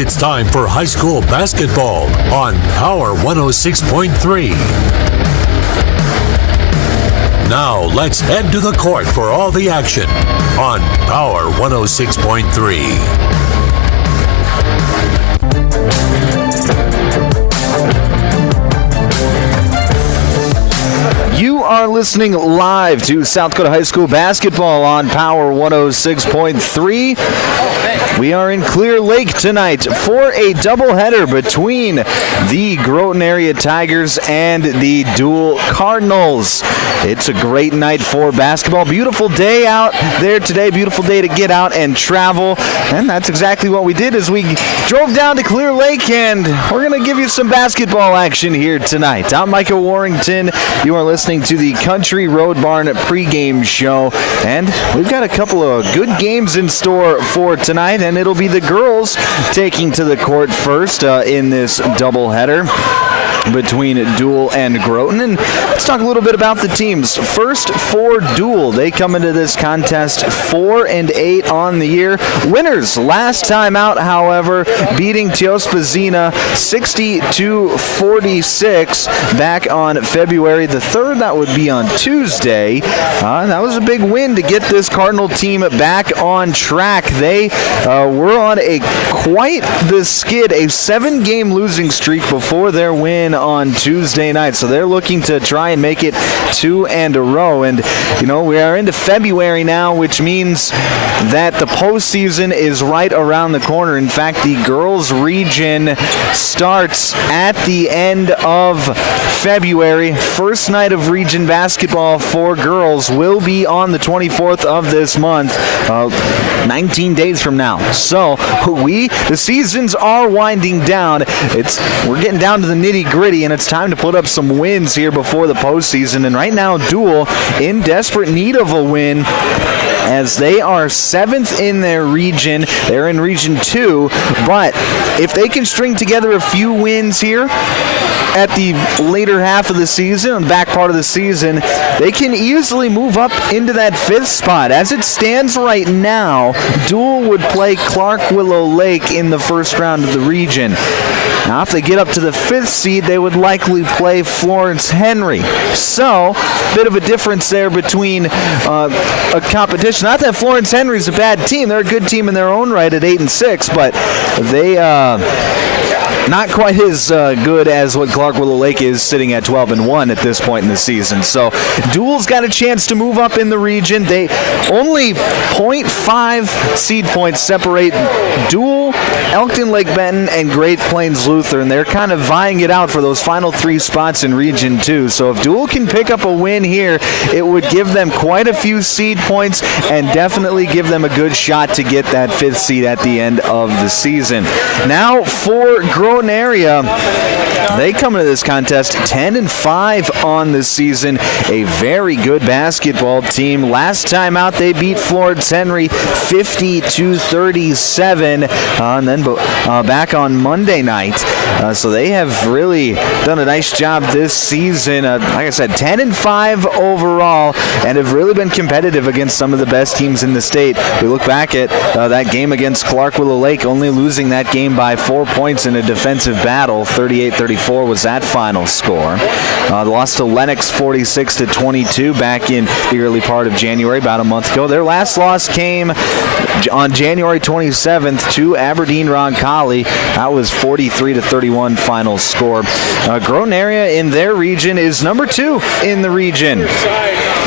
It's time for high school basketball on Power 106.3. Now let's head to the court for all the action on Power 106.3. You are listening live to South Dakota High School basketball on Power 106.3. We are in Clear Lake tonight for a doubleheader between the Groton area Tigers and the Deuel Cardinals. It's a great night for basketball. Beautiful day out there today. Beautiful day to get out and travel. And that's exactly what we did as we drove down to Clear Lake, and we're going to give you some basketball action here tonight. I'm Micah Warrington. You are listening to the Country Road Barn pregame show, and we've got a couple of good games in store for tonight, and it'll be the girls taking to the court first in this doubleheader. between Deuel and Groton. And let's talk a little bit about the teams. First, for Deuel, they come into this contest 4-8 on the year. Winners last time out, however, beating Teospazina 60-46 back on February the 3rd. That would be on Tuesday. That was a big win to get this Cardinal team back on track. They were on quite the skid, a 7-game losing streak before their win on Tuesday night. So they're looking to try and make it 2 in a row. And, we are into February now, which means that the postseason is right around the corner. In fact, the girls' region starts at the end of February. First night of region basketball for girls will be on the 24th of this month, 19 days from now. So the seasons are winding down. We're getting down to the nitty-gritty, and it's time to put up some wins here before the postseason. And right now, Deuel in desperate need of a win, as they are 7th in their region. They're in Region 2, but if they can string together a few wins here at the later half of the season, the back part of the season, they can easily move up into that 5th spot. As it stands right now, Deuel would play Clark Willow Lake in the first round of the region. Now, if they get up to the 5th seed, they would likely play Florence Henry. So, a bit of a difference there between a competition. Not that Florence Henry's a bad team. They're a good team in their own right at 8-6, but they not quite as good as what Clark Willow Lake is, sitting at 12-1 at this point in the season. So Deuel's got a chance to move up in the region. They only 0.5 seed points separate Deuel, Elkton Lake Benton, and Great Plains Lutheran. They're kind of vying it out for those final 3 spots in Region 2. So if Deuel can pick up a win here, it would give them quite a few seed points and definitely give them a good shot to get that 5th seed at the end of the season. Now for Groton area, they come into this contest 10-5 on the season. A very good basketball team. Last time out, they beat Florence Henry 50-37, and then back on Monday night. So they have really done a nice job this season. Like I said, 10-5 overall, and have really been competitive against some of the best teams in the state. We look back at that game against Clark Willow Lake, only losing that game by 4 points in a defensive battle. 38-34 was that final score. They lost to Lennox 46-22 back in the early part of January, about a month ago. Their last loss came on January 27th to Aberdeen Roncalli. That was 43-31 final score. Groton area in their region is number 2 in the region,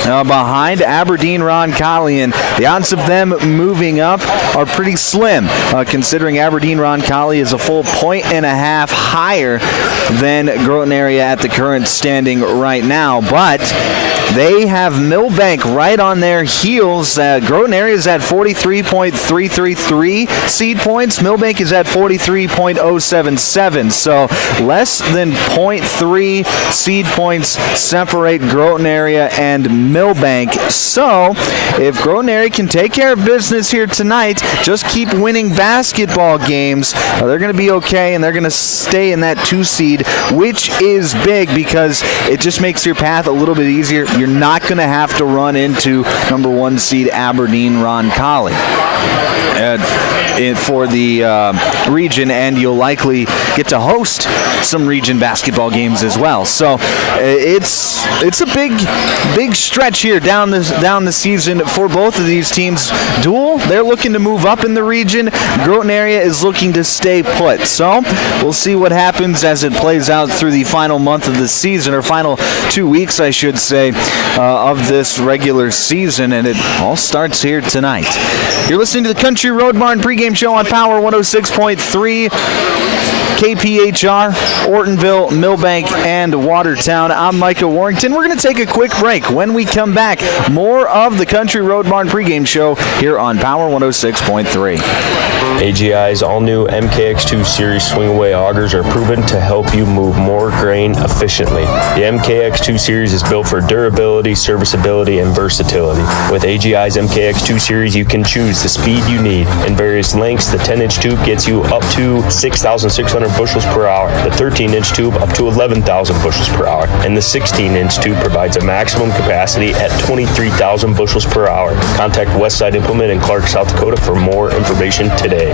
behind Aberdeen Roncalli, and the odds of them moving up are pretty slim, considering Aberdeen Roncalli is a full 1.5 higher than Groton area at the current standing right now. But they have Millbank right on their heels. Groton area is at 43.333 seed points. Millbank is at 43.077. So less than 0.3 seed points separate Groton area and Millbank. So if Groton area can take care of business here tonight, just keep winning basketball games, they're going to be okay, and they're going to stay in that 2 seed, which is big because it just makes your path a little bit easier. You're not going to have to run into number 1 seed Aberdeen Roncalli for the region, and you'll likely get to host some region basketball games as well. So it's a big stretch here down the season for both of these teams. Deuel, they're looking to move up in the region. Groton area is looking to stay put. So we'll see what happens as it plays out through the final month of the season, or final 2 weeks, I should say, of this regular season, and it all starts here tonight. You're listening to the Country Road Barn pregame show on Power 106.3. KPHR, Ortonville, Millbank, and Watertown. I'm Micah Warrington. We're going to take a quick break. When we come back, more of the Country Road Barn pregame show here on Power 106.3. AGI's all-new MKX2 Series swing-away augers are proven to help you move more grain efficiently. The MKX2 Series is built for durability, serviceability, and versatility. With AGI's MKX2 Series, you can choose the speed you need. In various lengths, the 10-inch tube gets you up to 6,600 bushels per hour, the 13-inch tube up to 11,000 bushels per hour, and the 16-inch tube provides a maximum capacity at 23,000 bushels per hour. Contact Westside Implement in Clark, South Dakota for more information today.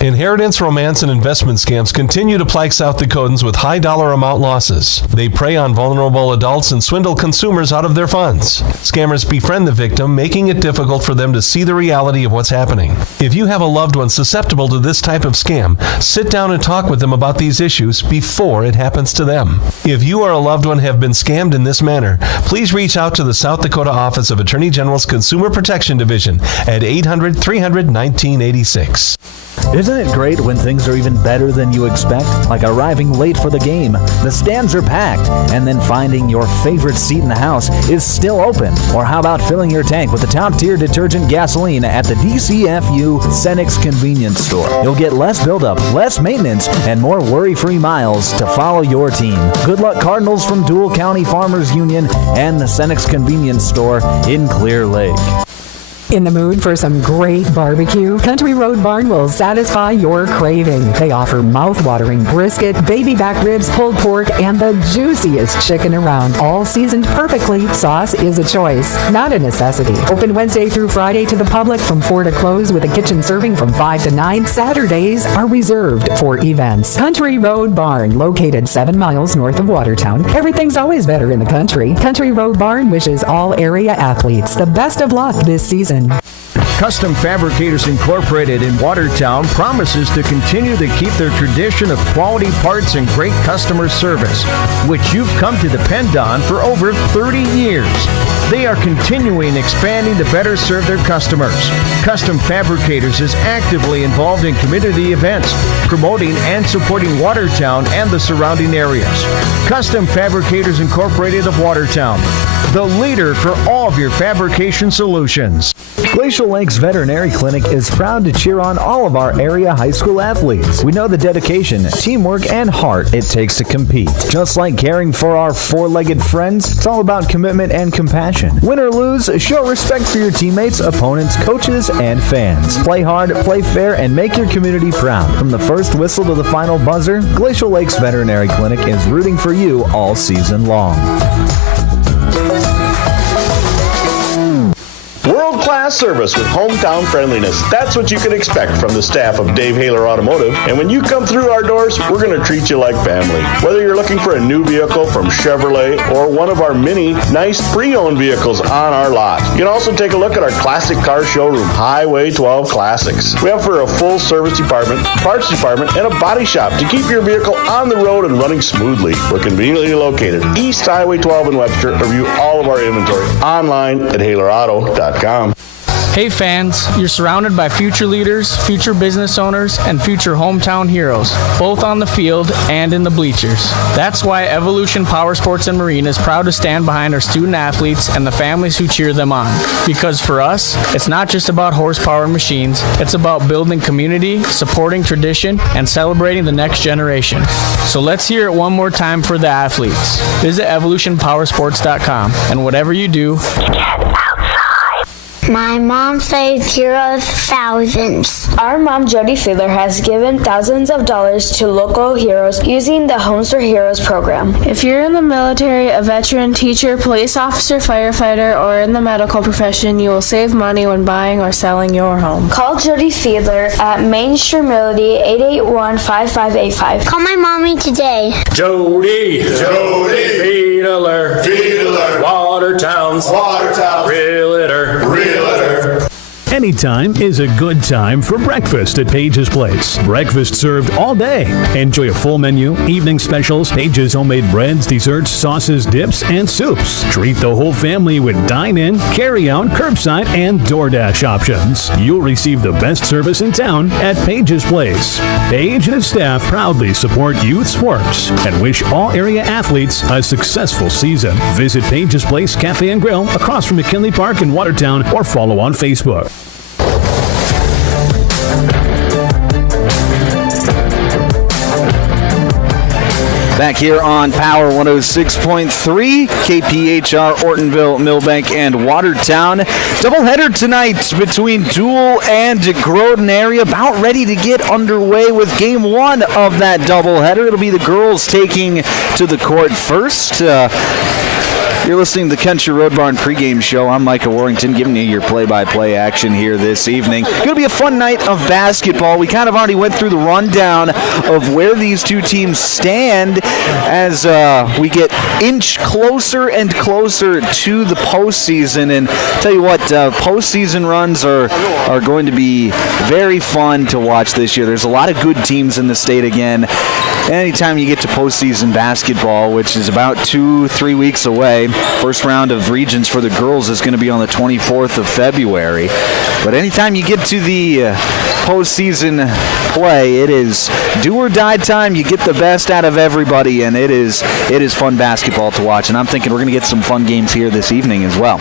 Inheritance, romance, and investment scams continue to plague South Dakotans with high dollar amount losses. They prey on vulnerable adults and swindle consumers out of their funds. Scammers befriend the victim, making it difficult for them to see the reality of what's happening. If you have a loved one susceptible to this type of scam, sit down and talk with them about these issues before it happens to them. If you or a loved one have been scammed in this manner, please reach out to the South Dakota Office of Attorney General's Consumer Protection Division at 800-300-1986. Isn't it great when things are even better than you expect? Like arriving late for the game, the stands are packed, and then finding your favorite seat in the house is still open. Or how about filling your tank with the top-tier detergent gasoline at the DCFU Cenex convenience store? You'll get less buildup, less maintenance, and more worry-free miles to follow your team. Good luck, Cardinals, from Deuel County Farmers Union and the Cenex convenience store in Clear Lake. In the mood for some great barbecue? Country Road Barn will satisfy your craving. They offer mouth-watering brisket, baby back ribs, pulled pork, and the juiciest chicken around. All seasoned perfectly. Sauce is a choice, not a necessity. Open Wednesday through Friday to the public from 4 to close with a kitchen serving from 5 to 9. Saturdays are reserved for events. Country Road Barn, located 7 miles north of Watertown. Everything's always better in the country. Country Road Barn wishes all area athletes the best of luck this season. Custom Fabricators Incorporated in Watertown promises to continue to keep their tradition of quality parts and great customer service, which you've come to depend on for over 30 years. They are continuing expanding to better serve their customers. Custom Fabricators is actively involved in community events, promoting and supporting Watertown and the surrounding areas. Custom Fabricators Incorporated of Watertown, the leader for all of your fabrication solutions. Glacial Lakes Veterinary Clinic is proud to cheer on all of our area high school athletes. We know the dedication, teamwork, and heart it takes to compete. Just like caring for our four-legged friends, it's all about commitment and compassion. Win or lose, show respect for your teammates, opponents, coaches, and fans. Play hard, play fair, and make your community proud. From the first whistle to the final buzzer, Glacial Lakes Veterinary Clinic is rooting for you all season long. World-class service with hometown friendliness. That's what you can expect from the staff of Dave Haler Automotive. And when you come through our doors, we're going to treat you like family. Whether you're looking for a new vehicle from Chevrolet or one of our many nice pre-owned vehicles on our lot. You can also take a look at our classic car showroom, Highway 12 Classics. We offer a full service department, parts department, and a body shop to keep your vehicle on the road and running smoothly. We're conveniently located East Highway 12 in Webster. Review all of our inventory online at HalerAuto.com. Hey fans, you're surrounded by future leaders, future business owners, and future hometown heroes, both on the field and in the bleachers. That's why Evolution Power Sports and Marine is proud to stand behind our student athletes and the families who cheer them on. Because for us, it's not just about horsepower and machines, it's about building community, supporting tradition, and celebrating the next generation. So let's hear it one more time for the athletes. Visit evolutionpowersports.com, and whatever you do, my mom saved heroes thousands. Our mom, Jody Fiedler, has given thousands of dollars to local heroes using the Homes for Heroes program. If you're in the military, a veteran, teacher, police officer, firefighter, or in the medical profession, you will save money when buying or selling your home. Call Jody Fiedler at Main Street Melody 881-5585. Call my mommy today. Jody Fiedler, Watertown's Realtor. Anytime is a good time for breakfast at Page's Place. Breakfast served all day. Enjoy a full menu, evening specials, Page's homemade breads, desserts, sauces, dips, and soups. Treat the whole family with dine-in, carry-out, curbside, and DoorDash options. You'll receive the best service in town at Page's Place. Page and his staff proudly support youth sports and wish all area athletes a successful season. Visit Page's Place Cafe and Grill across from McKinley Park in Watertown or follow on Facebook. Back here on Power 106.3, KPHR, Ortonville, Millbank, and Watertown. Doubleheader tonight between Deuel and Groton area. About ready to get underway with game one of that doubleheader. It'll be the girls taking to the court first. You're listening to the Country Road Barn pregame show. I'm Micah Warrington giving you your play-by-play action here this evening. Going to be a fun night of basketball. We kind of already went through the rundown of where these two teams stand as we get inch closer and closer to the postseason. And tell you what, postseason runs are going to be very fun to watch this year. There's a lot of good teams in the state again. Anytime you get to postseason basketball, which is about 2-3 weeks away, first round of regions for the girls is going to be on the 24th of February. But anytime you get to the postseason play, it is do or die time. You get the best out of everybody, and it is fun basketball to watch. And I'm thinking we're going to get some fun games here this evening as well.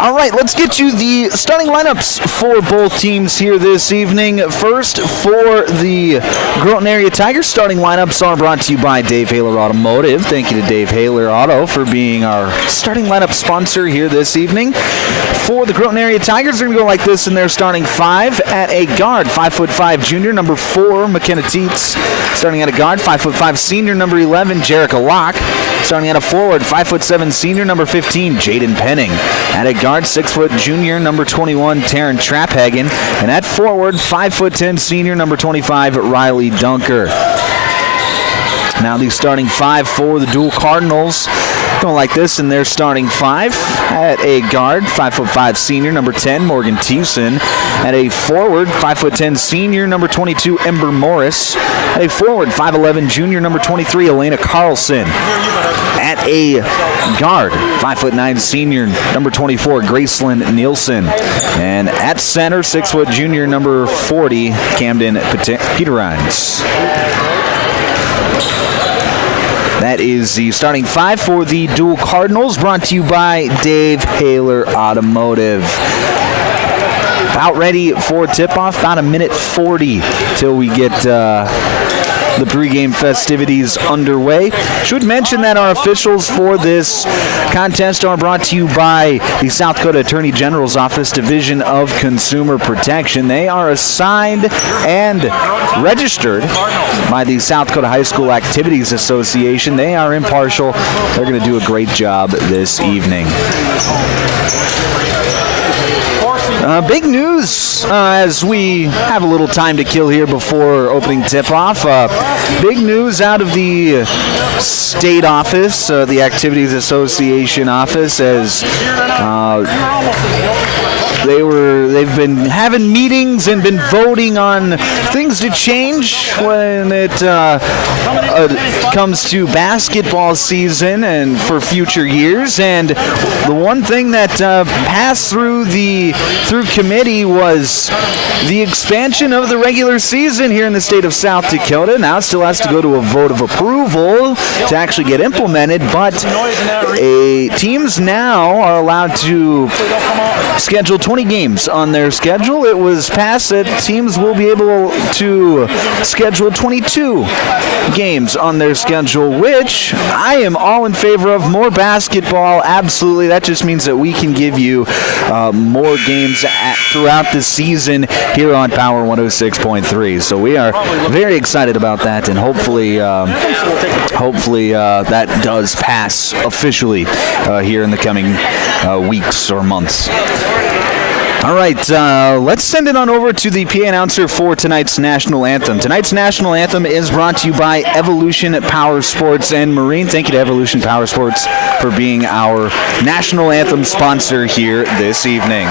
All right, let's get you the starting lineups for both teams here this evening. First, for the Groton Area Tigers, starting lineups are brought to you by Dave Haler Automotive. Thank you to Dave Haler Auto for being our starting lineup sponsor here this evening. For the Groton Area Tigers, they're going to go like this in their starting five. At a guard, 5'5" junior, number 4, McKenna Teets. Starting at a guard, 5'5" senior, number 11, Jerica Locke. Starting at a forward, 5'7" senior, number 15, Jaden Penning. At a guard, 6' junior, number 21, Taryn Traphagen. And at forward, 5'10" senior, number 25, Riley Dunker. Now the starting five for the Deuel Cardinals. Going like this in their starting five. At a guard, 5'5" senior, number 10, Morgan Thiessen. At a forward, 5'10" senior, number 22, Ember Morris. At a forward, 5'11" junior, number 23, Elena Carlson. At a guard, 5'9" senior, number 24, Gracelyn Nielsen. And at center, 6' junior, number 40, Camden Peterines. That is the starting five for the Deuel Cardinals, brought to you by Dave Haler Automotive. About ready for tip-off, about a minute 40 till we get the pregame festivities underway. Should mention that our officials for this contest are brought to you by the South Dakota Attorney General's Office Division of Consumer Protection. They are assigned and registered by the South Dakota High School Activities Association. They are impartial. They're going to do a great job this evening. Big news as we have a little time to kill here before opening tip-off. Big news out of the state office, the Activities Association office, as they've been having meetings and been voting on things to change when it comes to basketball season and for future years. And the one thing that passed through committee was the expansion of the regular season here in the state of South Dakota. Now it still has to go to a vote of approval to actually get implemented, but teams now are allowed to schedule 20 games on their schedule. It was passed that teams will be able to schedule 22 games on their schedule, which I am all in favor of. More basketball, absolutely. That just means that we can give you more games throughout the season here on Power 106.3. So we are very excited about that, and hopefully that does pass officially here in the coming weeks or months. All right, let's send it on over to the PA announcer for tonight's national anthem. Tonight's national anthem is brought to you by Evolution Power Sports and Marine. Thank you to Evolution Power Sports for being our national anthem sponsor here this evening.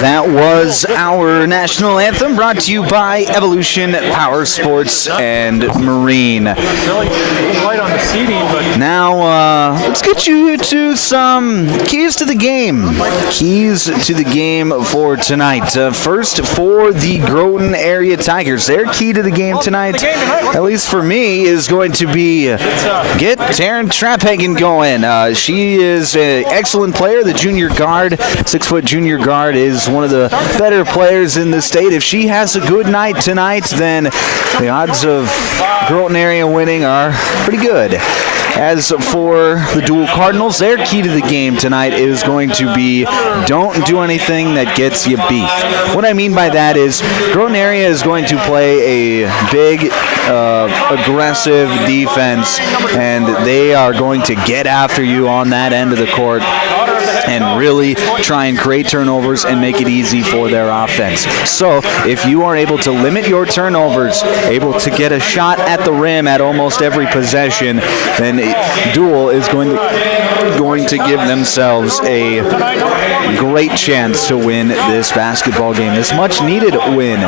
That was our national anthem, brought to you by Evolution Power Sports and Marine. Now, let's get you to some keys to the game. Keys to the game for tonight. First, for the Groton area Tigers. Their key to the game tonight, at least for me, is going to be get Taryn Traphagen going. She is an excellent player, the junior guard. 6-foot junior guard is one of the better players in the state. If she has a good night tonight, then the odds of Groton area winning are pretty good. As for the Deuel Cardinals, their key to the game tonight is going to be don't do anything that gets you beat. What I mean by that is Groton area is going to play a big, aggressive defense, and they are going to get after you on that end of the court and really try and create turnovers and make it easy for their offense. So if you are able to limit your turnovers, able to get a shot at the rim at almost every possession, then Deuel is going to give themselves a great chance to win this basketball game, this much-needed win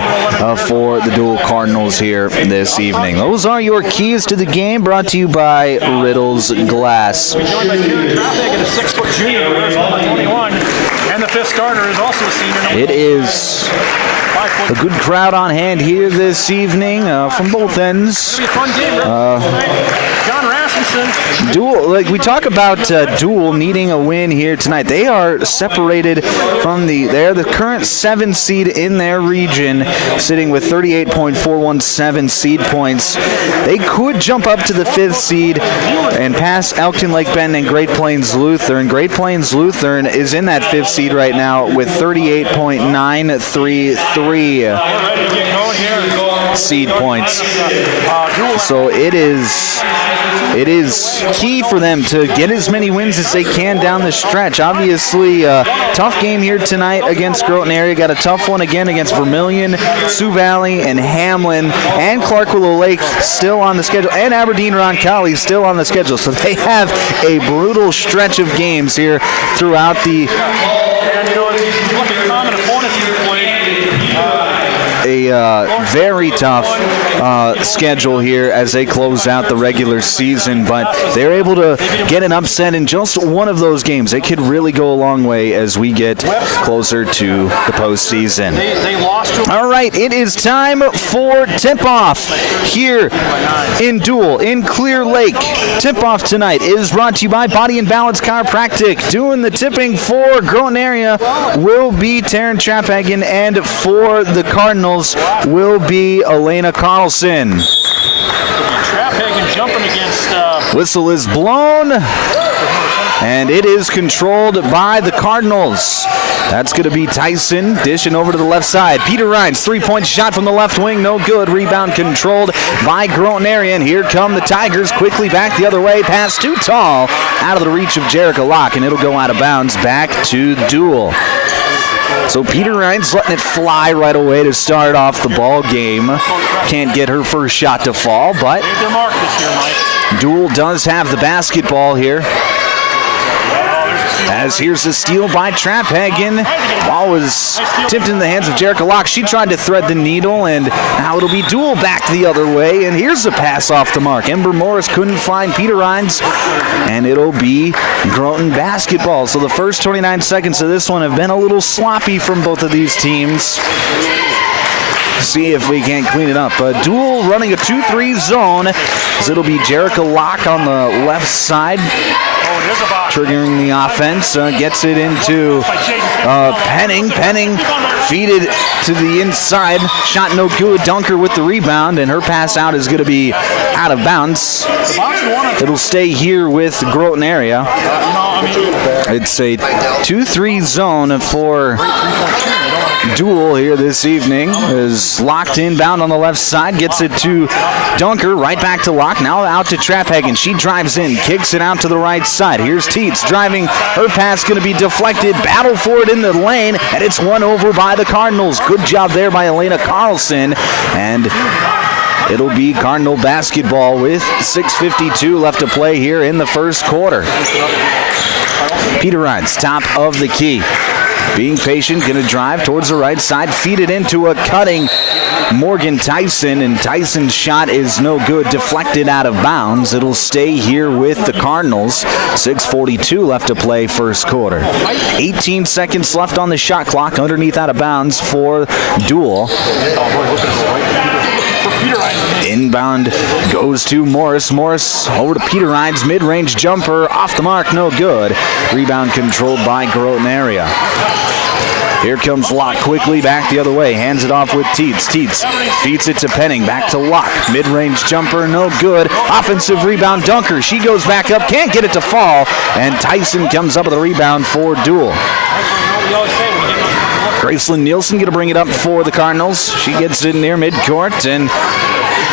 for the Deuel Cardinals here this evening. Those are your keys to the game, brought to you by Riddles Glass. And the fifth starter is also a senior. It is a good crowd on hand here this evening from both ends. John Rasmussen. Deuel, like we talk about Deuel needing a win here tonight. They are separated from they're the current 7 seed in their region, sitting with 38.417 seed points. They could jump up to the 5th seed and pass Elkton Lake Bend and Great Plains Lutheran. Great Plains Lutheran is in that 5th seed right now with 38.933 seed points. So it is key for them to get as many wins as they can down the stretch. Obviously, tough game here tonight against Groton area. Got a tough one again against Vermilion, Sioux Valley, and Hamlin, and Clark Willow Lake still on the schedule, and Aberdeen Roncalli still on the schedule. So they have a brutal stretch of games here throughout the very tough schedule here as they close out the regular season, but they're able to get an upset in just one of those games. It could really go a long way as we get closer to the postseason. All right, it is time for tip-off here in Deuel, in Clear Lake. Tip-off tonight is brought to you by Body and Balance Chiropractic. Doing the tipping for Groton area will be Taryn Traphagen, and for the Cardinals will be Elena Carlson. Traphagen jumping against. Whistle is blown, and it is controlled by the Cardinals. That's going to be Tyson dishing over to the left side. Peter Rines, 3-point shot from the left wing, no good. Rebound controlled by Groton area, and here come the Tigers quickly back the other way. Pass too tall, out of the reach of Jerica Locke, and it'll go out of bounds back to Deuel. So Peter Rines letting it fly right away to start off the ball game. Can't get her first shot to fall, but Deuel does have the basketball here. As here's the steal by Traphagen. Ball was tipped in the hands of Jerica Locke. She tried to thread the needle, and now it'll be Deuel back the other way. And here's the pass off the mark. Ember Morris couldn't find Peter Rines, and it'll be Groton basketball. So the first 29 seconds of this one have been a little sloppy from both of these teams. See if we can't clean it up. Deuel running a 2-3 zone, as it'll be Jerica Locke on the left side, triggering the offense. Gets it into Penning. Penning feed it to the inside. Shot no good. Dunker with the rebound, and her pass out is going to be out of bounds. It'll stay here with Groton area. It's a 2-3 zone for Deuel here this evening. Is locked inbound on the left side, gets it to Dunker, right back to Locke, now out to Traphagen. She drives in, kicks it out to the right side. Here's Teets driving, her pass going to be deflected, battle for it in the lane, and it's won over by the Cardinals. Good job there by Elena Carlson, and it'll be Cardinal basketball with 6:52 left to play here in the first quarter. Peter Rines, top of the key. Being patient, going to drive towards the right side, feed it into a cutting Morgan Tyson, and Tyson's shot is no good, deflected out of bounds. It'll stay here with the Cardinals. 6:42 left to play first quarter. 18 seconds left on the shot clock, underneath out of bounds for Deuel. Inbound goes to Morris. Morris over to Peter Rides. Mid-range jumper off the mark, no good. Rebound controlled by Groton area. Here comes Locke quickly back the other way. Hands it off with Teets. Teets feeds it to Penning. Back to Locke. Mid-range jumper, no good. Offensive rebound, Dunker. She goes back up, can't get it to fall. And Tyson comes up with a rebound for Deuel. Graceland Nielsen going to bring it up for the Cardinals. She gets it near midcourt, and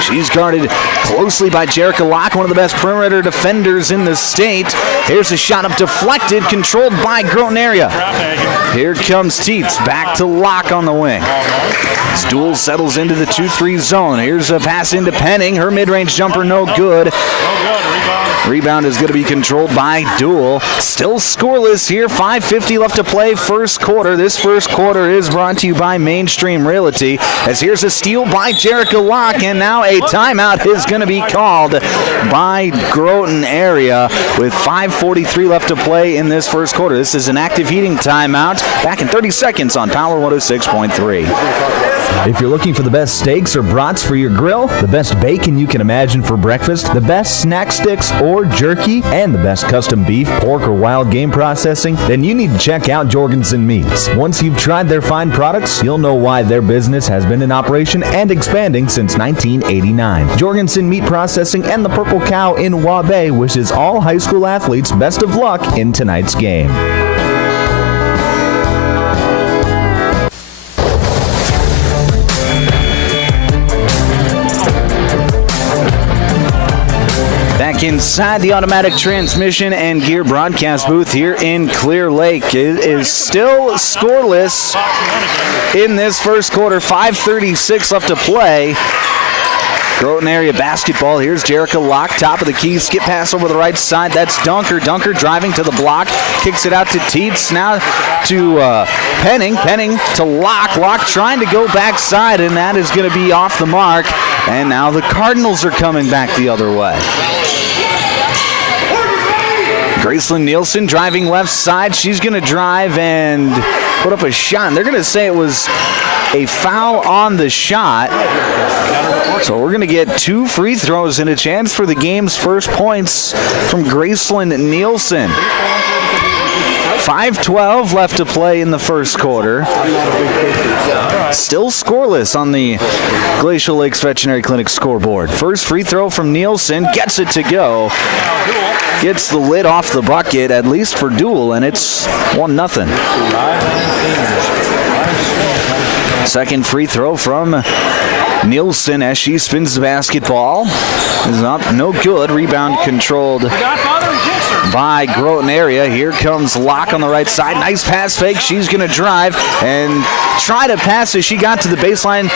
she's guarded closely by Jerica Locke, one of the best perimeter defenders in the state. Here's a shot up deflected, controlled by Groton area. Here comes Teets, back to Locke on the wing. As Deuel settles into the 2-3 zone. Here's a pass into Penning. Her mid-range jumper, no good. Rebound is going to be controlled by Deuel. Still scoreless here. 5:50 left to play first quarter. This first quarter is brought to you by Mainstream Realty. As here's a steal by Jerica Locke, and now a timeout is going to be called by Groton area with 5:43 left to play in this first quarter. This is an active heating timeout. Back in 30 seconds on Power 106.3. If you're looking for the best steaks or brats for your grill, the best bacon you can imagine for breakfast, the best snack sticks or jerky, and the best custom beef, pork, or wild game processing, then you need to check out Jorgensen Meats. Once you've tried their fine products, you'll know why their business has been in operation and expanding since 1989. Jorgensen Meat Processing and the Purple Cow in Waubay wishes all high school athletes best of luck in tonight's game. Inside the automatic transmission and gear broadcast booth here in Clear Lake. It is still scoreless in this first quarter. 5:36 left to play. Groton area basketball. Here's Jerica Locke, top of the key. Skip pass over the right side. That's Dunker. Dunker driving to the block. Kicks it out to Teets. Now to Penning. Penning to Locke. Locke trying to go backside, and that is going to be off the mark. And now the Cardinals are coming back the other way. Graceland Nielsen driving left side. She's going to drive and put up a shot. And they're going to say it was a foul on the shot. So we're going to get 2 free throws and a chance for the game's first points from Graceland Nielsen. 5:12 left to play in the first quarter. Still scoreless on the Glacial Lakes Veterinary Clinic scoreboard. First free throw from Nielsen, gets it to go. Gets the lid off the bucket, at least for Deuel, and it's 1-0. Second free throw from Nielsen as she spins the basketball. Is up, no good. Rebound controlled by Groton area. Here comes Locke on the right side. Nice pass fake. She's going to drive and try to pass as she got to the baseline,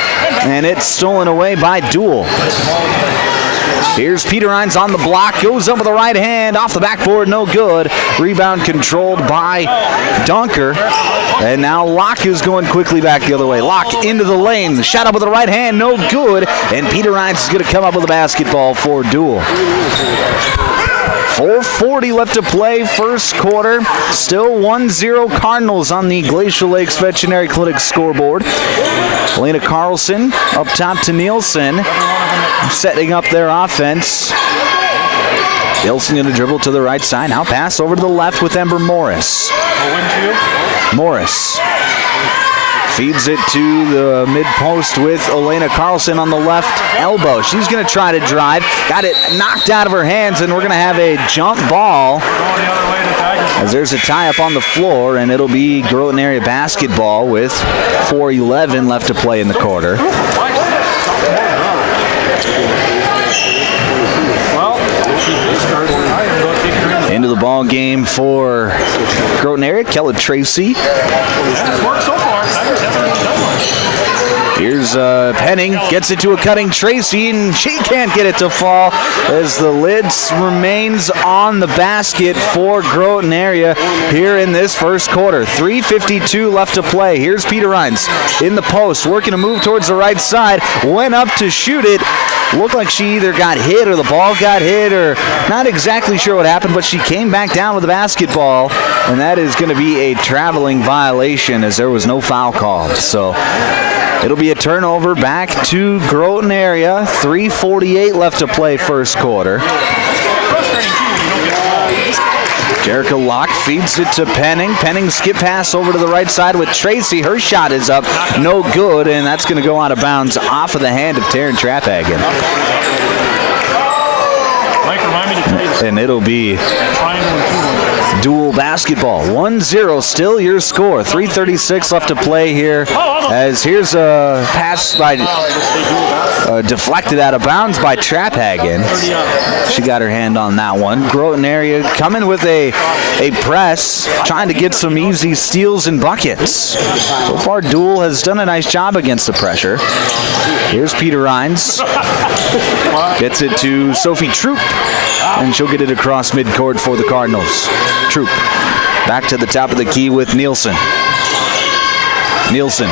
and it's stolen away by Deuel. Here's Peter Hines on the block, goes up with the right hand, off the backboard, no good. Rebound controlled by Dunker. And now Locke is going quickly back the other way. Locke into the lane, shot up with the right hand, no good. And Peter Hines is going to come up with a basketball for Deuel. 4:40 left to play first quarter. Still 1-0 Cardinals on the Glacial Lakes Veterinary Clinic scoreboard. Elena Carlson up top to Nielsen, setting up their offense. Nielsen going to dribble to the right side. Now pass over to the left with Ember Morris. Morris feeds it to the mid-post with Elena Carlson on the left elbow. She's going to try to drive. Got it knocked out of her hands, and we're going to have a jump ball as there's a tie-up on the floor, and it'll be Groton area basketball with 4:11 left to play in the quarter. Into the ball game for Groton area, Kella Tracy. Here's Here's Penning, gets it to a cutting Tracy, and she can't get it to fall as the lid remains on the basket for Groton area here in this first quarter. 3:52 left to play. Here's Peter Rhines in the post, working a move towards the right side, went up to shoot it. Looked like she either got hit or the ball got hit, or not exactly sure what happened, but she came back down with the basketball, and that is going to be a traveling violation as there was no foul called. So it'll be a turnover back to Groton area. 3:48 left to play first quarter. Jerica Locke feeds it to Penning. Penning skip pass over to the right side with Tracy. Her shot is up, no good, and that's going to go out of bounds off of the hand of Taryn Traphagen. And it'll be Deuel basketball. 1-0 still your score. 3:36 left to play here. As here's a pass by deflected out of bounds by Traphagen. She got her hand on that one. Groton area coming with a press, trying to get some easy steals and buckets. So far, Deuel has done a nice job against the pressure. Here's Peter Rhines. Gets it to Sophie Troop, and she'll get it across midcourt for the Cardinals. Troop back to the top of the key with Nielsen. Nielsen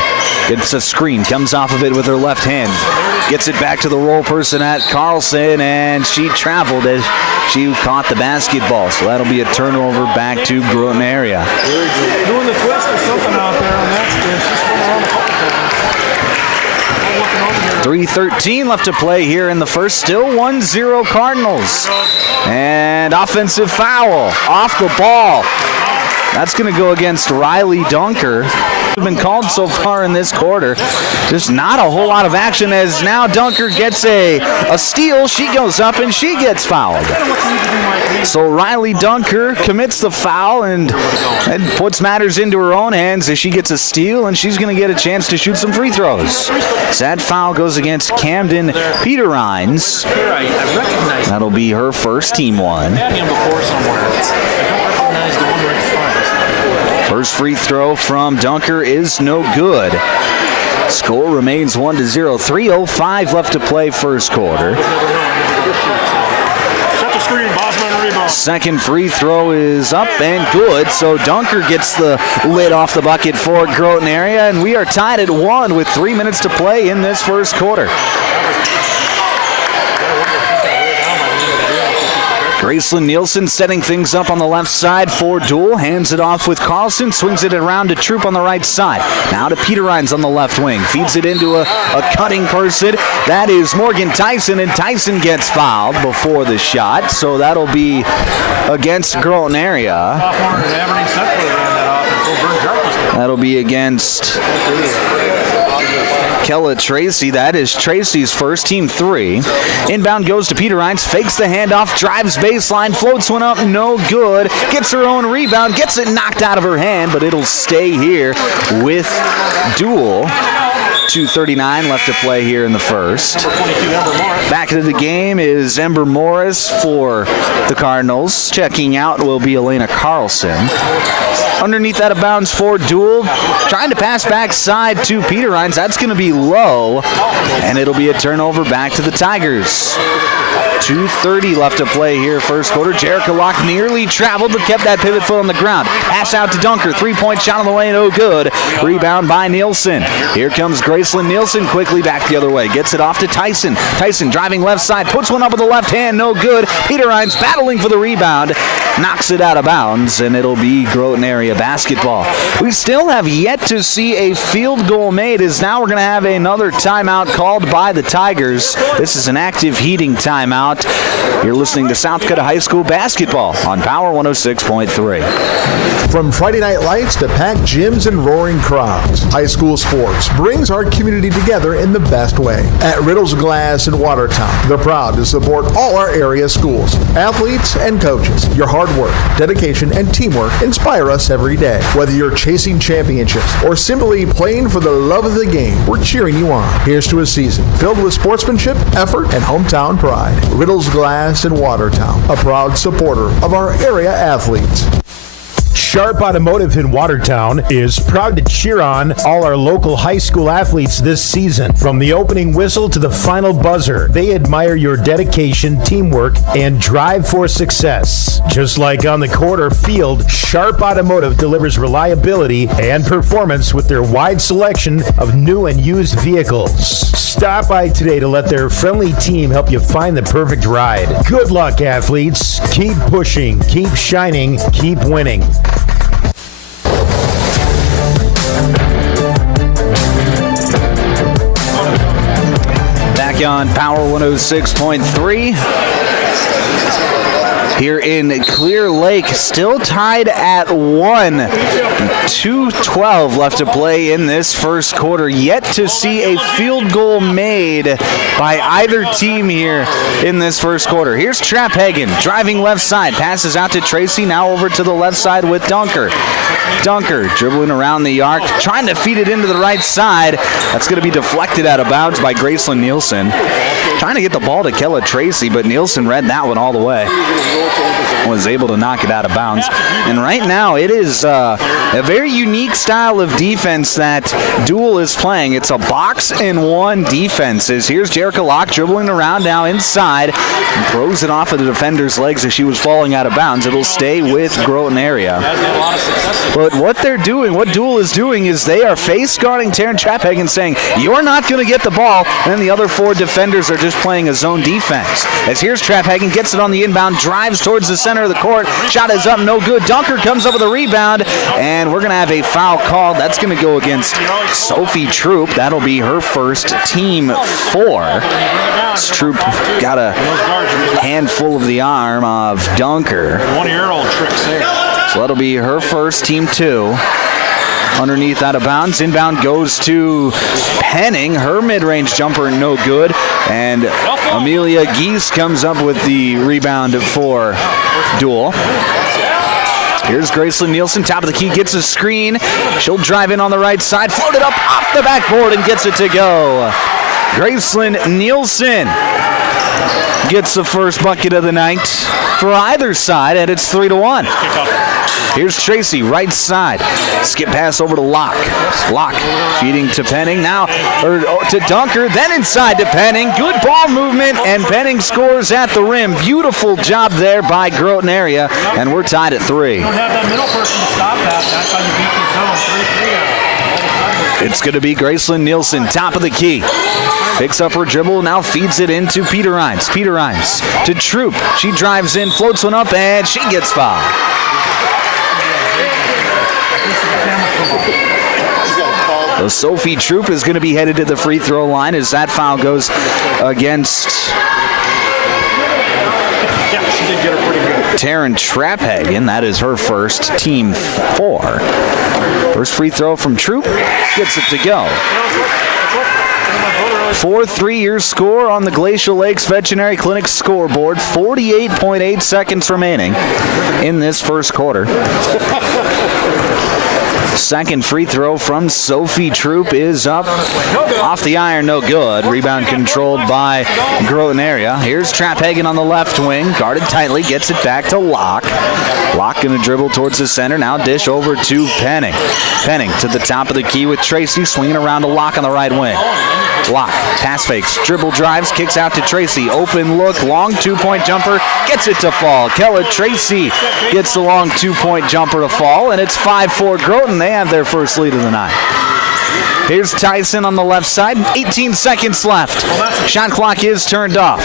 gets a screen, comes off of it with her left hand. Gets it back to the roll person at Carlson, and she traveled as she caught the basketball. So that'll be a turnover back to Groton area. Doing the twist or something out there on that spin. 3:13 left to play here in the first. Still 1-0 Cardinals. And offensive foul off the ball. That's going to go against Riley Dunker. Been called so far in this quarter. Just not a whole lot of action as now Dunker gets a steal. She goes up and she gets fouled. So Riley Dunker commits the foul and puts matters into her own hands as she gets a steal, and she's going to get a chance to shoot some free throws. So that foul goes against Camden Peter Rhines. That'll be her first, team one. First free throw from Dunker is no good. Score remains 1-0. 3:05 left to play first quarter. Second free throw is up and good, so Dunker gets the lid off the bucket for Groton area, and we are tied at 1 with 3 minutes to play in this first quarter. Graceland Nielsen setting things up on the left side for Deuel. Hands it off with Carlson. Swings it around to Troop on the right side. Now to Peter Rhines on the left wing. Feeds it into a cutting person. That is Morgan Tyson, and Tyson gets fouled before the shot. So that'll be against Groton area. That'll be against Kella Tracy. That is Tracy's first, team 3. Inbound goes to Peter Rhines, fakes the handoff, drives baseline, floats one up, no good. Gets her own rebound, gets it knocked out of her hand, but it'll stay here with Deuel. 2:39 left to play here in the first. Back into the game is Ember Morris for the Cardinals. Checking out will be Elena Carlson. Underneath out of bounds for Deuel. Trying to pass backside to Peter Rhines. That's going to be low, and it'll be a turnover back to the Tigers. 2:30 left to play here first quarter. Jerica Locke nearly traveled but kept that pivot foot on the ground. Pass out to Dunker. 3-point shot on the way, no good. Rebound by Nielsen. Here comes Graceland Nielsen quickly back the other way. Gets it off to Tyson. Tyson driving left side. Puts one up with the left hand, no good. Peter Rhines battling for the rebound. Knocks it out of bounds, and it'll be Groton area basketball. We still have yet to see a field goal made, as now we're going to have another timeout called by the Tigers. This is an active heating timeout. You're listening to South Dakota High School basketball on Power 106.3. From Friday night lights to packed gyms and roaring crowds, high school sports brings our community together in the best way. At Riddle's Glass in Watertown, they're proud to support all our area schools, athletes, and coaches. Your hard work, dedication, and teamwork inspire us every day. Whether you're chasing championships or simply playing for the love of the game, we're cheering you on. Here's to a season filled with sportsmanship, effort, and hometown pride. Riddle's Glass in Watertown, a proud supporter of our area athletes. Sharp Automotive in Watertown is proud to cheer on all our local high school athletes this season. From the opening whistle to the final buzzer, they admire your dedication, teamwork, and drive for success. Just like on the court or field, Sharp Automotive delivers reliability and performance with their wide selection of new and used vehicles. Stop by today to let their friendly team help you find the perfect ride. Good luck, athletes. Keep pushing, keep shining, keep winning. Back on Power 106.3. Here in Clear Lake, still tied at 1. 2:12 left to play in this first quarter. Yet to see a field goal made by either team here in this first quarter. Here's Trapphagen driving left side, passes out to Tracy, now over to the left side with Dunker. Dunker dribbling around the arc, trying to feed it into the right side. That's going to be deflected out of bounds by Graceland Nielsen. Trying to get the ball to Kella Tracy, but Nielsen read that one all the way. Was able to knock it out of bounds. And right now it is a very unique style of defense that Deuel is playing. It's a box and one defense. Here's Jerica Locke dribbling around now inside and throws it off of the defender's legs as she was falling out of bounds. It'll stay with Groton area. But what they're doing, what Deuel is doing, is they are face guarding Taryn Trapphagen, saying, you're not going to get the ball. And then the other four defenders are just playing a zone defense. As here's Trapphagen, gets it on the inbound, drives towards the center of the court. Shot is up, no good. Dunker comes up with a rebound, and we're going to have a foul called. That's going to go against Sophie Troop. That'll be her first, team 4. Troop got a handful of the arm of Dunker. So that'll be her first, team 2. Underneath, out of bounds. Inbound goes to Penning. Her mid-range jumper, no good. And Amelia Geese comes up with the rebound for Deuel. Here's Graceland Nielsen, top of the key, gets a screen. She'll drive in on the right side, float it up off the backboard and gets it to go. Graceland Nielsen gets the first bucket of the night for either side, and it's 3-1. Here's Tracy, right side. Skip pass over to Locke. Locke feeding to Penning now, or to Dunker, then inside to Penning. Good ball movement, and Penning scores at the rim. Beautiful job there by Groton area, and we're tied at 3. You don't have that middle person to stop that. That's how you beat the zone. 3-3 out. It's going to be Graceland Nielsen, top of the key. Picks up her dribble, now feeds it into Peter Rhines. Peter Rhines to Troop. She drives in, floats one up, and she gets fouled. So Sophie Troop is going to be headed to the free throw line as that foul goes against Taryn Trapphagen. That is her first, team 4. First free throw from Troop, gets it to go. 4-3 your score on the Glacial Lakes Veterinary Clinic scoreboard. 48.8 seconds remaining in this first quarter. Second free throw from Sophie Troop is up. Off the iron, no good. Rebound controlled by Groton area. Here's Trapphagen on the left wing. Guarded tightly, gets it back to Locke. Locke going to dribble towards the center. Now dish over to Penning. Penning to the top of the key with Tracy. Swinging around to Locke on the right wing. Locke, pass fakes, dribble drives, kicks out to Tracy. Open look, long two-point jumper, gets it to fall. Kella Tracy gets the long two-point jumper to fall, and it's 5-4 Groton. They have their first lead of the night. Here's Tyson on the left side. 18 seconds left. Shot clock is turned off.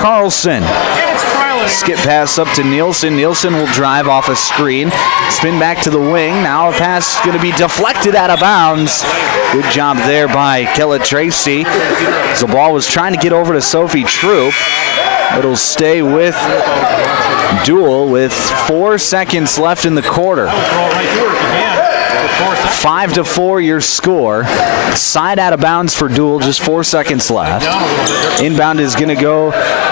Carlson. Skip pass up to Nielsen. Nielsen will drive off a screen. Spin back to the wing. Now a pass going to be deflected out of bounds. Good job there by Kella Tracy. The ball was trying to get over to Sophie Troop. It'll stay with Deuel with 4 seconds left in the quarter. 5-4 your score. Side out of bounds for Deuel, just 4 seconds left. Inbound is going to go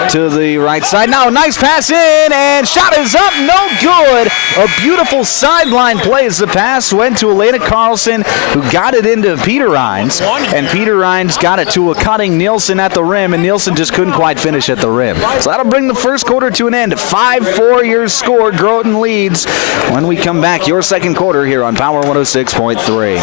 to the right side. Now, nice pass in, and shot is up, no good. A beautiful sideline play as the pass went to Elena Carlson, who got it into Peter Rhines, and Peter Rhines got it to a cutting Nielsen at the rim, and Nielsen just couldn't quite finish at the rim. So that'll bring the first quarter to an end. 5-4 your score. Groton leads. When we come back, your second quarter here on Power 106.3.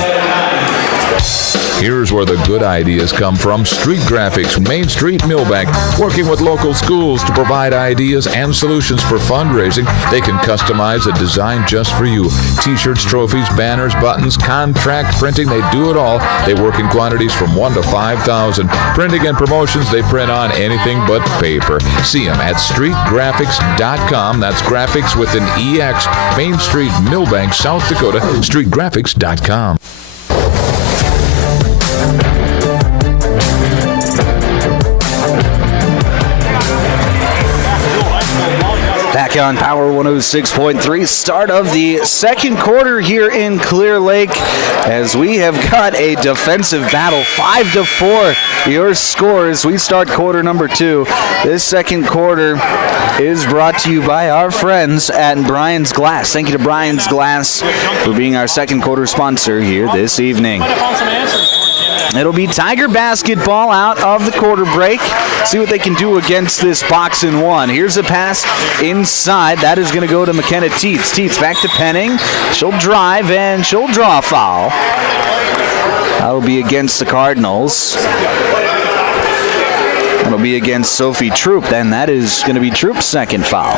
Here's where the good ideas come from. Street Graphics, Main Street, Millbank, working with local schools to provide ideas and solutions for fundraising. They can customize a design just for you. T-shirts, trophies, banners, buttons, contract printing, they do it all. They work in quantities from 1 to 5,000. Printing and promotions, they print on anything but paper. See them at streetgraphics.com. That's graphics with an EX. Main Street, Millbank, South Dakota, streetgraphics.com. Back on Power 106.3, start of the second quarter here in Clear Lake, as we have got a defensive battle. 5-4 your scores. We start quarter number 2. This second quarter is brought to you by our friends at Brian's Glass. Thank you to Brian's Glass for being our second quarter sponsor here this evening. It'll be Tiger basketball out of the quarter break. See what they can do against this box and one. Here's a pass inside. That is going to go to McKenna Teets. Teets back to Penning. She'll drive and she'll draw a foul. That'll be against the Cardinals. That'll be against Sophie Troop. Then that is going to be Troop's second foul.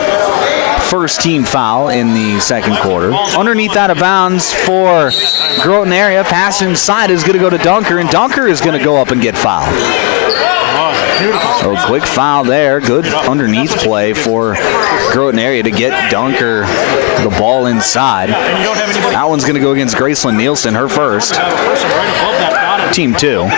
First team foul in the second quarter. Underneath out of bounds for Groton area. Pass inside is going to go to Dunker, and Dunker is going to go up and get fouled. So quick foul there. Good underneath play for Groton area to get Dunker the ball inside. That one's going to go against Graceland Nielsen, her first. Team 2.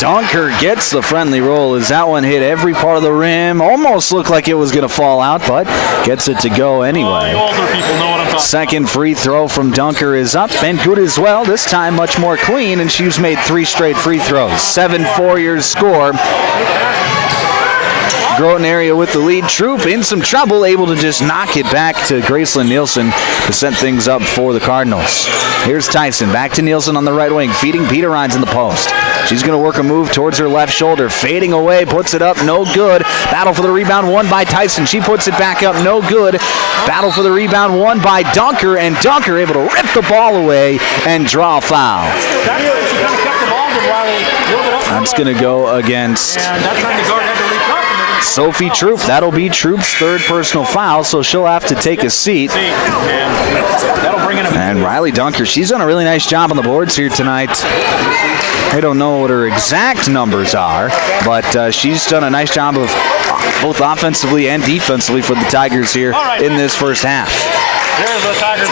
Dunker gets the friendly roll as that one hit every part of the rim. Almost looked like it was going to fall out, but gets it to go anyway. Second free throw from Dunker is up and good as well. This time much more clean, and she's made 3 straight free throws. 7-4 your score. Groton area with the lead. Troop in some trouble, able to just knock it back to Graceland Nielsen to set things up for the Cardinals. Here's Tyson, back to Nielsen on the right wing, feeding Peter Rhines in the post. She's going to work a move towards her left shoulder, fading away, puts it up, no good. Battle for the rebound, won by Tyson. She puts it back up, no good. Battle for the rebound, won by Dunker, and Dunker able to rip the ball away and draw a foul. That's going to go against Sophie Troop. That'll be Troop's third personal foul, so she'll have to take a seat. And Riley Dunker, she's done a really nice job on the boards here tonight. I don't know what her exact numbers are, but she's done a nice job of both offensively and defensively for the Tigers here in this first half.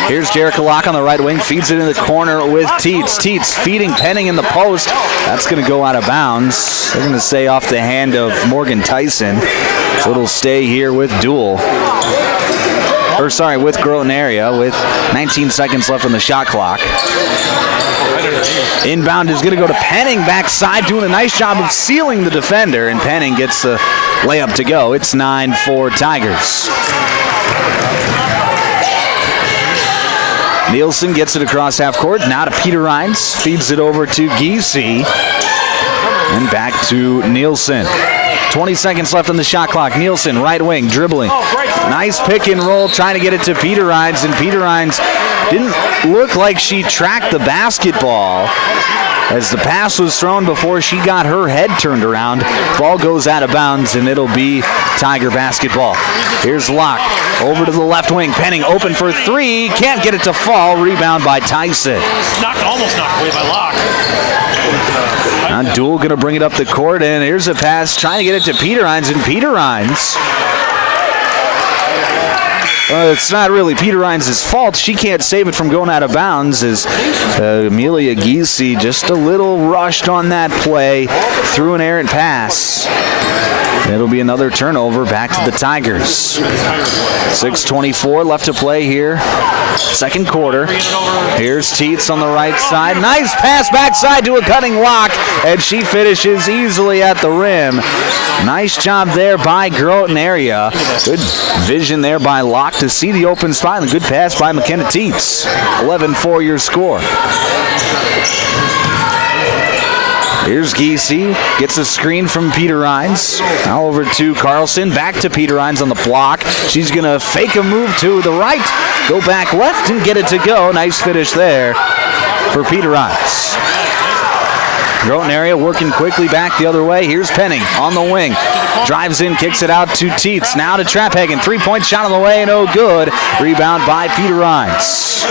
Here's Jerica Locke on the right wing, feeds it in the corner with Teets. Teets feeding Penning in the post. That's going to go out of bounds. They're going to stay off the hand of Morgan Tyson. So it'll stay here with Deuel. With Groton area with 19 seconds left on the shot clock. Inbound is going to go to Penning backside, doing a nice job of sealing the defender, and Penning gets the layup to go. It's 9-4 Tigers. Nielsen gets it across half court. Now to Peter Rhines. Feeds it over to Giese. And back to Nielsen. 20 seconds left on the shot clock. Nielsen, right wing, dribbling. Nice pick and roll, trying to get it to Peter Rhines. And Peter Rhines didn't look like she tracked the basketball as the pass was thrown before she got her head turned around. Ball goes out of bounds, and it'll be Tiger basketball. Here's Locke over to the left wing. Penning open for 3. Can't get it to fall. Rebound by Tyson. Almost knocked away by Locke. Now Deuel going to bring it up the court, and here's a pass trying to get it to Peter Rhines, and Peter Rhines. It's not really Peter Rhines' fault. She can't save it from going out of bounds as Amelia Giese just a little rushed on that play, threw an errant pass. It'll be another turnover back to the Tigers. 6:24 left to play here. Second quarter. Here's Teets on the right side. Nice pass backside to a cutting Locke, and she finishes easily at the rim. Nice job there by Groton area. Good vision there by Locke to see the open spot, and a good pass by McKenna Teets. 11-4 your score. Here's Giese, gets a screen from Peter Rhines. Now over to Carlson, back to Peter Rhines on the block. She's going to fake a move to the right, go back left and get it to go. Nice finish there for Peter Rhines. Groton area working quickly back the other way. Here's Penning on the wing. Drives in, kicks it out to Teets. Now to Traphagen. 3-point shot on the way, no good. Rebound by Peter Rhines.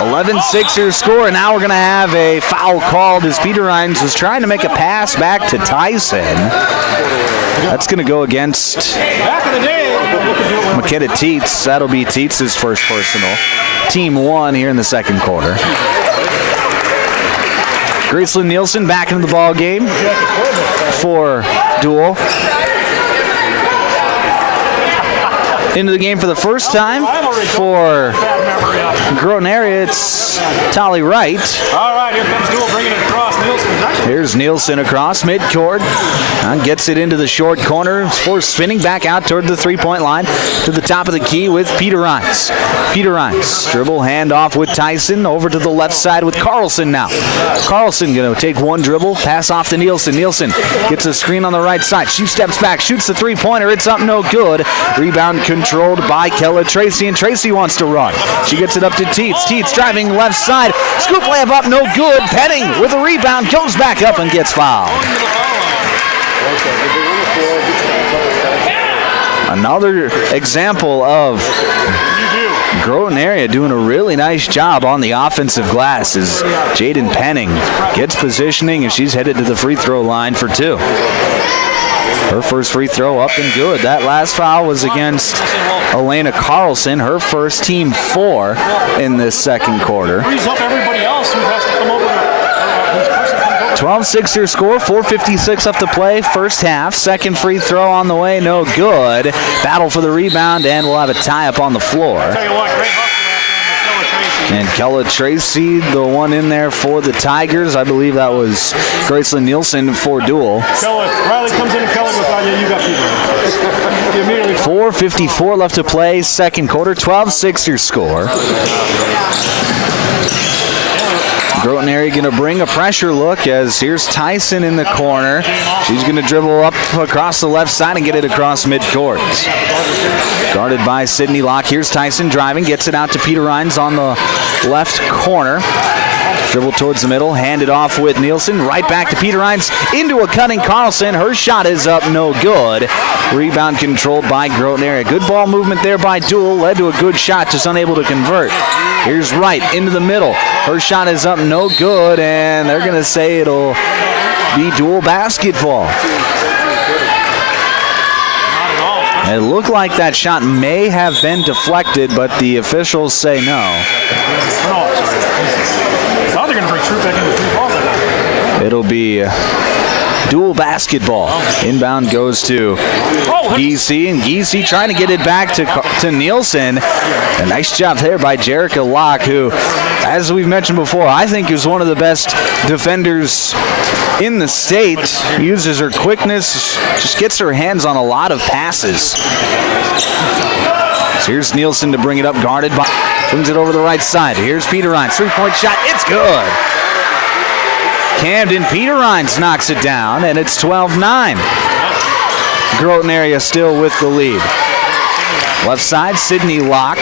11-6 your score, and now we're going to have a foul called as Peter Rhines was trying to make a pass back to Tyson. That's going to go against McKenna Teets. That'll be Teets' first personal. Team 1 here in the second quarter. Graceland Nielsen back into the ball game for Deuel. Into the game for the first time for Groton area, it's Tolly Wright. All right, here comes Deuel bringing it across. Here's Nielsen across midcourt. Gets it into the short corner. Forced spinning back out toward the three-point line to the top of the key with Peter Rhines. Peter Rhines, dribble handoff with Tyson over to the left side with Carlson now. Carlson going to take one dribble, pass off to Nielsen. Nielsen gets a screen on the right side. She steps back, shoots the three-pointer. It's up, no good. Rebound controlled by Kella Tracy, and Tracy wants to run. She gets it up to Teets. Teets driving left side. Scoop layup up, no good. Penning with a rebound, goes back up and gets fouled. Another example of Groton area doing a really nice job on the offensive glass as Jaden Penning gets positioning, and she's headed to the free throw line for two. Her first free throw up and good. That last foul was against Elena Carlson, her first, team 4 in this second quarter. 12-6 your score, 4:56 left to play, first half. Second free throw on the way, no good. Battle for the rebound, and we'll have a tie up on the floor. And Kella Tracy, the one in there for the Tigers. I believe that was Graceland Nielsen for Deuel. Riley comes in and Kella goes, oh, yeah, you got people. 4:54 left to play, second quarter, 12-6 your score. Groton area going to bring a pressure look as here's Tyson in the corner. She's going to dribble up across the left side and get it across midcourt. Guarded by Sydney Locke. Here's Tyson driving, gets it out to Peter Rhines on the left corner. Dribble towards the middle, hand it off with Nielsen. Right back to Peter Rhines into a cutting Carlson. Her shot is up, no good. Rebound controlled by Groton area. Good ball movement there by Deuel. Led to a good shot, just unable to convert. Here's Wright into the middle. Her shot is up, no good, and they're going to say it'll be Deuel basketball. It looked like that shot may have been deflected, but the officials say no. It'll be Deuel basketball. Inbound goes to Giese, and Giese trying to get it back to Nielsen. A nice job there by Jerica Locke, who, as we've mentioned before, I think is one of the best defenders in the state. Uses her quickness, just gets her hands on a lot of passes. So here's Nielsen to bring it up, guarded by, brings it over the right side. Here's Peter Rhines, three-point shot, it's good. Camden Peter Rhines knocks it down, and it's 12-9. Groton area still with the lead. Left side, Sydney Locke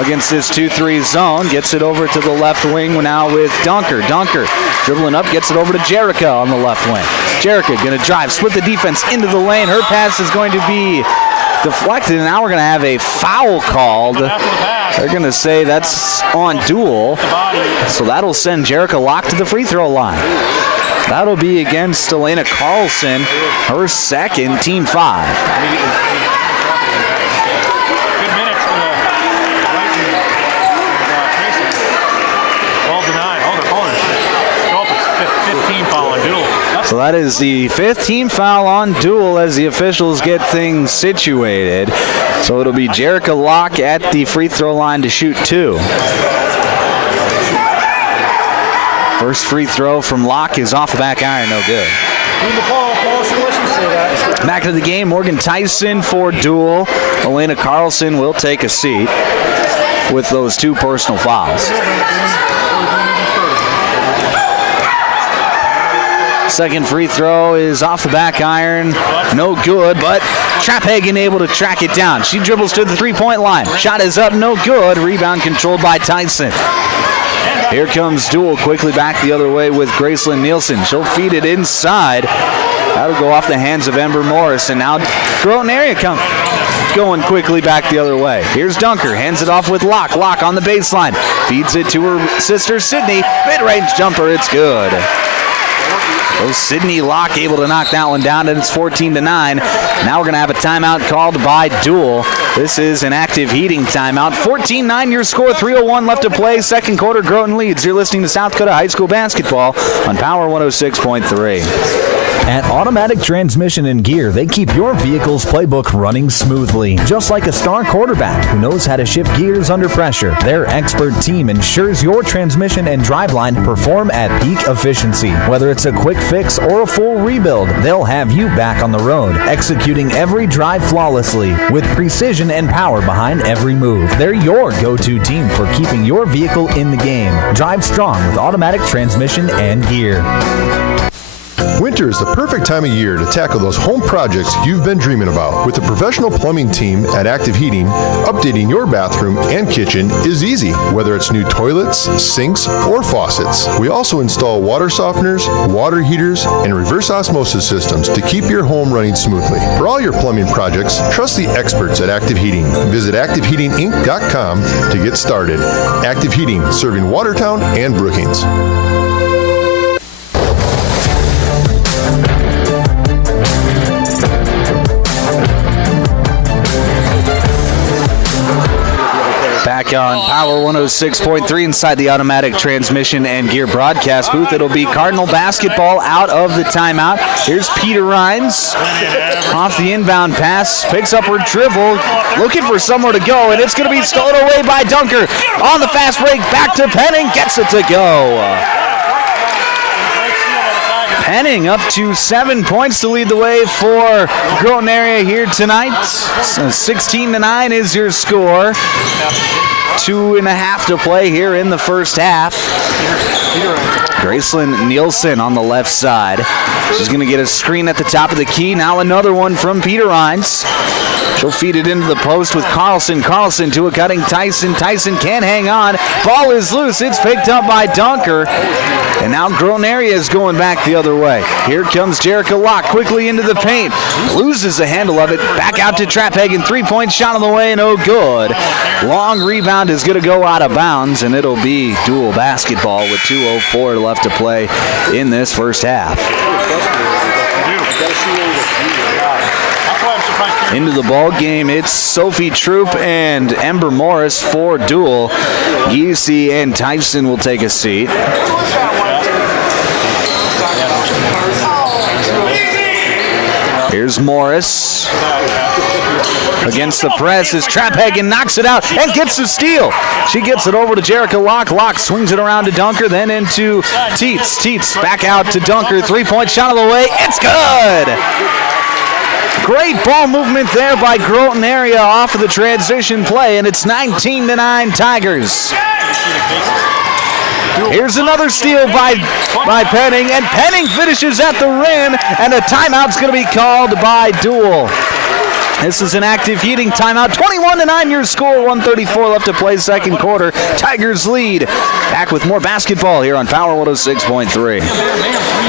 against this 2-3 zone. Gets it over to the left wing now with Dunker. Dunker dribbling up, gets it over to Jerica on the left wing. Jerica going to drive, split the defense into the lane. Her pass is going to be deflected, and now we're going to have a foul called. They're going to say that's on Deuel, so that'll send Jerica Locke to the free throw line. That'll be against Elena Carlson, her second, team 5. So that is the 5th team foul on Deuel as the officials get things situated. So it'll be Jerica Locke at the free throw line to shoot 2. First free throw from Locke is off the back iron, no good. Back to the game, Morgan Tyson for Deuel. Elena Carlson will take a seat with those 2 personal fouls. Second free throw is off the back iron, no good, but Trapphagen able to track it down. She dribbles to the 3-point line. Shot is up, no good. Rebound controlled by Tyson. Here comes Deuel quickly back the other way with Gracelyn Nielsen. She'll feed it inside. That'll go off the hands of Ember Morris, and now Groton area going quickly back the other way. Here's Dunker, hands it off with Locke. Locke on the baseline, feeds it to her sister Sydney. Mid-range jumper, it's good. So Sydney Locke able to knock that one down, and it's 14-9. Now we're going to have a timeout called by Deuel. This is an active heating timeout. 14-9 your score, 3:01 left to play. Second quarter, Groton leads. You're listening to South Dakota High School Basketball on Power 106.3. At Automatic Transmission and Gear, they keep your vehicle's playbook running smoothly. Just like a star quarterback who knows how to shift gears under pressure, their expert team ensures your transmission and driveline perform at peak efficiency. Whether it's a quick fix or a full rebuild, they'll have you back on the road, executing every drive flawlessly with precision and power behind every move. They're your go-to team for keeping your vehicle in the game. Drive strong with Automatic Transmission and Gear. Winter is the perfect time of year to tackle those home projects you've been dreaming about. With the professional plumbing team at Active Heating, updating your bathroom and kitchen is easy, whether it's new toilets, sinks, or faucets. We also install water softeners, water heaters, and reverse osmosis systems to keep your home running smoothly. For all your plumbing projects, trust the experts at Active Heating. Visit ActiveHeatingInc.com to get started. Active Heating, serving Watertown and Brookings. Back on Power 106.3 inside the Automatic Transmission and Gear broadcast booth. It'll be Cardinal basketball out of the timeout. Here's Peter Rhines off the inbound pass, picks up her dribble, looking for somewhere to go, and it's going to be stolen away by Dunker. On the fast break, back to Penning, gets it to go. Penning up to 7 points to lead the way for Groton area here tonight. So 16-9 is your score. 2.5 to play here in the first half. Gracelyn Nielsen on the left side. She's going to get a screen at the top of the key. Now another one from Peter Rhines. She'll feed it into the post with Carlson. Carlson to a cutting Tyson. Tyson can't hang on. Ball is loose. It's picked up by Dunker. And now Groton area is going back the other way. Here comes Jerica Locke quickly into the paint. Loses the handle of it. Back out to Trapphagen. 3-point shot on the way, no good. Long rebound is going to go out of bounds, and it'll be Deuel basketball with 2:04 left to play in this first half. Into the ball game, it's Sophie Troop and Ember Morris for Deuel. Giese and Tyson will take a seat. Here's Morris against the press as Trapphagen knocks it out and gets the steal. She gets it over to Jerica Locke. Locke swings it around to Dunker, then into Teets. Teets back out to Dunker. 3-point shot on the way. It's good. Great ball movement there by Groton area off of the transition play, and it's 19-9 Tigers. Here's another steal by Penning, and Penning finishes at the rim, and a timeout's going to be called by Deuel. This is an active heating timeout. 21-9 your score, 1:34 left to play second quarter. Tigers lead. Back with more basketball here on Power 106.3.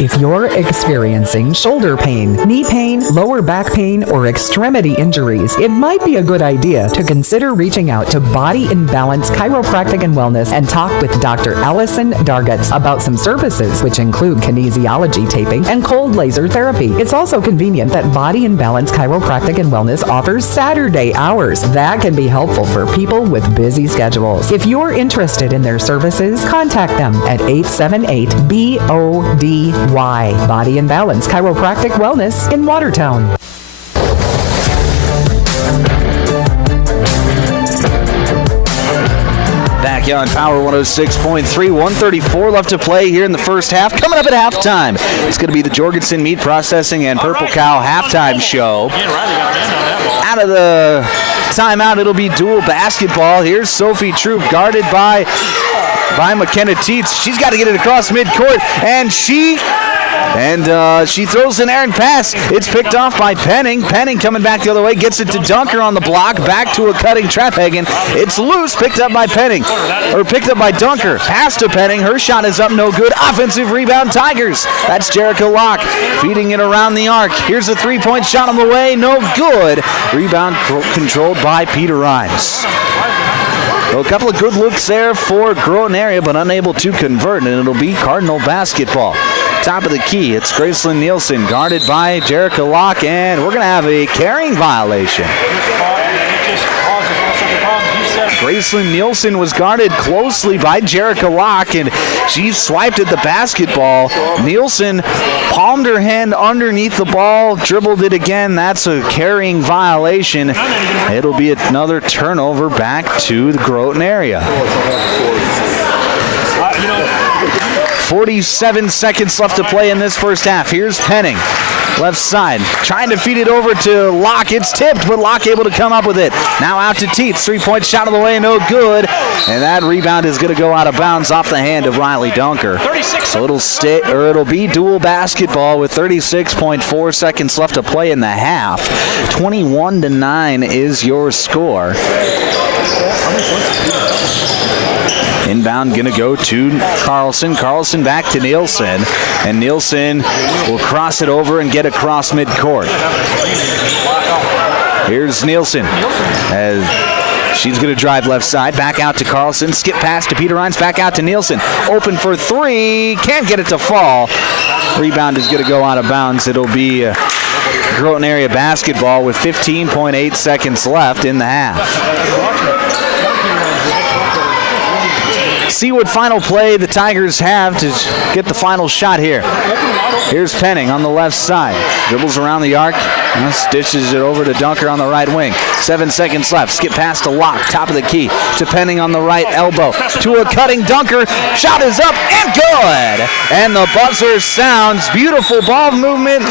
If you're experiencing shoulder pain, knee pain, lower back pain, or extremity injuries, it might be a good idea to consider reaching out to Body and Balance Chiropractic and Wellness and talk with Dr. Allison Dargutz about some services, which include kinesiology taping and cold laser therapy. It's also convenient that Body and Balance Chiropractic and Wellness Wellness offers Saturday hours. That can be helpful for people with busy schedules. If you're interested in their services, contact them at 878-BODY. Body and Balance Chiropractic Wellness in Watertown. Back on Power 106.3, 134 left to play here in the first half. Coming up at halftime, it's going to be the Jorgensen Meat Processing and Purple Cow halftime show. Out of the timeout, it'll be dual basketball. Here's Sophie Troop guarded by McKenna Teets. She's got to get it across midcourt, and she throws an errant pass. It's picked off by Penning. Penning coming back the other way, gets it to Dunker on the block, back to a cutting Traphagen. It's loose, picked up by Dunker. Pass to Penning. Her shot is up, no good. Offensive rebound, Tigers. That's Jerica Locke feeding it around the arc. Here's a three-point shot on the way, no good. Rebound controlled by Peter Rimes. So a couple of good looks there for Groton area, but unable to convert, and it'll be Cardinal basketball. Top of the key, it's Graceland Nielsen guarded by Jerica Locke, and we're going to have a carrying violation. Graceland Nielsen was guarded closely by Jerica Locke, and she swiped at the basketball. Nielsen palmed her hand underneath the ball, dribbled it again. That's a carrying violation. It'll be another turnover back to the Groton area. 47 seconds left to play in this first half. Here's Penning, left side, trying to feed it over to Locke. It's tipped, but Locke able to come up with it. Now out to Teets. Three-point shot of the way, no good. And that rebound is going to go out of bounds off the hand of Riley Dunker. So it'll be dual basketball with 36.4 seconds left to play in the half. 21-9 is your score. Inbound going to go to Carlson. Carlson back to Nielsen. And Nielsen will cross it over and get across midcourt. Here's Nielsen. She's going to drive left side. Back out to Carlson. Skip pass to Peter Rimes. Back out to Nielsen. Open for three. Can't get it to fall. Rebound is going to go out of bounds. It'll be Groton area basketball with 15.8 seconds left in the half. See what final play the Tigers have to get the final shot here. Here's Penning on the left side. Dribbles around the arc. Stitches it over to Dunker on the right wing. 7 seconds left. Skip pass to Locke. Top of the key to Penning on the right elbow. To a cutting Dunker. Shot is up and good. And the buzzer sounds. Beautiful ball movement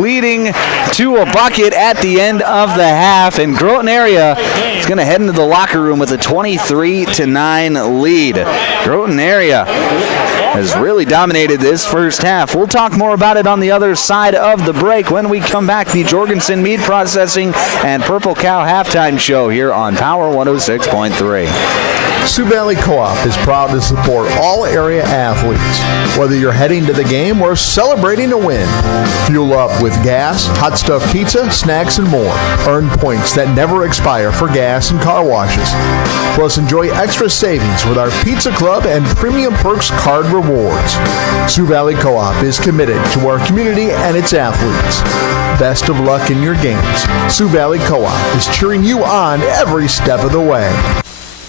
leading to a bucket at the end of the half. And Groton area is going to head into the locker room with a 23-9 lead. Groton area has really dominated this first half. We'll talk more about it on the other side of the break when we come back. The Jorgensen Meat Processing and Purple Cow halftime show here on Power 106.3. Sioux Valley Co-op is proud to support all area athletes. Whether you're heading to the game or celebrating a win, fuel up with gas, hot stuff pizza, snacks, and more. Earn points that never expire for gas and car washes. Plus, enjoy extra savings with our Pizza Club and Premium Perks card rewards. Sioux Valley Co-op is committed to our community and its athletes. Best of luck in your games. Sioux Valley Co-op is cheering you on every step of the way.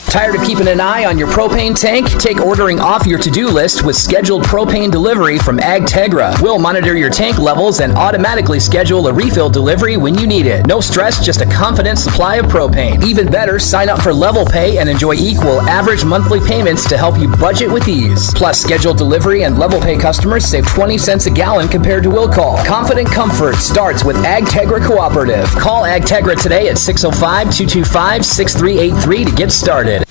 Tired of keeping an eye on your propane tank? Take ordering off your to-do list with scheduled propane delivery from AgTegra. We'll monitor your tank levels and automatically schedule a refill delivery when you need it. No stress, just a confident supply of propane. Even better, sign up for Level Pay and enjoy equal average monthly payments to help you budget with ease. Plus, scheduled delivery and Level Pay customers save 20 cents a gallon compared to will call. Confident comfort starts with AgTegra Cooperative. Call AgTegra today at 605-225-6383 to get started.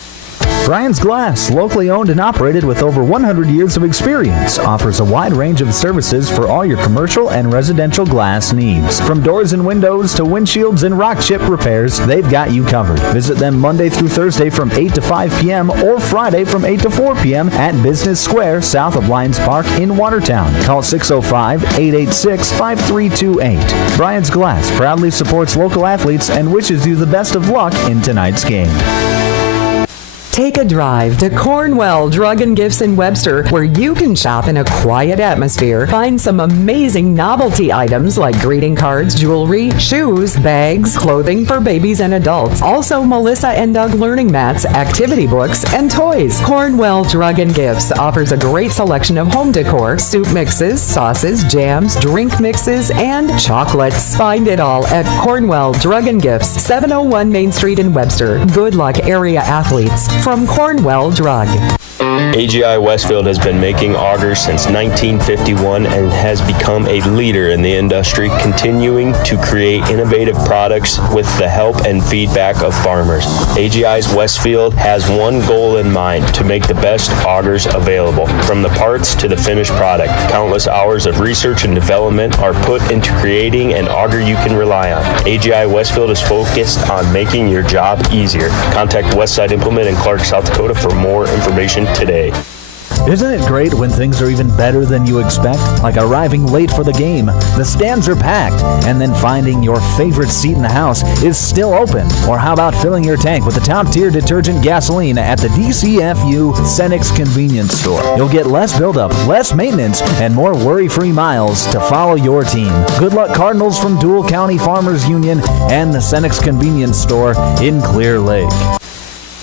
Brian's Glass, locally owned and operated with over 100 years of experience, offers a wide range of services for all your commercial and residential glass needs. From doors and windows to windshields and rock chip repairs, they've got you covered. Visit them Monday through Thursday from 8 to 5 p.m. or Friday from 8 to 4 p.m. at Business Square, south of Lions Park in Watertown. Call 605-886-5328. Brian's Glass proudly supports local athletes and wishes you the best of luck in tonight's game. Take a drive to Cornwell Drug and Gifts in Webster, where you can shop in a quiet atmosphere. Find some amazing novelty items like greeting cards, jewelry, shoes, bags, clothing for babies and adults. Also, Melissa and Doug learning mats, activity books, and toys. Cornwell Drug and Gifts offers a great selection of home decor, soup mixes, sauces, jams, drink mixes, and chocolates. Find it all at Cornwell Drug and Gifts, 701 Main Street in Webster. Good luck, area athletes. From Cornwell Drug. AGI Westfield has been making augers since 1951 and has become a leader in the industry, continuing to create innovative products with the help and feedback of farmers. AGI's Westfield has one goal in mind: to make the best augers available. From the parts to the finished product, countless hours of research and development are put into creating an auger you can rely on. AGI Westfield is focused on making your job easier. Contact Westside Implement in Clark, South Dakota for more information today. Isn't it great when things are even better than you expect? Like arriving late for the game, the stands are packed, and then finding your favorite seat in the house is still open. Or how about filling your tank with the top-tier detergent gasoline at the DCFU Cenex Convenience Store? You'll get less buildup, less maintenance, and more worry-free miles to follow your team. Good luck, Cardinals, from Deuel County Farmers Union and the Cenex Convenience Store in Clear Lake.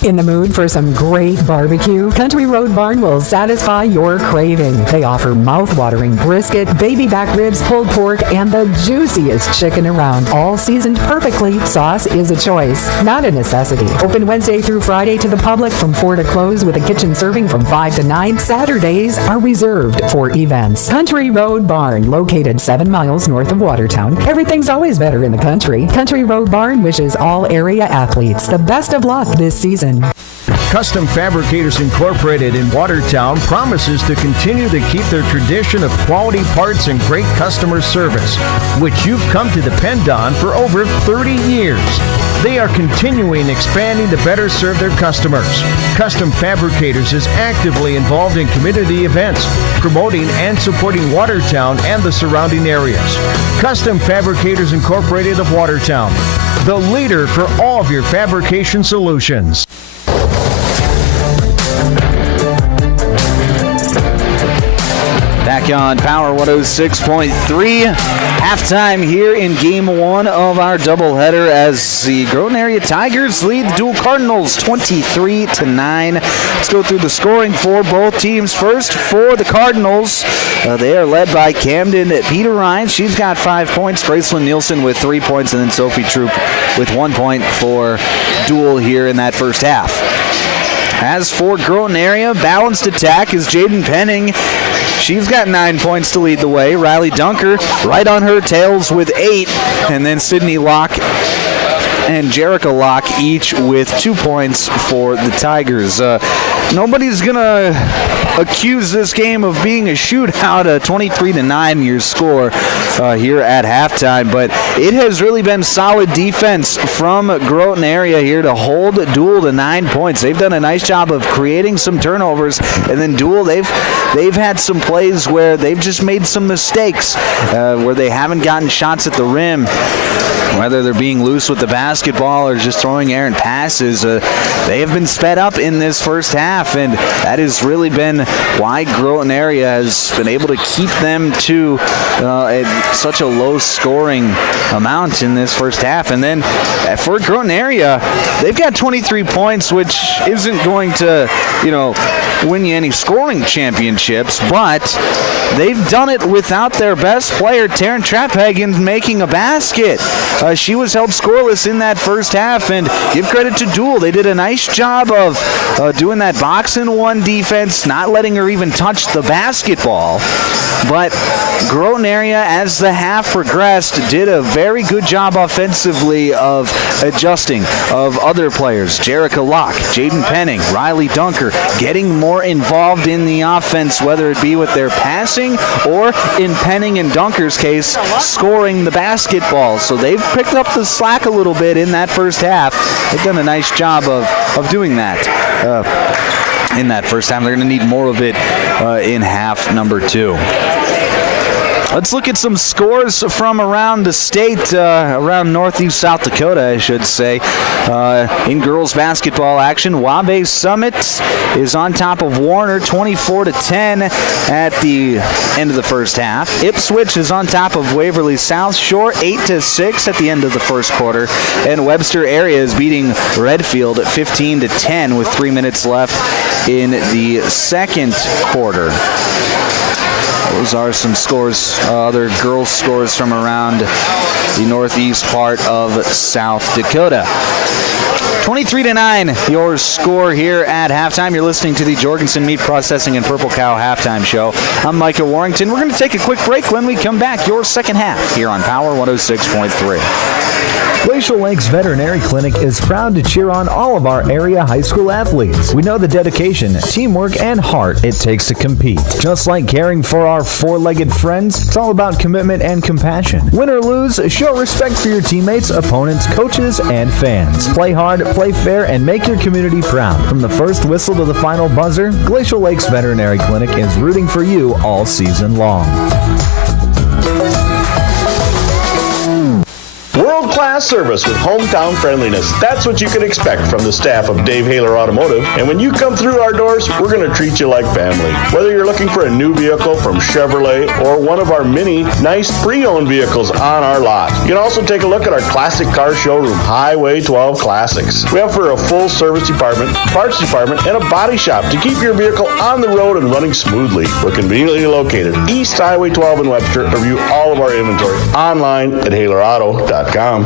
In the mood for some great barbecue? Country Road Barn will satisfy your craving. They offer mouth-watering brisket, baby back ribs, pulled pork, and the juiciest chicken around. All seasoned perfectly. Sauce is a choice, not a necessity. Open Wednesday through Friday to the public from 4 to close, with a kitchen serving from 5 to 9. Saturdays are reserved for events. Country Road Barn, located 7 miles north of Watertown. Everything's always better in the country. Country Road Barn wishes all area athletes the best of luck this season. Custom Fabricators Incorporated in Watertown promises to continue to keep their tradition of quality parts and great customer service, which you've come to depend on for over 30 years. They are continuing expanding to better serve their customers. Custom Fabricators is actively involved in community events, promoting and supporting Watertown and the surrounding areas. Custom Fabricators Incorporated of Watertown, the leader for all of your fabrication solutions. Back on Power 106.3. Halftime here in Game 1 of our doubleheader as the Groton Area Tigers lead the Deuel Cardinals 23-9. Let's go through the scoring for both teams. First, for the Cardinals, they are led by Camden Peter Ryan. She's got 5 points. Gracelyn Nielsen with 3 points, and then Sophie Troop with 1 point for Deuel here in that first half. As for Groton Area, balanced attack is Jaden Penning. She's got 9 points to lead the way. Riley Dunker right on her tails with 8. And then Sydney Locke and Jerica Locke each with 2 points for the Tigers. Nobody's going to accuse this game of being a shootout, a 23-9 your score here at halftime. But it has really been solid defense from Groton Area here to hold Deuel to 9 points. They've done a nice job of creating some turnovers. And then Deuel, they've had some plays where they've just made some mistakes, where they haven't gotten shots at the rim. Whether they're being loose with the basketball or just throwing errant passes, they have been sped up in this first half, and that has really been why Groton Area has been able to keep them to such a low scoring amount in this first half. And then for Groton Area, they've got 23 points, which isn't going to, win you any scoring championships, but they've done it without their best player, Taryn Traphagen, making a basket. She was held scoreless in that first half, and give credit to Deuel. They did a nice job of doing that box-and-one defense, not letting her even touch the basketball. But Groton Area, as the half progressed, did a very good job offensively of adjusting of other players. Jerica Locke, Jaden Penning, Riley Dunker, getting more involved in the offense, whether it be with their passing or, in Penning and Dunker's case, scoring the basketball. So they've picked up the slack a little bit in that first half. They've done a nice job of doing that. In that first half. They're going to need more of it in half number 2. Let's look at some scores from around the state, around northeast South Dakota, I should say. In girls basketball action, Wabash Summit is on top of Warner 24-10 at the end of the first half. Ipswich is on top of Waverly South Shore 8-6 at the end of the first quarter. And Webster Area is beating Redfield 15-10 with 3 minutes left in the second quarter. Those are some scores, other girls' scores from around the northeast part of South Dakota. 23-9, your score here at halftime. You're listening to the Jorgensen Meat Processing and Purple Cow Halftime Show. I'm Micah Warrington. We're going to take a quick break. When we come back, your second half here on Power 106.3. Glacial Lakes Veterinary Clinic is proud to cheer on all of our area high school athletes. We know the dedication, teamwork, and heart it takes to compete. Just like caring for our four-legged friends, it's all about commitment and compassion. Win or lose, show respect for your teammates, opponents, coaches, and fans. Play hard, play fair, and make your community proud. From the first whistle to the final buzzer, Glacial Lakes Veterinary Clinic is rooting for you all season long. World-class service with hometown friendliness. That's what you can expect from the staff of Dave Haler Automotive. And when you come through our doors, we're going to treat you like family. Whether you're looking for a new vehicle from Chevrolet or one of our many nice pre-owned vehicles on our lot. You can also take a look at our classic car showroom, Highway 12 Classics. We offer a full service department, parts department, and a body shop to keep your vehicle on the road and running smoothly. We're conveniently located East Highway 12 in Webster. Review all of our inventory online at HalerAuto.com.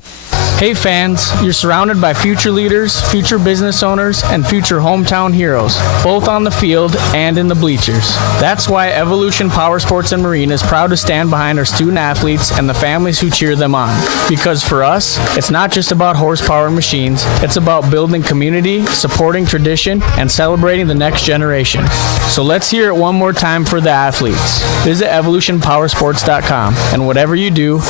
Hey fans, you're surrounded by future leaders, future business owners, and future hometown heroes, both on the field and in the bleachers. That's why Evolution Power Sports and Marine is proud to stand behind our student athletes and the families who cheer them on. Because for us, it's not just about horsepower and machines, it's about building community, supporting tradition, and celebrating the next generation. So let's hear it one more time for the athletes. Visit evolutionpowersports.com, and whatever you do,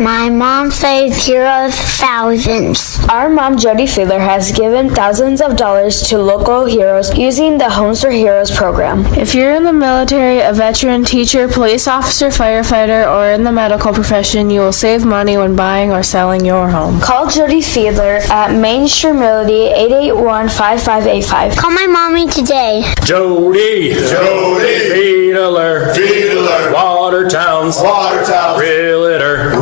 my mom saved heroes thousands. Our mom, Jody Fiedler, has given thousands of dollars to local heroes using the Homes for Heroes program. If you're in the military, a veteran, teacher, police officer, firefighter, or in the medical profession, you will save money when buying or selling your home. Call Jody Fiedler at Main Street Melody 881-5585. Call my mommy today. Jody, Fiedler, Watertown's, Realtor.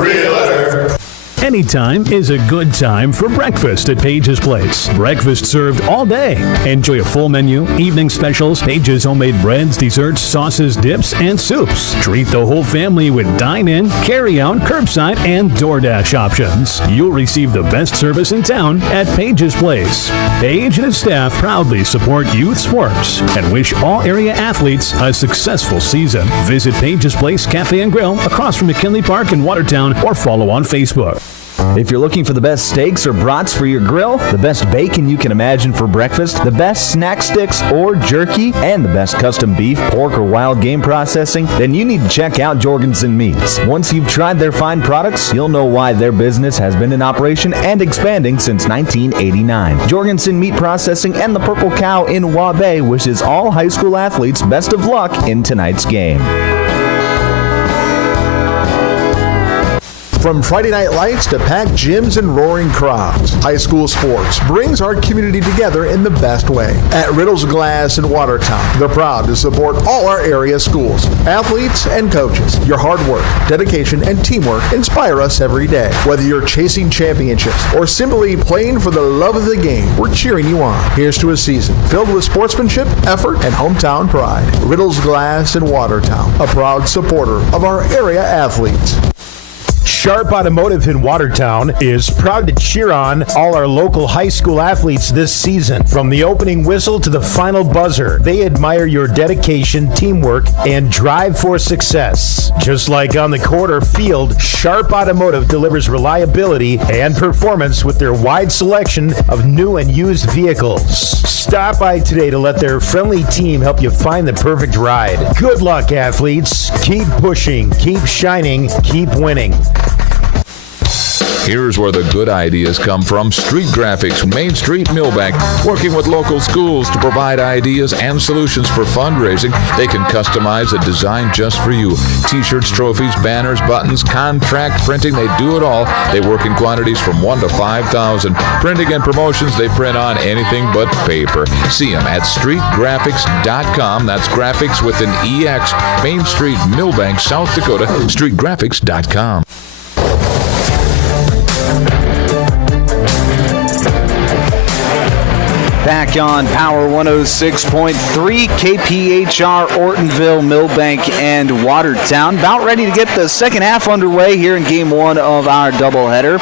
Anytime is a good time for breakfast at Page's Place. Breakfast served all day. Enjoy a full menu, evening specials, Page's homemade breads, desserts, sauces, dips, and soups. Treat the whole family with dine-in, carry-out, curbside, and DoorDash options. You'll receive the best service in town at Page's Place. Page and his staff proudly support youth sports and wish all area athletes a successful season. Visit Page's Place Cafe and Grill across from McKinley Park in Watertown or follow on Facebook. If you're looking for the best steaks or brats for your grill, the best bacon you can imagine for breakfast, the best snack sticks or jerky, and the best custom beef, pork, or wild game processing, then you need to check out Jorgensen Meats. Once you've tried their fine products, you'll know why their business has been in operation and expanding since 1989. Jorgensen Meat Processing and the Purple Cow in Wabash wishes all high school athletes best of luck in tonight's game. From Friday night lights to packed gyms and roaring crowds, high school sports brings our community together in the best way. At Riddle's Glass in Watertown, they're proud to support all our area schools, athletes, and coaches. Your hard work, dedication, and teamwork inspire us every day. Whether you're chasing championships or simply playing for the love of the game, we're cheering you on. Here's to a season filled with sportsmanship, effort, and hometown pride. Riddle's Glass in Watertown, a proud supporter of our area athletes. Sharp Automotive in Watertown is proud to cheer on all our local high school athletes this season. From the opening whistle to the final buzzer, they admire your dedication, teamwork, and drive for success. Just like on the court or field, Sharp Automotive delivers reliability and performance with their wide selection of new and used vehicles. Stop by today to let their friendly team help you find the perfect ride. Good luck, athletes. Keep pushing, keep shining, keep winning. Here's where the good ideas come from. Street Graphics, Main Street, Millbank, working with local schools to provide ideas and solutions for fundraising. They can customize a design just for you. T-shirts, trophies, banners, buttons, contract printing, they do it all. They work in quantities from 1 to 5,000. Printing and promotions, they print on anything but paper. See them at streetgraphics.com. That's graphics with an EX. Main Street, Millbank, South Dakota. Streetgraphics.com. Back on Power 106.3, KPHR, Ortonville, Millbank, and Watertown. About ready to get the second half underway here in Game 1 of our doubleheader.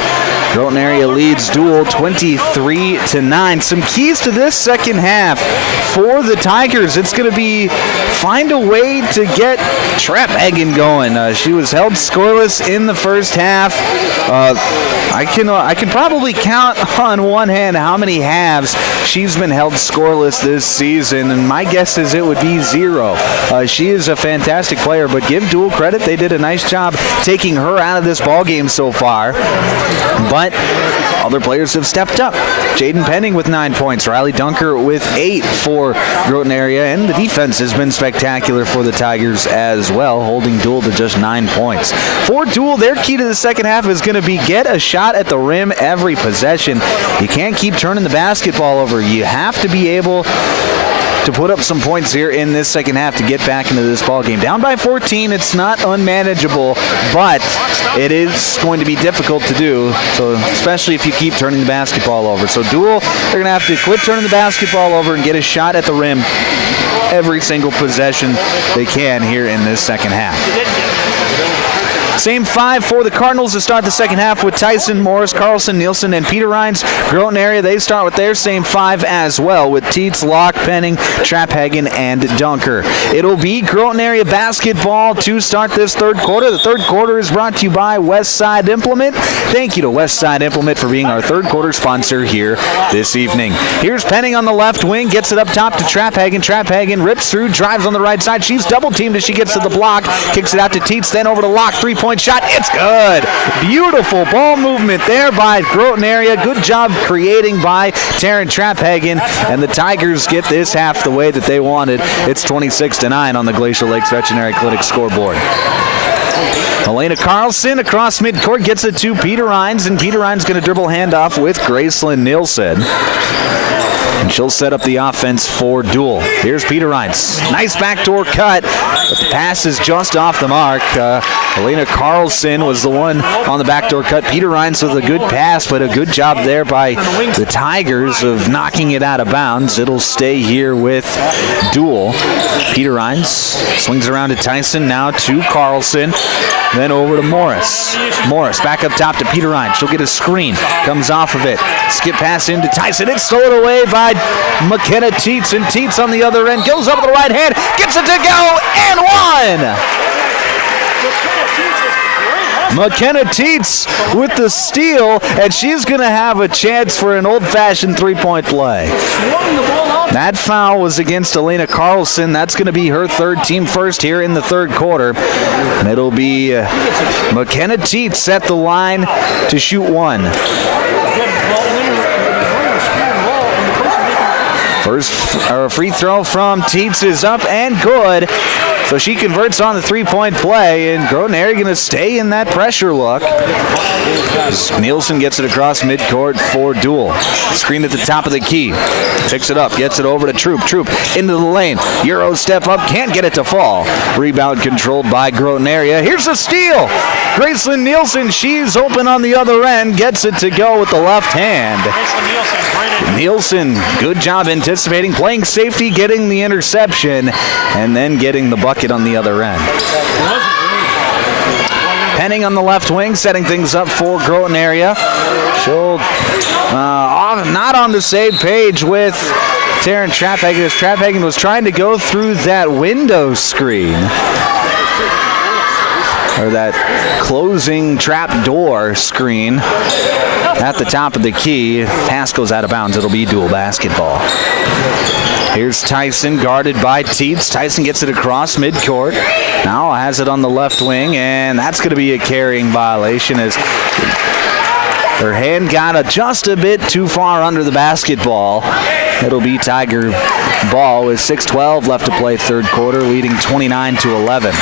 Groton area leads Deuel 23-9. Some keys to this second half for the Tigers. It's going to be find a way to get Traphagen going. She was held scoreless in the first half. I can probably count on one hand how many halves she's been held scoreless this season, and my guess is it would be 0. She is a fantastic player, but give Deuel credit. They did a nice job taking her out of this ball game so far. But other players have stepped up. Jaden Penning with 9 points. Riley Dunker with 8 for Groton area. And the defense has been spectacular for the Tigers as well, holding Deuel to just 9 points. For Deuel, their key to the second half is going to be get a shot at the rim every possession. You can't keep turning the basketball over. You have to be able to put up some points here in this second half to get back into this ball game. Down by 14, it's not unmanageable, but it is going to be difficult to do, so especially if you keep turning the basketball over. So Deuel, they're going to have to quit turning the basketball over and get a shot at the rim every single possession they can here in this second half. Same 5 for the Cardinals to start the second half with Tyson, Morris, Carlson, Nielsen, and Peter Rhines. Groton area, they start with their same 5 as well with Teets, Locke, Penning, Traphagen, and Dunker. It'll be Groton area basketball to start this third quarter. The third quarter is brought to you by Westside Implement. Thank you to Westside Implement for being our third quarter sponsor here this evening. Here's Penning on the left wing, gets it up top to Traphagen. Traphagen rips through, drives on the right side. She's double teamed as she gets to the block, kicks it out to Teets, then over to Locke. 3-point shot. It's good. Beautiful ball movement there by Groton area. Good job creating by Taryn Traphagen. And the Tigers get this half the way that they wanted. It's 26-9 on the Glacier Lakes Veterinary Clinic scoreboard. Elena Carlson across midcourt gets it to Peter Rhines, and Peter Rhines going to dribble handoff with Gracelyn Nielsen. And she'll set up the offense for Deuel. Here's Peter Rhines. Nice backdoor cut, but the pass is just off the mark. Elena Carlson was the one on the backdoor cut. Peter Rhines with a good pass, but a good job there by the Tigers of knocking it out of bounds. It'll stay here with Deuel. Peter Rhines swings around to Tyson, now to Carlson. Then over to Morris. Morris back up top to Peter Rhines. She'll get a screen. Comes off of it. Skip pass into Tyson. It's stolen away by McKenna Teets. And Teets on the other end goes up with the right hand. Gets it to go and one. McKenna Teets with the steal. And she's going to have a chance for an old-fashioned three-point play. That foul was against Elena Carlson. That's going to be her third, team first here in the third quarter. And it'll be McKenna Teets at the line to shoot one. First free throw from Teets is up and good. So she converts on the three-point play, and Groton area going to stay in that pressure look. Nielsen gets it across midcourt for Deuel. Screen at the top of the key. Picks it up, gets it over to Troop. Troop into the lane. Euro step up, can't get it to fall. Rebound controlled by Groton area. Here's a steal. Gracelyn Nielsen, she's open on the other end, gets it to go with the left hand. Nielsen, good job anticipating, playing safety, getting the interception, and then getting the bucket on the other end. Penning on the left wing, setting things up for Groton area. She'll not on the same page with Taryn Traphagen, as Traphagen was trying to go through that window screen. Or that closing trap door screen at the top of the key. Pass goes out of bounds. It'll be Deuel basketball. Here's Tyson, guarded by Teets. Tyson gets it across midcourt. Now has it on the left wing, and that's going to be a carrying violation as Her hand got just a bit too far under the basketball. It'll be Tiger ball with 6:12 left to play third quarter, leading 29-11.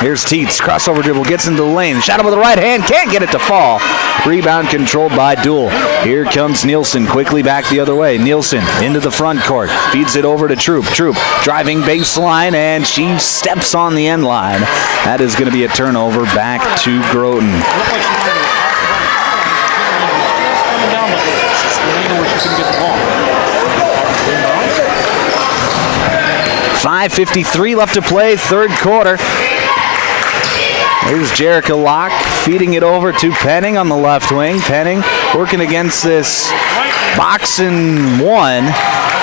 Here's Teets, crossover dribble, gets into the lane, shot him with the right hand, can't get it to fall. Rebound controlled by Deuel. Here comes Nielsen, quickly back the other way. Nielsen into the front court, feeds it over to Troop. Troop driving baseline, and she steps on the end line. That is going to be a turnover back to Groton. 5:53 left to play, third quarter. Here's Jerica Locke feeding it over to Penning on the left wing. Penning working against this box and one.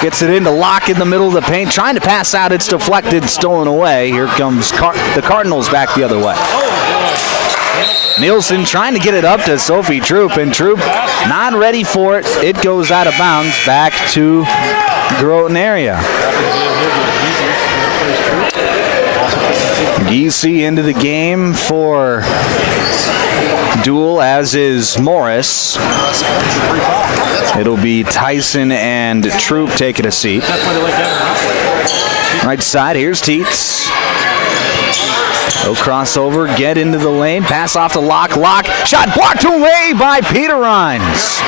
Gets it into Locke in the middle of the paint. Trying to pass out. It's deflected, stolen away. Here comes the Cardinals back the other way. Nielsen trying to get it up to Sophie Troop, and Troop not ready for it. It goes out of bounds back to Groton area. Giese into the game for Deuel, as is Morris. It'll be Tyson and Troop taking a seat. Right side, here's Teets. No crossover, get into the lane, pass off to Locke. Locke, shot blocked away by Peter Rhines.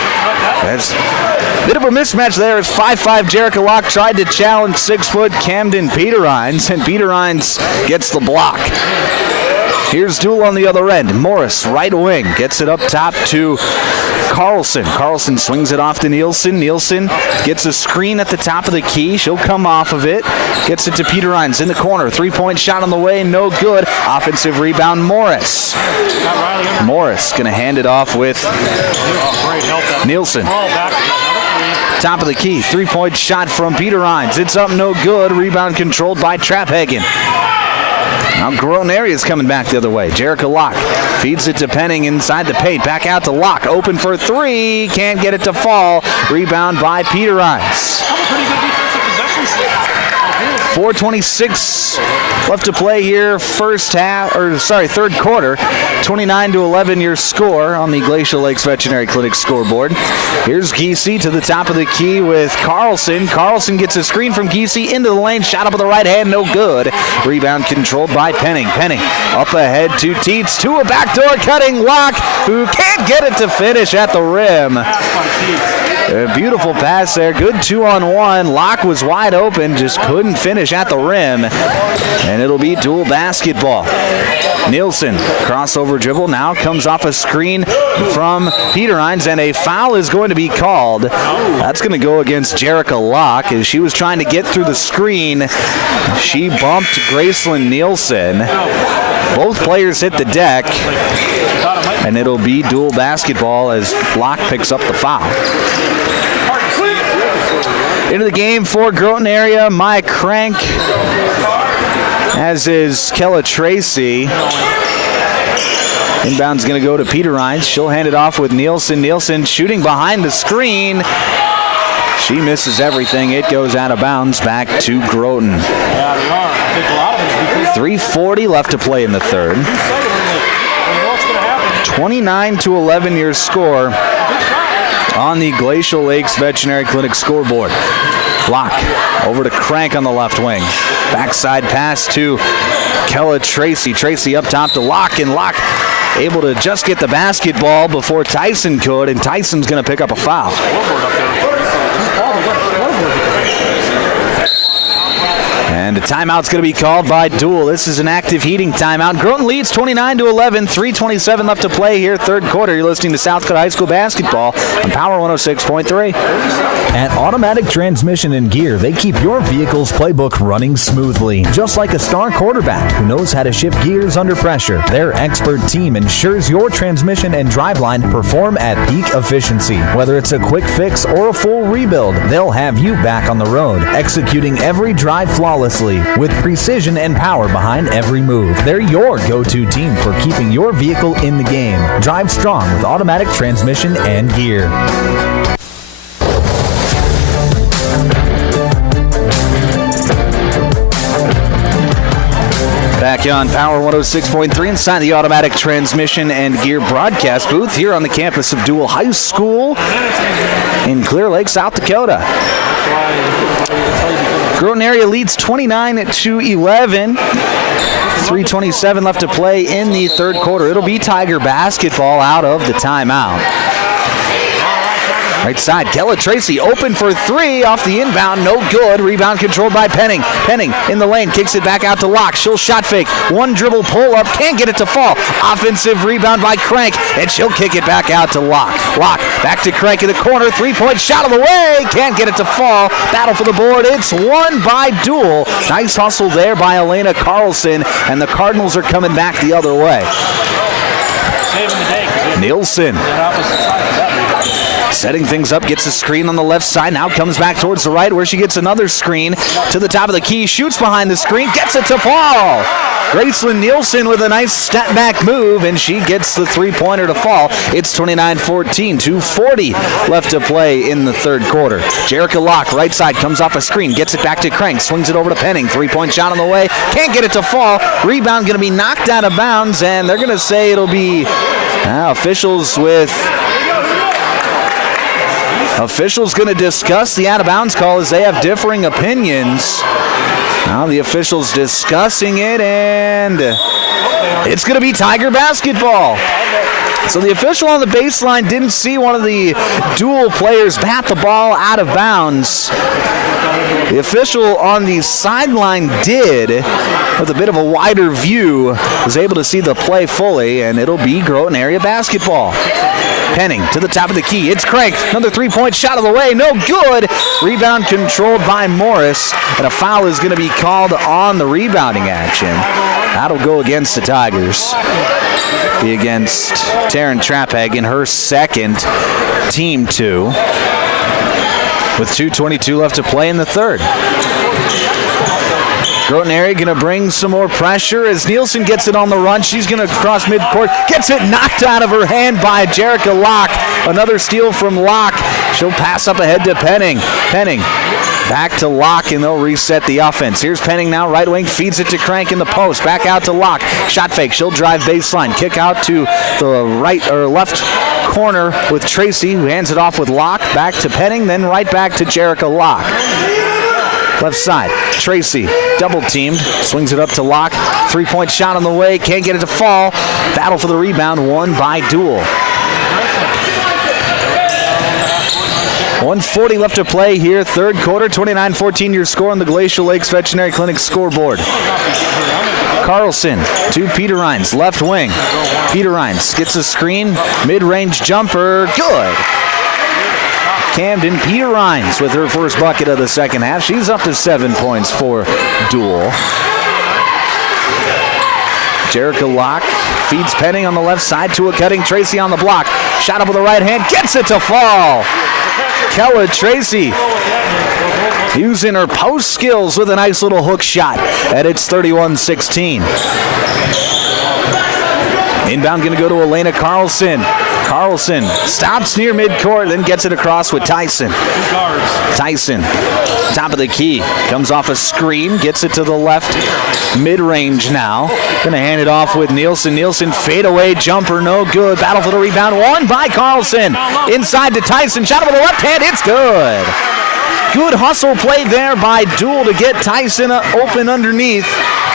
That's a bit of a mismatch there as 5'5" Jerica Locke tried to challenge 6' Camden Peter Rhines, and Peter Rhines gets the block. Here's Deuel on the other end. Morris, right wing, gets it up top to Carlson. Carlson swings it off to Nielsen. Nielsen gets a screen at the top of the key. She'll come off of it. Gets it to Peter Rhines in the corner. Three-point shot on the way, no good. Offensive rebound, Morris. Morris going to hand it off with Nielsen. Top of the key. Three-point shot from Peter Rhines. It's up, no good. Rebound controlled by Traphagen. Now Groton area is coming back the other way. Jerica Locke feeds it to Penning inside the paint. Back out to Locke. Open for three. Can't get it to fall. Rebound by Peter Rhines. 4:26 left to play here. Third quarter. 29-11 your score on the Glacial Lakes Veterinary Clinic scoreboard. Here's Giese to the top of the key with Carlson. Carlson gets a screen from Giese into the lane. Shot up with the right hand, no good. Rebound controlled by Penning. Penning up ahead to Teets. To a backdoor cutting Locke, who can't get it to finish at the rim. A beautiful pass there. Good 2-on-1. Locke was wide open, just couldn't finish at the rim. And it'll be Deuel basketball. Nielsen, crossover dribble, now comes off a screen from Peter Rhines, and a foul is going to be called. That's going to go against Jerica Locke as she was trying to get through the screen. She bumped Gracelyn Nielsen. Both players hit the deck, and it'll be Deuel basketball as Locke picks up the foul. Into the game for Groton area, Maya Crank, as is Kella Tracy. Inbound's going to go to Peter Rhines. She'll hand it off with Nielsen. Nielsen shooting behind the screen. She misses everything. It goes out of bounds back to Groton. 3:40 left to play in the third. 29-11 your score on the Glacial Lakes Veterinary Clinic scoreboard. Locke over to Crank on the left wing. Backside pass to Kella Tracy. Tracy up top to Locke, and Locke able to just get the basketball before Tyson could, and Tyson's going to pick up a foul. And a timeout's going to be called by Deuel. This is an active heating timeout. Groton leads 29-11, 3:27 left to play here, third quarter. You're listening to South Dakota High School basketball on Power 106.3. At Automatic Transmission and Gear, they keep your vehicle's playbook running smoothly. Just like a star quarterback who knows how to shift gears under pressure, their expert team ensures your transmission and driveline perform at peak efficiency. Whether it's a quick fix or a full rebuild, they'll have you back on the road, executing every drive flawlessly with precision and power behind every move. They're your go-to team for keeping your vehicle in the game. Drive strong with Automatic Transmission and Gear. Back on Power 106.3 inside the automatic transmission and gear broadcast booth here on the campus of Deuel High School in Clear Lake, South Dakota. Groton area leads 29-11. 3:27 left to play in the third quarter. It'll be Tiger basketball out of the timeout. Right side, Kella Tracy open for three off the inbound, no good. Rebound controlled by Penning. Penning in the lane, kicks it back out to Locke. She'll shot fake, one dribble pull up, can't get it to fall. Offensive rebound by Crank, and she'll kick it back out to Locke. Locke back to Crank in the corner, 3-point shot of the way, can't get it to fall. Battle for the board, it's won by Deuel. Nice hustle there by Elena Carlson, and the Cardinals are coming back the other way. Nielsen setting things up, gets a screen on the left side, now comes back towards the right where she gets another screen to the top of the key, shoots behind the screen, gets it to fall. Graceland Nielsen with a nice step back move, and she gets the three-pointer to fall. It's 29-14, 2:40 left to play in the third quarter. Jerica Locke, right side, comes off a screen, gets it back to Crank, swings it over to Penning, three-point shot on the way, can't get it to fall. Rebound going to be knocked out of bounds, and they're going to say it'll be officials going to discuss the out-of-bounds call as they have differing opinions. Now the officials discussing it, and it's going to be Tiger basketball. So the official on the baseline didn't see one of the Deuel players bat the ball out of bounds. The official on the sideline did, with a bit of a wider view, was able to see the play fully, and it'll be Groton area basketball. Penning to the top of the key. It's Crank. Another three-point shot of the way. No good. Rebound controlled by Morris. And a foul is going to be called on the rebounding action. That'll go against the Tigers. Be against Taryn Traphag in her second, team 2. With 2:22 left to play in the third. Groton area going to bring some more pressure as Nielsen gets it on the run. She's going to cross midcourt, gets it knocked out of her hand by Jerica Locke. Another steal from Locke. She'll pass up ahead to Penning. Penning back to Locke, and they'll reset the offense. Here's Penning now, right wing, feeds it to Crank in the post. Back out to Locke. Shot fake. She'll drive baseline. Kick out to the right or left corner with Tracy, who hands it off with Locke. Back to Penning, then right back to Jerica Locke. Left side, Tracy, double teamed, swings it up to Locke. Three-point shot on the way, can't get it to fall. Battle for the rebound, won by Deuel. 1:40 left to play here, third quarter, 29-14 your score on the Glacial Lakes Veterinary Clinic scoreboard. Carlson to Peter Rhines, left wing. Peter Rhines gets a screen, mid-range jumper, good. Camden Peter Rhines with her first bucket of the second half. She's up to 7 points for Deuel. Jerica Locke feeds Penning on the left side to a cutting Tracy on the block. Shot up with the right hand, gets it to fall. Kella Tracy using her post skills with a nice little hook shot, and it's 31-16. Inbound going to go to Elena Carlson. Carlson stops near midcourt, then gets it across with Tyson. Tyson, top of the key, comes off a screen, gets it to the left mid-range now. Going to hand it off with Nielsen. Nielsen, fadeaway jumper, no good. Battle for the rebound, won by Carlson. Inside to Tyson, shot with the left hand, it's good. Good hustle play there by Deuel to get Tyson open underneath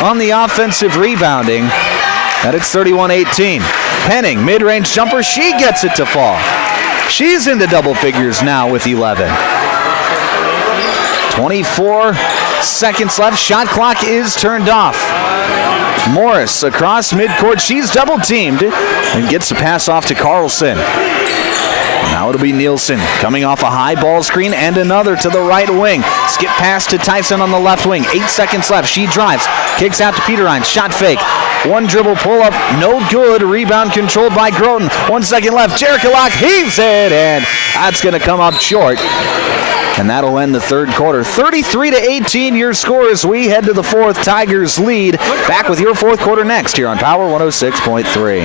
on the offensive rebounding. And it's 31-18. Penning, mid-range jumper, she gets it to fall. She's into double figures now with 11. 24 seconds left. Shot clock is turned off. Morris across midcourt. She's double teamed and gets a pass off to Carlson. Now it'll be Nielsen coming off a high ball screen and another to the right wing. Skip pass to Tyson on the left wing. 8 seconds left. She drives. Kicks out to Peter Rhines. Shot fake. One dribble pull up. No good. Rebound controlled by Groton. 1 second left. Jerica Locke heaves it, and that's going to come up short. And that'll end the third quarter. 33-18 your score as we head to the fourth. Tigers lead. Back with your fourth quarter next here on Power 106.3.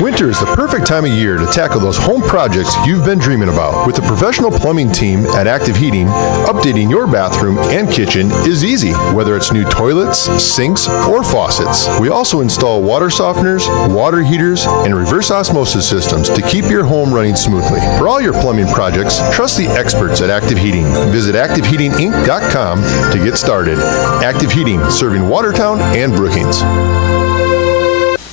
Winter is the perfect time of year to tackle those home projects you've been dreaming about. With the professional plumbing team at Active Heating, updating your bathroom and kitchen is easy, whether it's new toilets, sinks, or faucets. We also install water softeners, water heaters, and reverse osmosis systems to keep your home running smoothly. For all your plumbing projects, trust the experts at Active Heating. Visit ActiveHeatingInc.com to get started. Active Heating, serving Watertown and Brookings.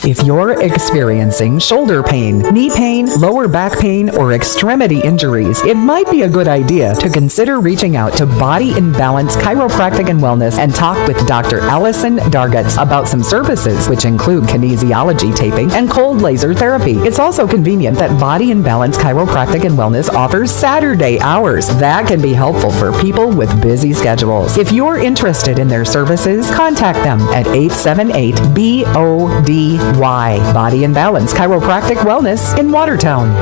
If you're experiencing shoulder pain, knee pain, lower back pain, or extremity injuries, it might be a good idea to consider reaching out to Body in Balance Chiropractic and Wellness and talk with Dr. Allison Dargutz about some services, which include kinesiology taping and cold laser therapy. It's also convenient that Body in Balance Chiropractic and Wellness offers Saturday hours. That can be helpful for people with busy schedules. If you're interested in their services, contact them at 878-BODY. Body and Balance Chiropractic Wellness in Watertown.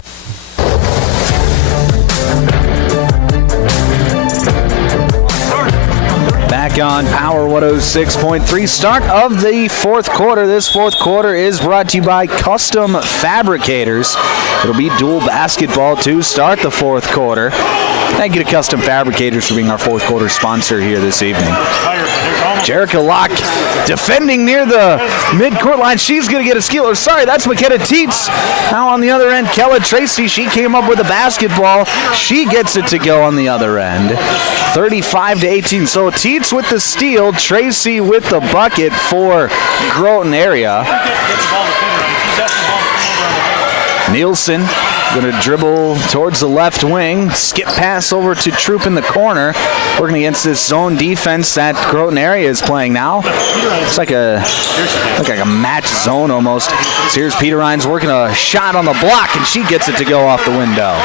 Back on Power 106.3, start of the fourth quarter. This fourth quarter is brought to you by Custom Fabricators. It'll be dual basketball to start the fourth quarter. Thank you to Custom Fabricators for being our fourth quarter sponsor here this evening. Jerica Locke defending near the midcourt line. She's going to get a steal. Sorry, that's McKenna Teets. Now on the other end, Kella Tracy. She came up with a basketball. She gets it to go on the other end. 35-18. So Teets with the steal. Tracy with the bucket for Groton area. Nielsen going to dribble towards the left wing. Skip pass over to Troop in the corner. Working against this zone defense that Groton area is playing now. It's like a match zone almost. So here's Peter Rhines working a shot on the block, and she gets it to go off the window.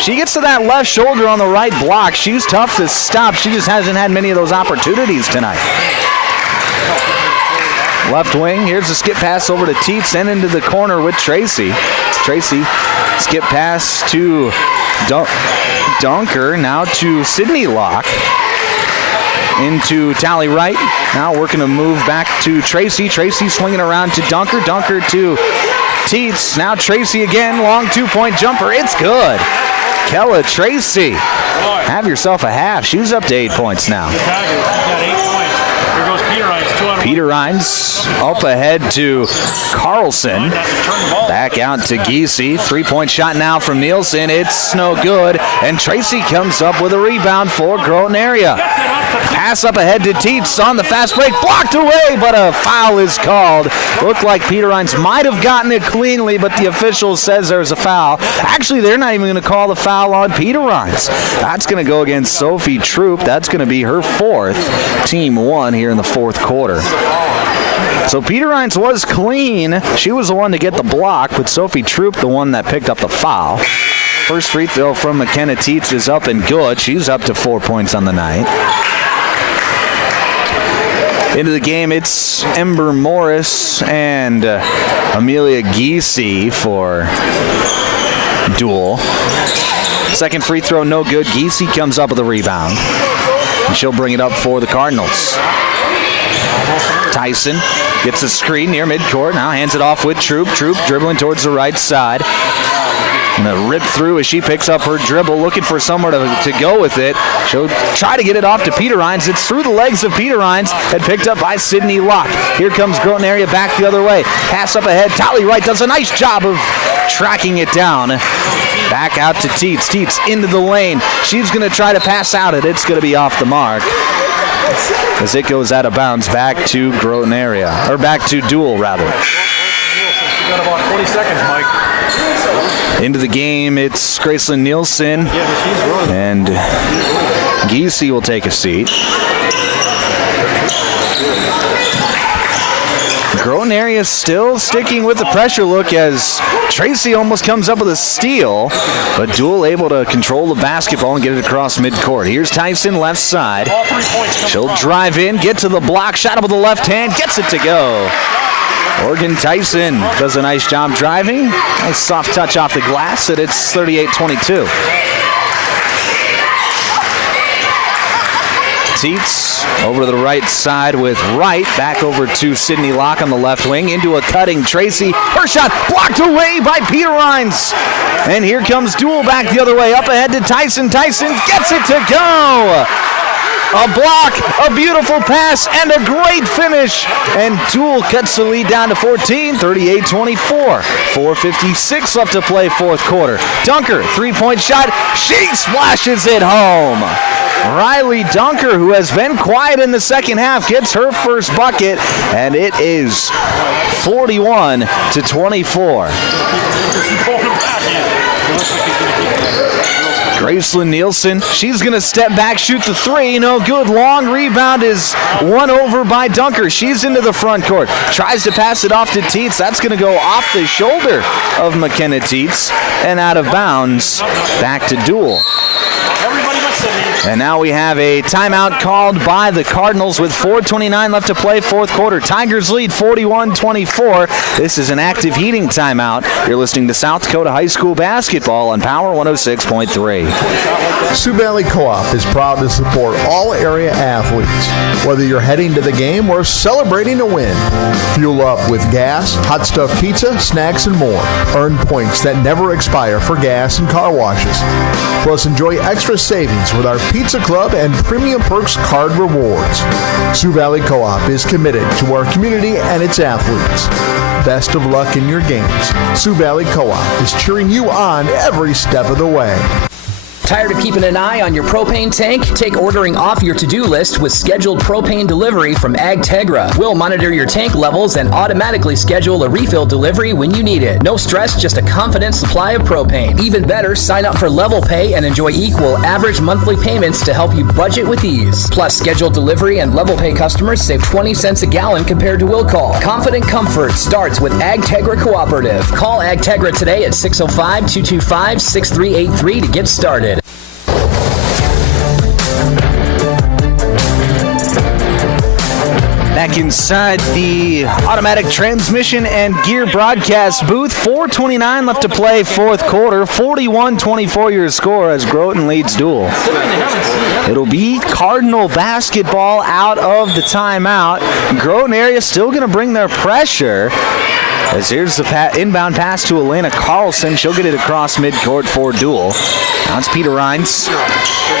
She gets to that left shoulder on the right block. She's tough to stop. She just hasn't had many of those opportunities tonight. Left wing, here's a skip pass over to Teets and into the corner with Tracy. Tracy, skip pass to Dunker, now to Sydney Locke. Into Tally Wright, now working to move back to Tracy. Tracy swinging around to Dunker. Dunker to Teets, now Tracy again, long two-point jumper, it's good. Kella Tracy, have yourself a half. She's up to 8 points now. Peter Rhines up ahead to Carlson. Back out to Giese. Three-point shot now from Nielsen. It's no good. And Tracy comes up with a rebound for Groton area. Pass up ahead to Teets on the fast break. Blocked away, but a foul is called. Looked like Peter Rhines might have gotten it cleanly, but the official says there's a foul. Actually, they're not even going to call the foul on Peter Rhines. That's going to go against Sophie Troop. That's going to be her fourth. Team one here in the fourth quarter. So Peter Rhines was clean. She was the one to get the block, but Sophie Troop the one that picked up the foul. First free throw from McKenna Teets is up and good. She's up to 4 points on the night. Into the game, it's Ember Morris and Amelia Giese for Deuel. Second free throw, no good. Giese comes up with a rebound, and she'll bring it up for the Cardinals. Tyson gets a screen near midcourt, now hands it off with Troop. Troop dribbling towards the right side. Gonna rip through as she picks up her dribble, looking for somewhere to go with it. She'll try to get it off to Peter Rhines. It's through the legs of Peter Rhines and picked up by Sydney Locke. Here comes Groton area back the other way. Pass up ahead. Tally Wright does a nice job of tracking it down. Back out to Teets. Teets into the lane. She's going to try to pass out it. It's going to be off the mark as it goes out of bounds back to Groton area, or back to Deuel rather. You got about 20 seconds, Mike. Into the game, it's Graceland Nielsen, and Giese will take a seat. Groton area still sticking with the pressure look as Tracy almost comes up with a steal, but Deuel able to control the basketball and get it across midcourt. Here's Tyson, left side. She'll drive in, get to the block, shot up with the left hand, gets it to go. Morgan Tyson does a nice job driving. Nice soft touch off the glass, and it's 38-22. Teets over to the right side with Wright. Back over to Sydney Locke on the left wing. Into a cutting Tracy. Her shot blocked away by Peter Rhines. And here comes Deuel back the other way. Up ahead to Tyson. Tyson gets it to go. A block, a beautiful pass, and a great finish. And Deuel cuts the lead down to 14, 38-24. 4:56 left to play fourth quarter. Dunker, three-point shot. She splashes it home. Riley Dunker, who has been quiet in the second half, gets her first bucket, and it is 41-24. Gracelyn Nielsen, she's going to step back, shoot the three. No good. Long rebound is won over by Dunker. She's into the front court. Tries to pass it off to Teets. That's going to go off the shoulder of McKenna Teets and out of bounds. Back to Deuel. And now we have a timeout called by the Cardinals with 4:29 left to play fourth quarter. Tigers lead 41-24. This is an active heating timeout. You're listening to South Dakota High School basketball on Power 106.3. Sioux Valley Co-op is proud to support all area athletes. Whether you're heading to the game or celebrating a win, fuel up with gas, hot stuff pizza, snacks, and more. Earn points that never expire for gas and car washes. Plus, enjoy extra savings with our Pizza Club and Premium Perks card rewards. Sioux Valley Co-op is committed to our community and its athletes. Best of luck in your games. Sioux Valley Co-op is cheering you on every step of the way. Tired of keeping an eye on your propane tank? Take ordering off your to-do list with scheduled propane delivery from AgTegra. We'll monitor your tank levels and automatically schedule a refill delivery when you need it. No stress, just a confident supply of propane. Even better, sign up for Level Pay and enjoy equal average monthly payments to help you budget with ease. Plus, scheduled delivery and Level Pay customers save 20 cents a gallon compared to will call. Confident comfort starts with AgTegra Cooperative. Call AgTegra today at 605-225-6383 to get started. Back inside the automatic transmission and gear broadcast booth. 4:29 left to play fourth quarter. 41-24 your score as Groton leads Deuel. It'll be Cardinal basketball out of the timeout. Groton area still going to bring their pressure. As here's the inbound pass to Elena Carlson. She'll get it across midcourt for Deuel. Now it's Peter Rhines.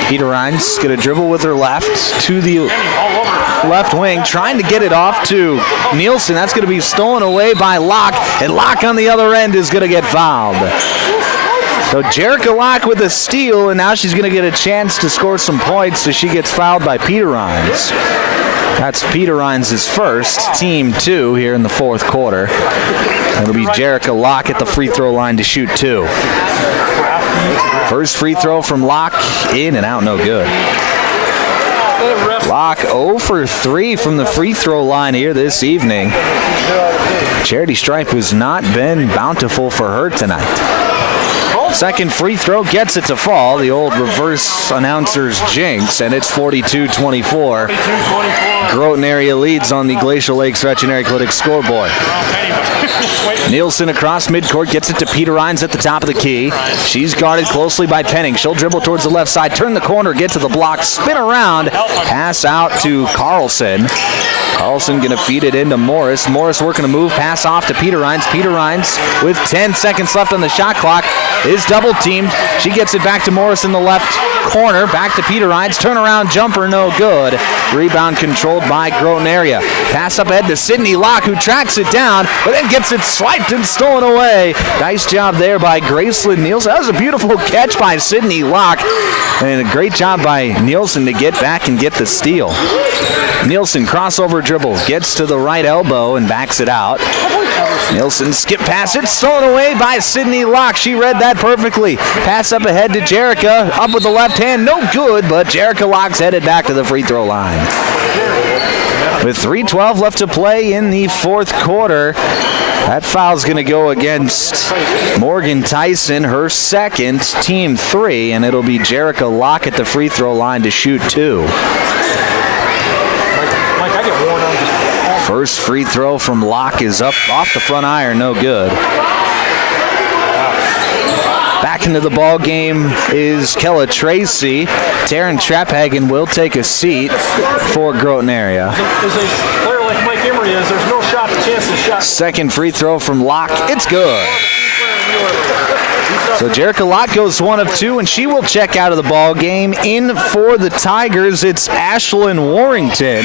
Peter Rhines going to dribble with her left to the left wing, trying to get it off to Nielsen. That's going to be stolen away by Locke, and Locke on the other end is going to get fouled. So Jerica Locke with a steal, and now she's going to get a chance to score some points, so she gets fouled by Peter Rhines. That's Peter Rhines' first, team 2 here in the fourth quarter. It'll be Jerica Locke at the free throw line to shoot 2. First free throw from Locke, in and out, no good. Locke 0 for 3 from the free throw line here this evening. Charity Stripe has not been bountiful for her tonight. Second free throw gets it to fall. The old reverse announcer's jinx, and it's 42-24. Groton area leads on the Glacial Lakes Veterinary Clinic scoreboard. Nielsen across midcourt, gets it to Peter Rhines at the top of the key. She's guarded closely by Penning. She'll dribble towards the left side, turn the corner, get to the block, spin around, pass out to Carlson. Carlson going to feed it into Morris. Morris working a move, pass off to Peter Rhines. Peter Rhines with 10 seconds left on the shot clock is double teamed. She gets it back to Morris in the left corner. Back to Peter Rhines. Turnaround jumper, no good. Rebound controlled by Groton area. Pass up ahead to Sydney Locke, who tracks it down, but then gets it swiped and stolen away. Nice job there by Gracelyn Nielsen. That was a beautiful catch by Sydney Locke, and a great job by Nielsen to get back and get the steal. Nielsen crossover dribble, gets to the right elbow and backs it out. Nielsen skip pass it, stolen away by Sydney Locke. She read that perfectly. Pass up ahead to Jerica, up with the left hand, no good, but Jerica Locke's headed back to the free throw line. With 3:12 left to play in the fourth quarter, that foul's going to go against Morgan Tyson, her second, team 3, and it'll be Jerica Locke at the free throw line to shoot 2. First free throw from Locke is up off the front iron, no good. Back into the ball game is Kella Tracy. Taryn Traphagen will take a seat for Groton area. As a player like Mike Emery is, there's no chance to shot. Second free throw from Locke. It's good. So Jerica Locke goes 1 of 2, and she will check out of the ball game. In for the Tigers, it's Ashlyn Warrington,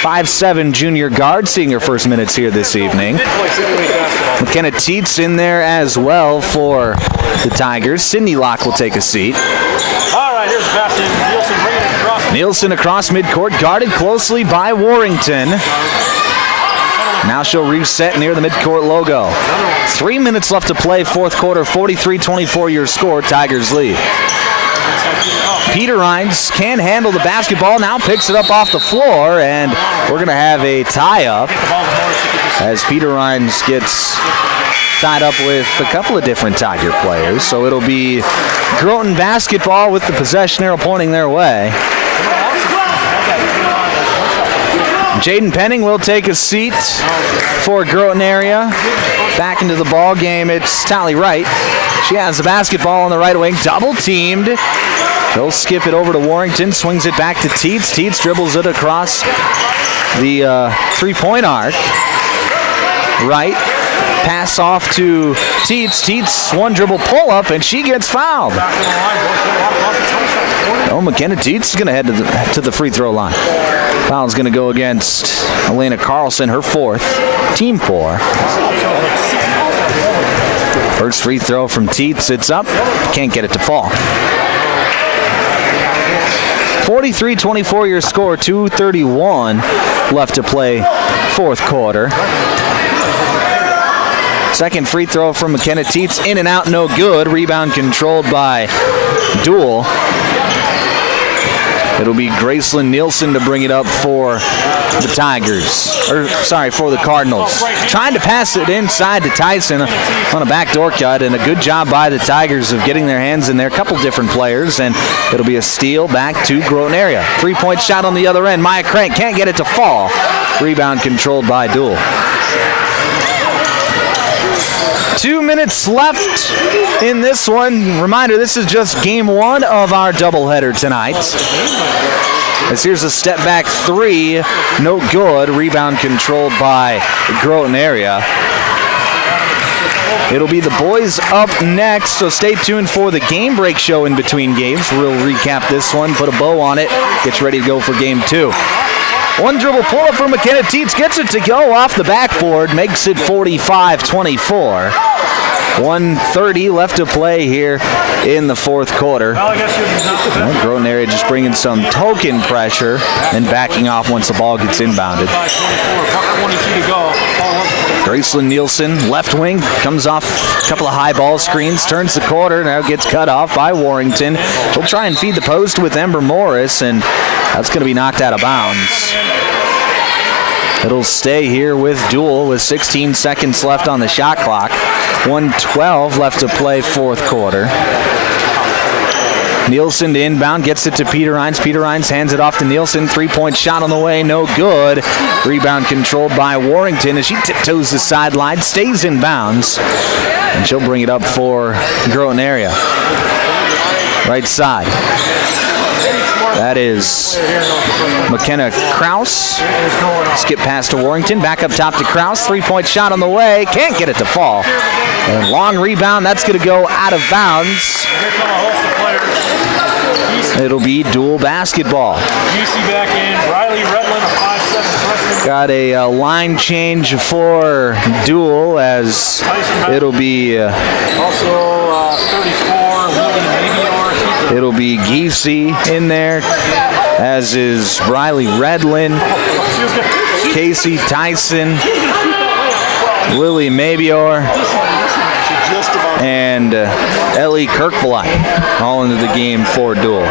5'7" junior guard, seeing her first minutes here this evening. McKenna Teets in there as well for the Tigers. Sydney Locke will take a seat. All right, here's the pass in. Nielsen bringing it across. Nielsen across midcourt, guarded closely by Warrington. Now she'll reset near the midcourt logo. 3 minutes left to play, fourth quarter, 43-24 your score, Tigers lead. Peter Rines can handle the basketball, now picks it up off the floor, and we're going to have a tie-up as Peter Rines gets tied up with a couple of different Tiger players. So it'll be Groton basketball with the possession arrow pointing their way. Jaden Penning will take a seat for Groton area. Back into the ball game, it's Tally Wright. She has the basketball on the right wing, double teamed. He'll skip it over to Warrington, swings it back to Teets. Teets dribbles it across the three-point arc. Wright, pass off to Teets. Teets, one dribble pull-up, and she gets fouled. Oh, McKenna Teets is going to head to the free throw line. Foul's going to go against Elena Carlson, her fourth, team 4. First free throw from Teets, it's up. Can't get it to fall. 43-24 your score, 2:31 left to play fourth quarter. Second free throw from McKenna Teets, in and out, no good. Rebound controlled by Deuel. It'll be Gracelyn Nielsen to bring it up for the Tigers. For the Cardinals. Trying to pass it inside to Tyson on a backdoor cut, and a good job by the Tigers of getting their hands in there. A couple different players, and it'll be a steal back to Groton area. 3-point shot on the other end. Maya Crank can't get it to fall. Rebound controlled by Deuel. 2 minutes left in this one. Reminder, this is just game 1 of our doubleheader tonight. As here's a step back 3, no good. Rebound controlled by Groton area. It'll be the boys up next, so stay tuned for the game break show in between games. We'll recap this one, put a bow on it, gets ready to go for game 2. One dribble pull-up for McKenna Teets, gets it to go off the backboard, makes it 45-24. 1:30 left to play here in the fourth quarter. Groton area just bringing some token pressure and backing off once the ball gets inbounded. Gracelyn Nielsen, left wing, comes off a couple of high ball screens, turns the corner, now gets cut off by Warrington. She'll try and feed the post with Ember Morris, and that's going to be knocked out of bounds. It'll stay here with Deuel with 16 seconds left on the shot clock. 1:12 left to play fourth quarter. Nielsen to inbound, gets it to Peter Rines. Peter Rines hands it off to Nielsen. 3-point shot on the way, no good. Rebound controlled by Warrington as she tiptoes the sideline, stays in bounds, and she'll bring it up for Groton area. Right side. That is McKenna Kraus. Skip pass to Warrington. Back up top to Kraus. 3-point shot on the way. Can't get it to fall. And long rebound. That's going to go out of bounds. It'll be Deuel basketball. back in. Riley Redlin, a 5'7" freshman. Got a line change for Deuel as it'll be Also 34, Lily Mabior. it'll be Giese in there, as is Riley Redlin, Casey Tyson, Lily Mabior, and Ellie Kirkvliet all into the game for Deuel.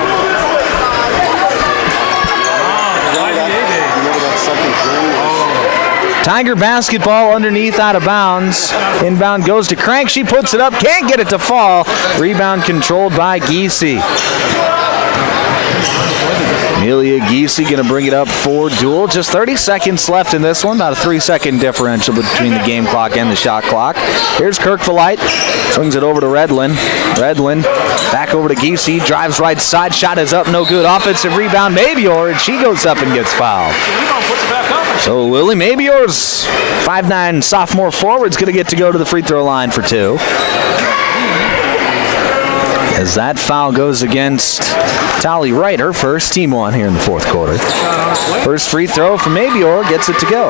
Tiger basketball underneath, out of bounds. Inbound goes to Crank. She puts it up. Can't get it to fall. Rebound controlled by Giese. Amelia Giese going to bring it up for Deuel. Just 30 seconds left in this one. About a 3-second differential between the game clock and the shot clock. Here's Kirk Valite. Swings it over to Redlin. Redlin back over to Giese. Drives right side. Shot is up. No good. Offensive rebound. Mabior. And she goes up and gets fouled. So Lily Mabior's 5'9" sophomore forward is going to get to go to the free throw line for 2. As that foul goes against Tally Wright, her first, team one here in the fourth quarter. First free throw from Mabior gets it to go.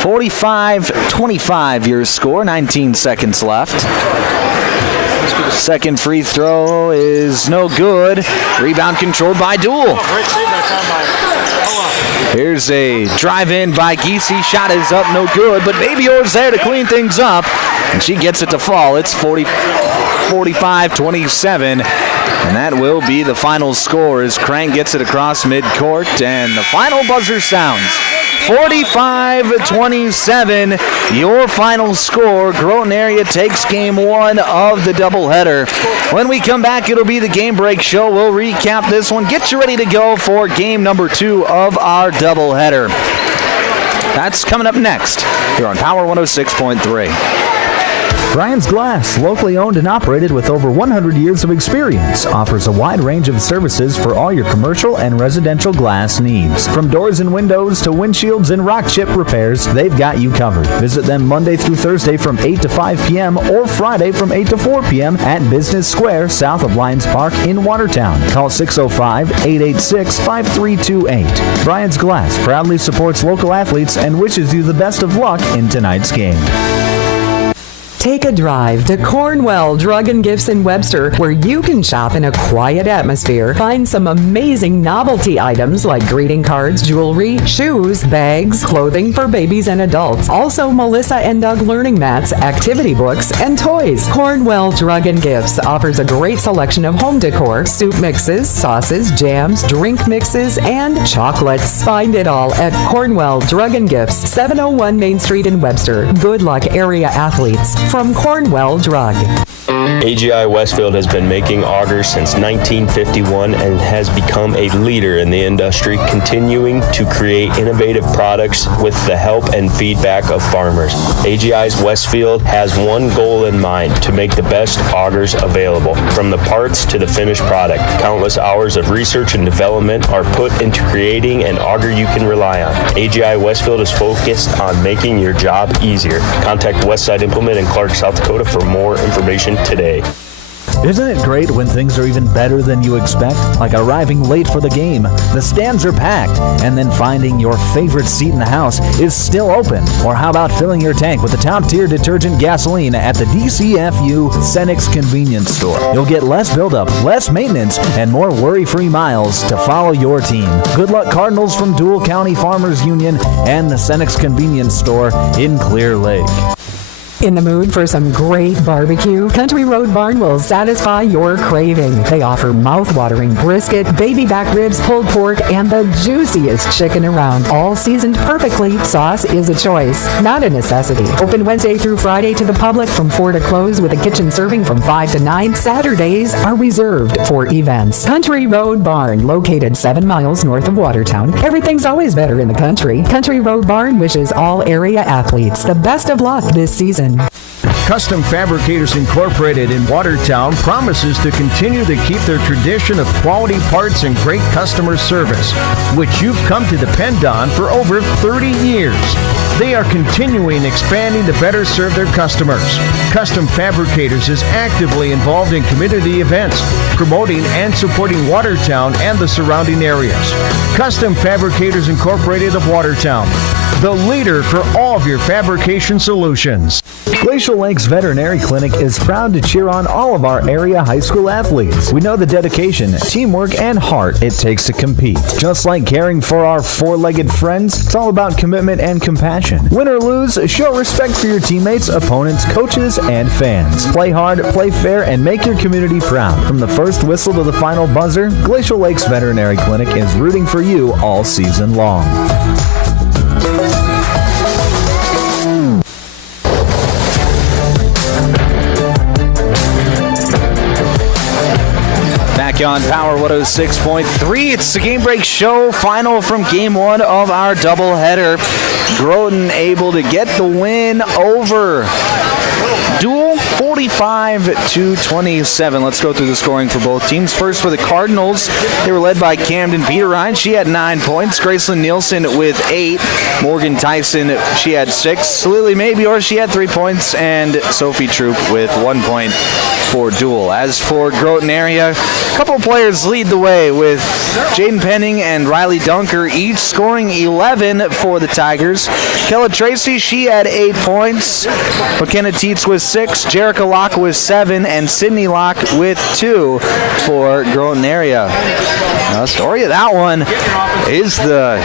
45-25 your score, 19 seconds left. Second free throw is no good. Rebound controlled by Deuel. Here's a drive in by Giese. Shot is up, no good, but Mabior's there to clean things up, and she gets it to fall. It's 45-27, and that will be the final score as Crank gets it across midcourt, and the final buzzer sounds. 45-27, your final score. Groton area takes game one of the doubleheader. When we come back, it'll be the Game Break Show. We'll recap this one. Get you ready to go for game number 2 of our doubleheader. That's coming up next here on Power 106.3. Brian's Glass, locally owned and operated with over 100 years of experience, offers a wide range of services for all your commercial and residential glass needs. From doors and windows to windshields and rock chip repairs, they've got you covered. Visit them Monday through Thursday from 8 to 5 p.m. or Friday from 8 to 4 p.m. at Business Square, south of Lions Park in Watertown. Call 605-886-5328. Brian's Glass proudly supports local athletes and wishes you the best of luck in tonight's game. Take a drive to Cornwell Drug and Gifts in Webster, where you can shop in a quiet atmosphere. Find some amazing novelty items like greeting cards, jewelry, shoes, bags, clothing for babies and adults. Also, Melissa and Doug learning mats, activity books, and toys. Cornwell Drug and Gifts offers a great selection of home decor, soup mixes, sauces, jams, drink mixes, and chocolates. Find it all at Cornwell Drug and Gifts, 701 Main Street in Webster. Good luck, area athletes. From Cornwell Drug. AGI Westfield has been making augers since 1951 and has become a leader in the industry, continuing to create innovative products with the help and feedback of farmers. AGI's Westfield has one goal in mind: to make the best augers available. From the parts to the finished product, countless hours of research and development are put into creating an auger you can rely on. AGI Westfield is focused on making your job easier. Contact Westside Implement in Clark, South Dakota for more information today. Isn't it great when things are even better than you expect? Like arriving late for the game, the stands are packed, and then finding your favorite seat in the house is still open. Or how about filling your tank with the top-tier detergent gasoline at the DCFU Cenex Convenience Store? You'll get less buildup, less maintenance, and more worry-free miles to follow your team. Good luck, Cardinals, from Deuel County Farmers Union and the Cenex Convenience Store in Clear Lake. In the mood for some great barbecue? Country Road Barn will satisfy your craving. They offer mouth-watering brisket, baby back ribs, pulled pork, and the juiciest chicken around. All seasoned perfectly. Sauce is a choice, not a necessity. Open Wednesday through Friday to the public from 4 to close, with a kitchen serving from 5 to 9. Saturdays are reserved for events. Country Road Barn, located 7 miles north of Watertown. Everything's always better in the country. Country Road Barn wishes all area athletes the best of luck this season. Custom Fabricators Incorporated in Watertown promises to continue to keep their tradition of quality parts and great customer service, which you've come to depend on for over 30 years. They are continuing expanding to better serve their customers. Custom Fabricators is actively involved in community events, promoting and supporting Watertown and the surrounding areas. Custom Fabricators Incorporated of Watertown, the leader for all of your fabrication solutions. Glacial Lakes Veterinary Clinic is proud to cheer on all of our area high school athletes. We know the dedication, teamwork, and heart it takes to compete. Just like caring for our four-legged friends, it's all about commitment and compassion. Win or lose, show respect for your teammates, opponents, coaches, and fans. Play hard, play fair, and make your community proud. From the first whistle to the final buzzer, Glacial Lakes Veterinary Clinic is rooting for you all season long. back on Power 106.3. It's the Game Break Show, final from Game 1 of our doubleheader. Groton able to get the win over Deuel, 45-27. Let's go through the scoring for both teams. First for the Cardinals, they were led by Camden Peterine. She had 9 points. Graceland Nielsen with 8. Morgan Tyson, she had 6. Lily Maybior, she had 3 points. And Sophie Troop with 1 point for Deuel. As for Groton area, a couple of players lead the way with Jaden Penning and Riley Dunker each scoring 11 for the Tigers. Kella Tracy, she had 8 points. McKenna Teets with 6. Jerica Locke with 7. And Sydney Locke with 2 for Groton area. Now, the story of that one is the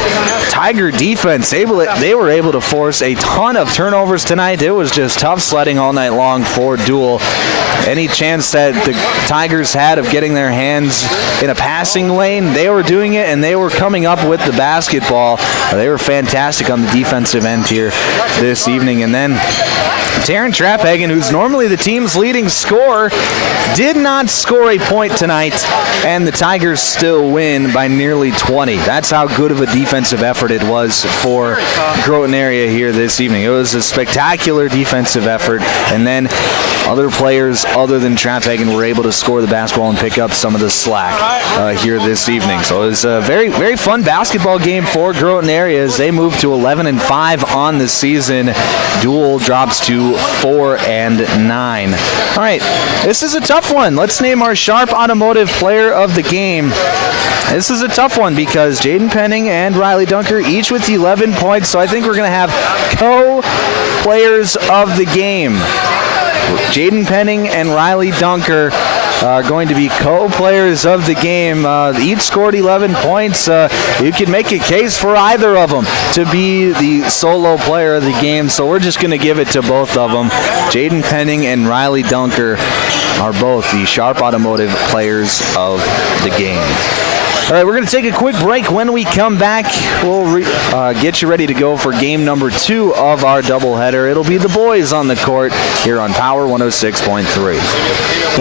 Tiger defense. They were able to force a ton of turnovers tonight. It was just tough sledding all night long for Deuel. Any chance that the Tigers had of getting their hands in a passing lane, they were doing it, and they were coming up with the basketball. They were fantastic on the defensive end here this evening. And then Taryn Traphagen, who's normally the team's leading scorer, did not score a point tonight, and the Tigers still win by nearly 20. That's how good of a defensive effort it was for Groton area here this evening. It was a spectacular defensive effort, and then other players other than Traphagen were able to score the basketball and pick up some of the slack here this evening. So it was a very, very fun basketball game for Groton area as they move to 11-5 on the season. Deuel drops to 4-9. All right, this is a tough one. Let's name our Sharp Automotive Player of the Game. This is a tough one because Jaden Penning and Riley Dunker each with 11 points, so I think we're going to have co-players of the game. Jaden Penning and Riley Dunker are going to be co-players of the game. Each scored 11 points. You can make a case for either of them to be the solo player of the game, so we're just going to give it to both of them. Jaden Penning and Riley Dunker are both the Sharp Automotive players of the game. All right, we're going to take a quick break. When we come back, we'll get you ready to go for game number 2 of our doubleheader. It'll be the boys on the court here on Power 106.3.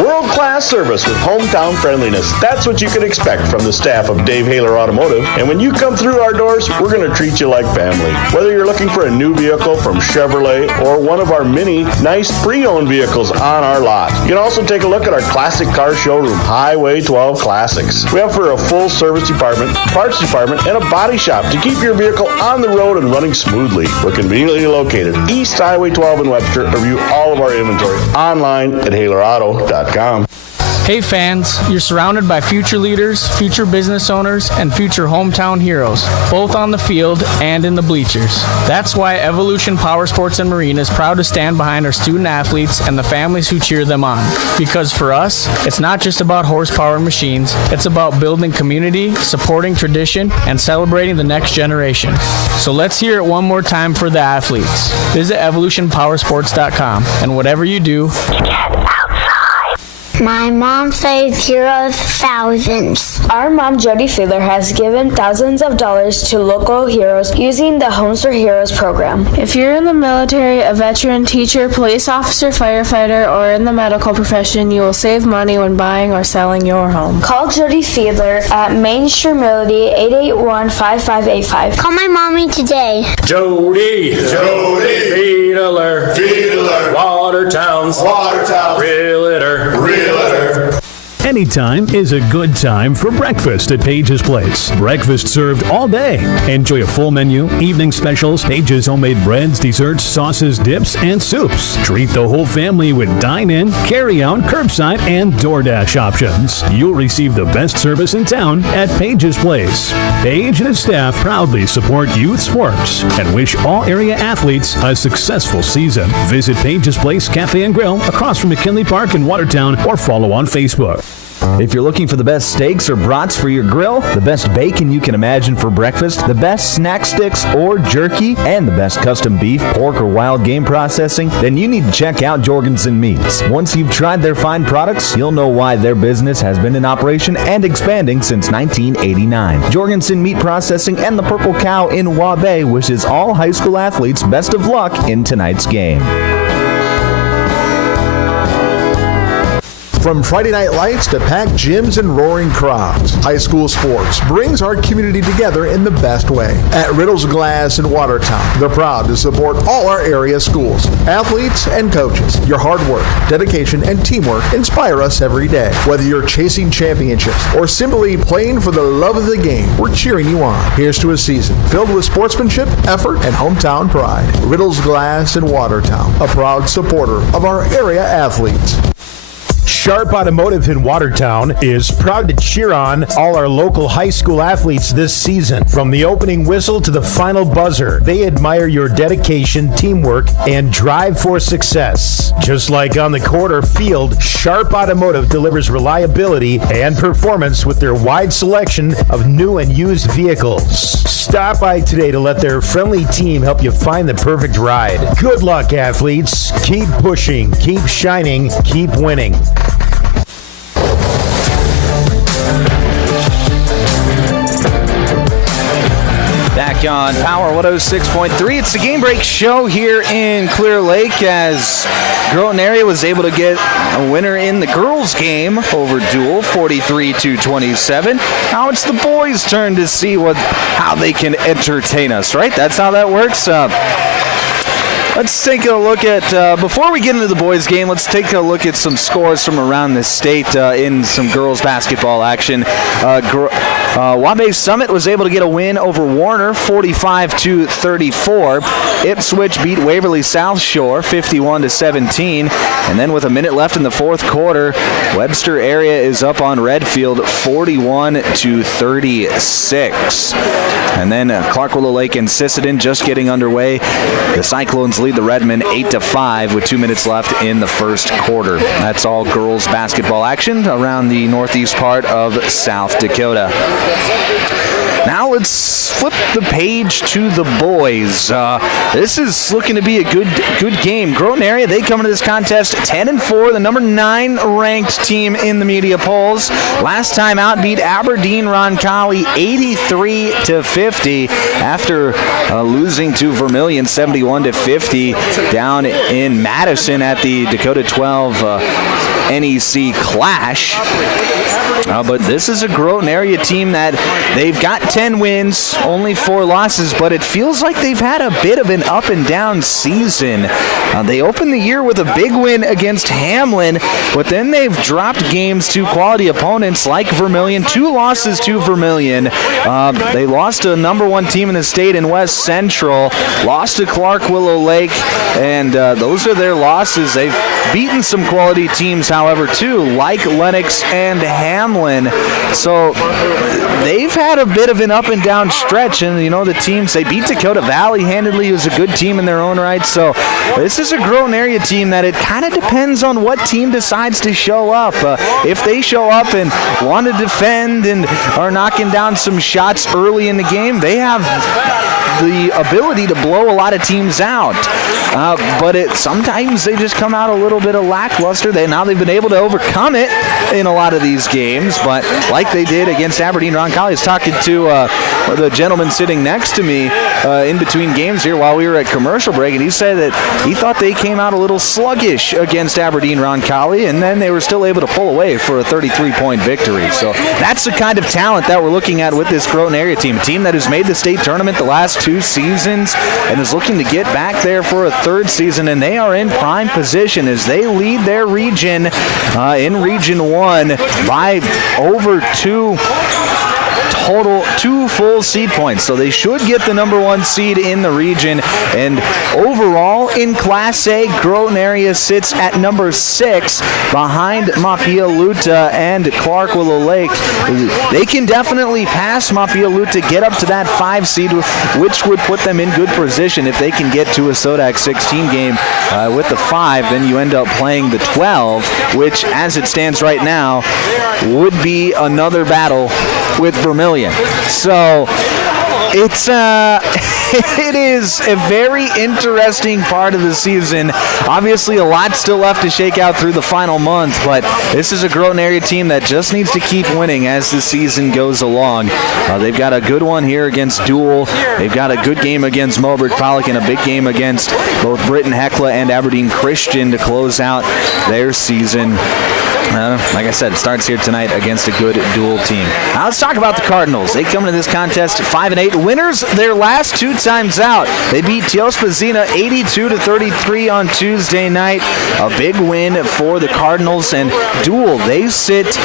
World-class service with hometown friendliness. That's what you can expect from the staff of Dave Haler Automotive. And when you come through our doors, we're going to treat you like family. Whether you're looking for a new vehicle from Chevrolet or one of our many nice pre-owned vehicles on our lot. You can also take a look at our classic car showroom, Highway 12 Classics. We offer a full service department, parts department, and a body shop to keep your vehicle on the road and running smoothly. We're conveniently located East Highway 12 in Webster. Review all of our inventory online at HalerAuto.com. Hey fans, you're surrounded by future leaders, future business owners, and future hometown heroes, both on the field and in the bleachers. That's why Evolution Power Sports and Marine is proud to stand behind our student athletes and the families who cheer them on. Because for us, it's not just about horsepower and machines, it's about building community, supporting tradition, and celebrating the next generation. So let's hear it one more time for the athletes. Visit evolutionpowersports.com, and whatever you do, my mom saves heroes thousands. Our mom, Jody Fiedler, has given thousands of dollars to local heroes using the Homes for Heroes program. If you're in the military, a veteran, teacher, police officer, firefighter, or in the medical profession, you will save money when buying or selling your home. Call Jody Fiedler at Main Street Melody 881-5585. Call my mommy today. Jody, Fiedler, Watertown's Realtor. Anytime is a good time for breakfast at Page's Place. Breakfast served all day. Enjoy a full menu, evening specials, Page's homemade breads, desserts, sauces, dips, and soups. Treat the whole family with dine-in, carry-out, curbside, and DoorDash options. You'll receive the best service in town at Page's Place. Page and his staff proudly support youth sports and wish all area athletes a successful season. Visit Page's Place Cafe and Grill across from McKinley Park in Watertown or follow on Facebook. If you're looking for the best steaks or brats for your grill, the best bacon you can imagine for breakfast, the best snack sticks or jerky, and the best custom beef, pork, or wild game processing, then you need to check out Jorgensen Meats. Once you've tried their fine products, you'll know why their business has been in operation and expanding since 1989. Jorgensen Meat Processing and the Purple Cow in Waubay wishes all high school athletes best of luck in tonight's game. From Friday night lights to packed gyms and roaring crowds, high school sports brings our community together in the best way. At Riddle's Glass in Watertown, they're proud to support all our area schools, athletes, and coaches. Your hard work, dedication, and teamwork inspire us every day. Whether you're chasing championships or simply playing for the love of the game, we're cheering you on. Here's to a season filled with sportsmanship, effort, and hometown pride. Riddle's Glass in Watertown, a proud supporter of our area athletes. Sharp Automotive in Watertown is proud to cheer on all our local high school athletes this season. From the opening whistle to the final buzzer, they admire your dedication, teamwork, and drive for success. Just like on the court or field, Sharp Automotive delivers reliability and performance with their wide selection of new and used vehicles. Stop by today to let their friendly team help you find the perfect ride. Good luck, athletes. Keep pushing, keep shining, keep winning. Back on Power 106.3. It's the Game Break Show here in Clear Lake as Groton area was able to get a winner in the girls' game over Deuel, 43-27. Now it's the boys' turn to see how they can entertain us, right? That's how that works. Let's take a look at, before we get into the boys' game, let's take a look at some scores from around the state in some girls' basketball action. Wabash Summit was able to get a win over Warner, 45-34. Ipswich beat Waverly South Shore, 51-17. And then with a minute left in the fourth quarter, Webster area is up on Redfield, 41-36. And then Clark Willow Lake and Sisseton just getting underway. The Cyclones lead the Redmen 8-5 with 2 minutes left in the first quarter. That's all girls basketball action around the northeast part of South Dakota. Now let's flip the page to the boys. This is looking to be a good game. Groton area, they come into this contest 10-4, the number 9 ranked team in the media polls. Last time out beat Aberdeen Roncalli 83-50 after losing to Vermilion 71-50 down in Madison at the Dakota 12 NEC Clash. But this is a Groton area team that they've got 10 wins, only 4 losses, but it feels like they've had a bit of an up and down season. They opened the year with a big win against Hamlin, but then they've dropped games to quality opponents like Vermilion. 2 losses to Vermilion. They lost to a number 1 team in the state in West Central, lost to Clark Willow Lake, and those are their losses. They've beaten some quality teams, however, too, like Lennox and Hamlin. So they've had a bit of an up and down stretch, and the teams, they beat Dakota Valley handedly, who's a good team in their own right. So this is a Groton area team that it kind of depends on what team decides to show up. If they show up and want to defend and are knocking down some shots early in the game, they have the ability to blow a lot of teams out. But sometimes they just come out a little bit of lackluster. Now they've been able to overcome it in a lot of these games, but like they did against Aberdeen Roncalli. I was talking to the gentleman sitting next to me in between games here while we were at commercial break, and he said that he thought they came out a little sluggish against Aberdeen Roncalli, and then they were still able to pull away for a 33-point victory. So that's the kind of talent that we're looking at with this Groton area team, a team that has made the state tournament the last 2 seasons and is looking to get back there for a 3rd season, and they are in prime position as they lead their region in Region 1 by over 2 full seed points. So they should get the number 1 seed in the region. And overall in Class A, Groton area sits at number 6 behind Mapia-Luta and Clark Willow Lake. They can definitely pass Mapia-Luta, get up to that 5 seed, which would put them in good position. If they can get to a Sodak 16 game with the 5, then you end up playing the 12, which as it stands right now would be another battle with Vermilion. So it is a very interesting part of the season. Obviously, a lot still left to shake out through the final month, but this is a Groton area team that just needs to keep winning as the season goes along. They've got a good one here against Deuel. They've got a good game against Mobridge Pollock and a big game against both Britton Hecla and Aberdeen Christian to close out their season. Like I said, it starts here tonight against a good Deuel team. Now let's talk about the Cardinals. They come into this contest 5-8. Winners their last 2 times out. They beat Teospazina 82-33 on Tuesday night. A big win for the Cardinals. And Deuel, they sit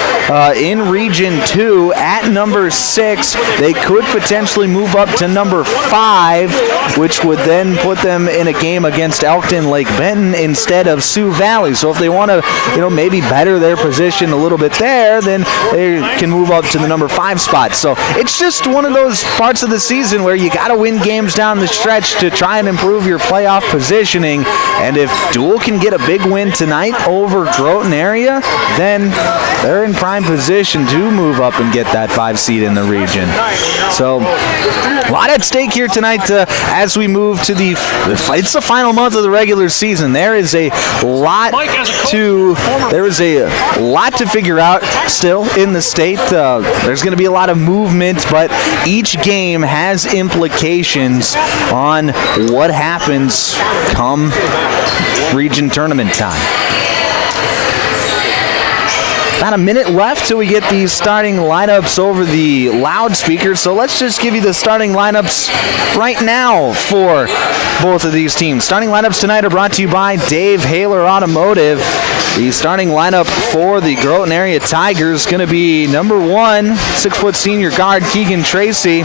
in Region 2 at number 6. They could potentially move up to number 5, which would then put them in a game against Elkton Lake Benton instead of Sioux Valley. So if they want to, maybe better their position a little bit there, then they can move up to the number 5 spot. So it's just one of those parts of the season where you got to win games down the stretch to try and improve your playoff positioning. And if Deuel can get a big win tonight over Groton area, then they're in prime position to move up and get that 5 seed in the region. So a lot at stake here tonight as we move to it's the final month of the regular season. There is a lot to figure out still in the state. There's going to be a lot of movement, but each game has implications on what happens come region tournament time. About a minute left till we get these starting lineups over the loudspeakers. So let's just give you the starting lineups right now for both of these teams. Starting lineups tonight are brought to you by Dave Haler Automotive. The starting lineup for the Groton area Tigers is going to be number 1, 6-foot senior guard Keegan Tracy.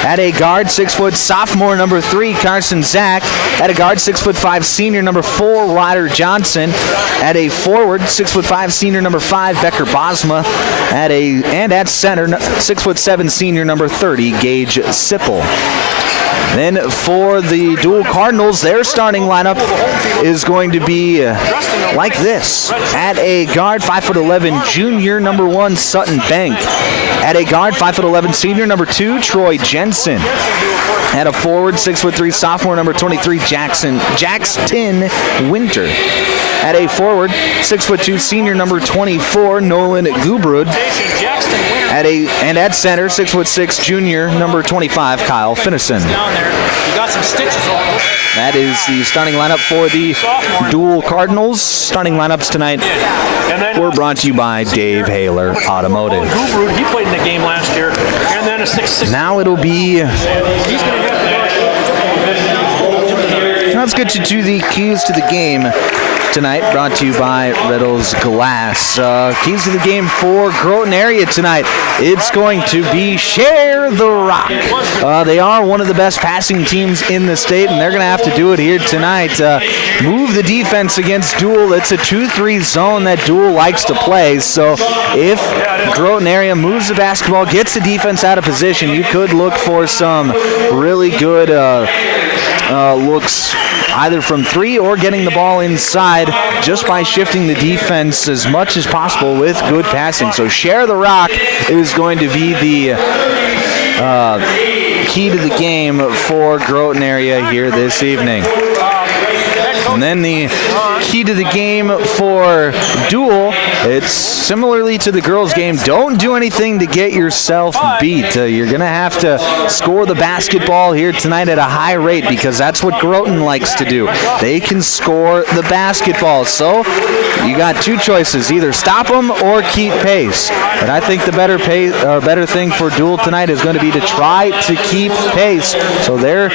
At a guard, 6-foot sophomore number 3, Carson Zach. At a guard, 6'5" senior number 4, Ryder Johnson. At a forward, 6'5" senior number 5, Becker Bosma. At center, 6'7" senior number 30, Gage Sipple. Then for the Deuel Cardinals, their starting lineup is going to be like this. At a guard, 5'11", junior number 1, Sutton Bank. At a guard, 5'11", senior number 2, Troy Jensen. At a forward, 6'3", sophomore number 23, Jackson Winter. At a forward, 6'2", senior number 24, Nolan Gubrud. At center, 6'6", junior number 25, Kyle Finnison. That is the starting lineup for the Deuel Cardinals. Starting lineups tonight were brought to you by Dave Haler Automotive. He played in the game last year. And then a 6'6". Now it'll be... Let's get you to the keys to the game tonight, brought to you by Riddles Glass. Keys to the game for Groton area tonight. It's going to be Share the Rock. They are one of the best passing teams in the state, and they're going to have to do it here tonight. Move the defense against Deuel. It's a 2-3 zone that Deuel likes to play. So if Groton area moves the basketball, gets the defense out of position, you could look for some really good looks either from 3 or getting the ball inside just by shifting the defense as much as possible with good passing. So Share the Rock is going to be the key to the game for Groton area here this evening. And then the key to the game for Deuel, it's similarly to the girls' game. Don't do anything to get yourself beat. You're going to have to score the basketball here tonight at a high rate because that's what Groton likes to do. They can score the basketball. So you got 2 choices, either stop them or keep pace. But I think the better thing for Deuel tonight is going to be to try to keep pace. So they're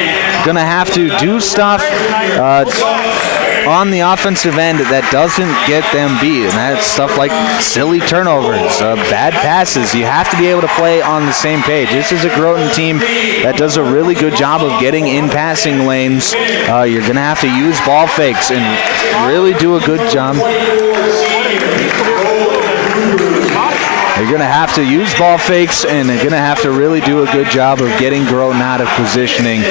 going to have to do stuff on the offensive end that doesn't get them beat, and that's stuff like silly turnovers, bad passes. You have to be able to play on the same page. This is a Groton team that does a really good job of getting in passing lanes. You're going to have to use ball fakes and really do a good job. You're going to have to use ball fakes, and they're going to have to really do a good job of getting Groton out of positioning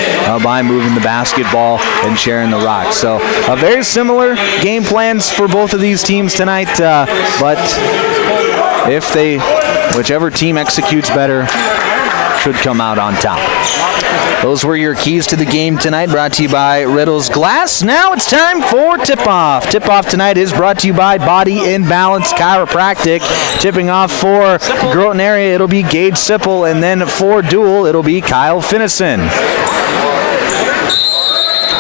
by moving the basketball and sharing the rock. So very similar game plans for both of these teams tonight, but whichever team executes better should come out on top. Those were your keys to the game tonight, brought to you by Riddles Glass. Now it's time for tip-off. Tip-off tonight is brought to you by Body and Balance Chiropractic. Tipping off for Groton area, it'll be Gage Sipple, and then for Deuel, it'll be Kyle Finnison.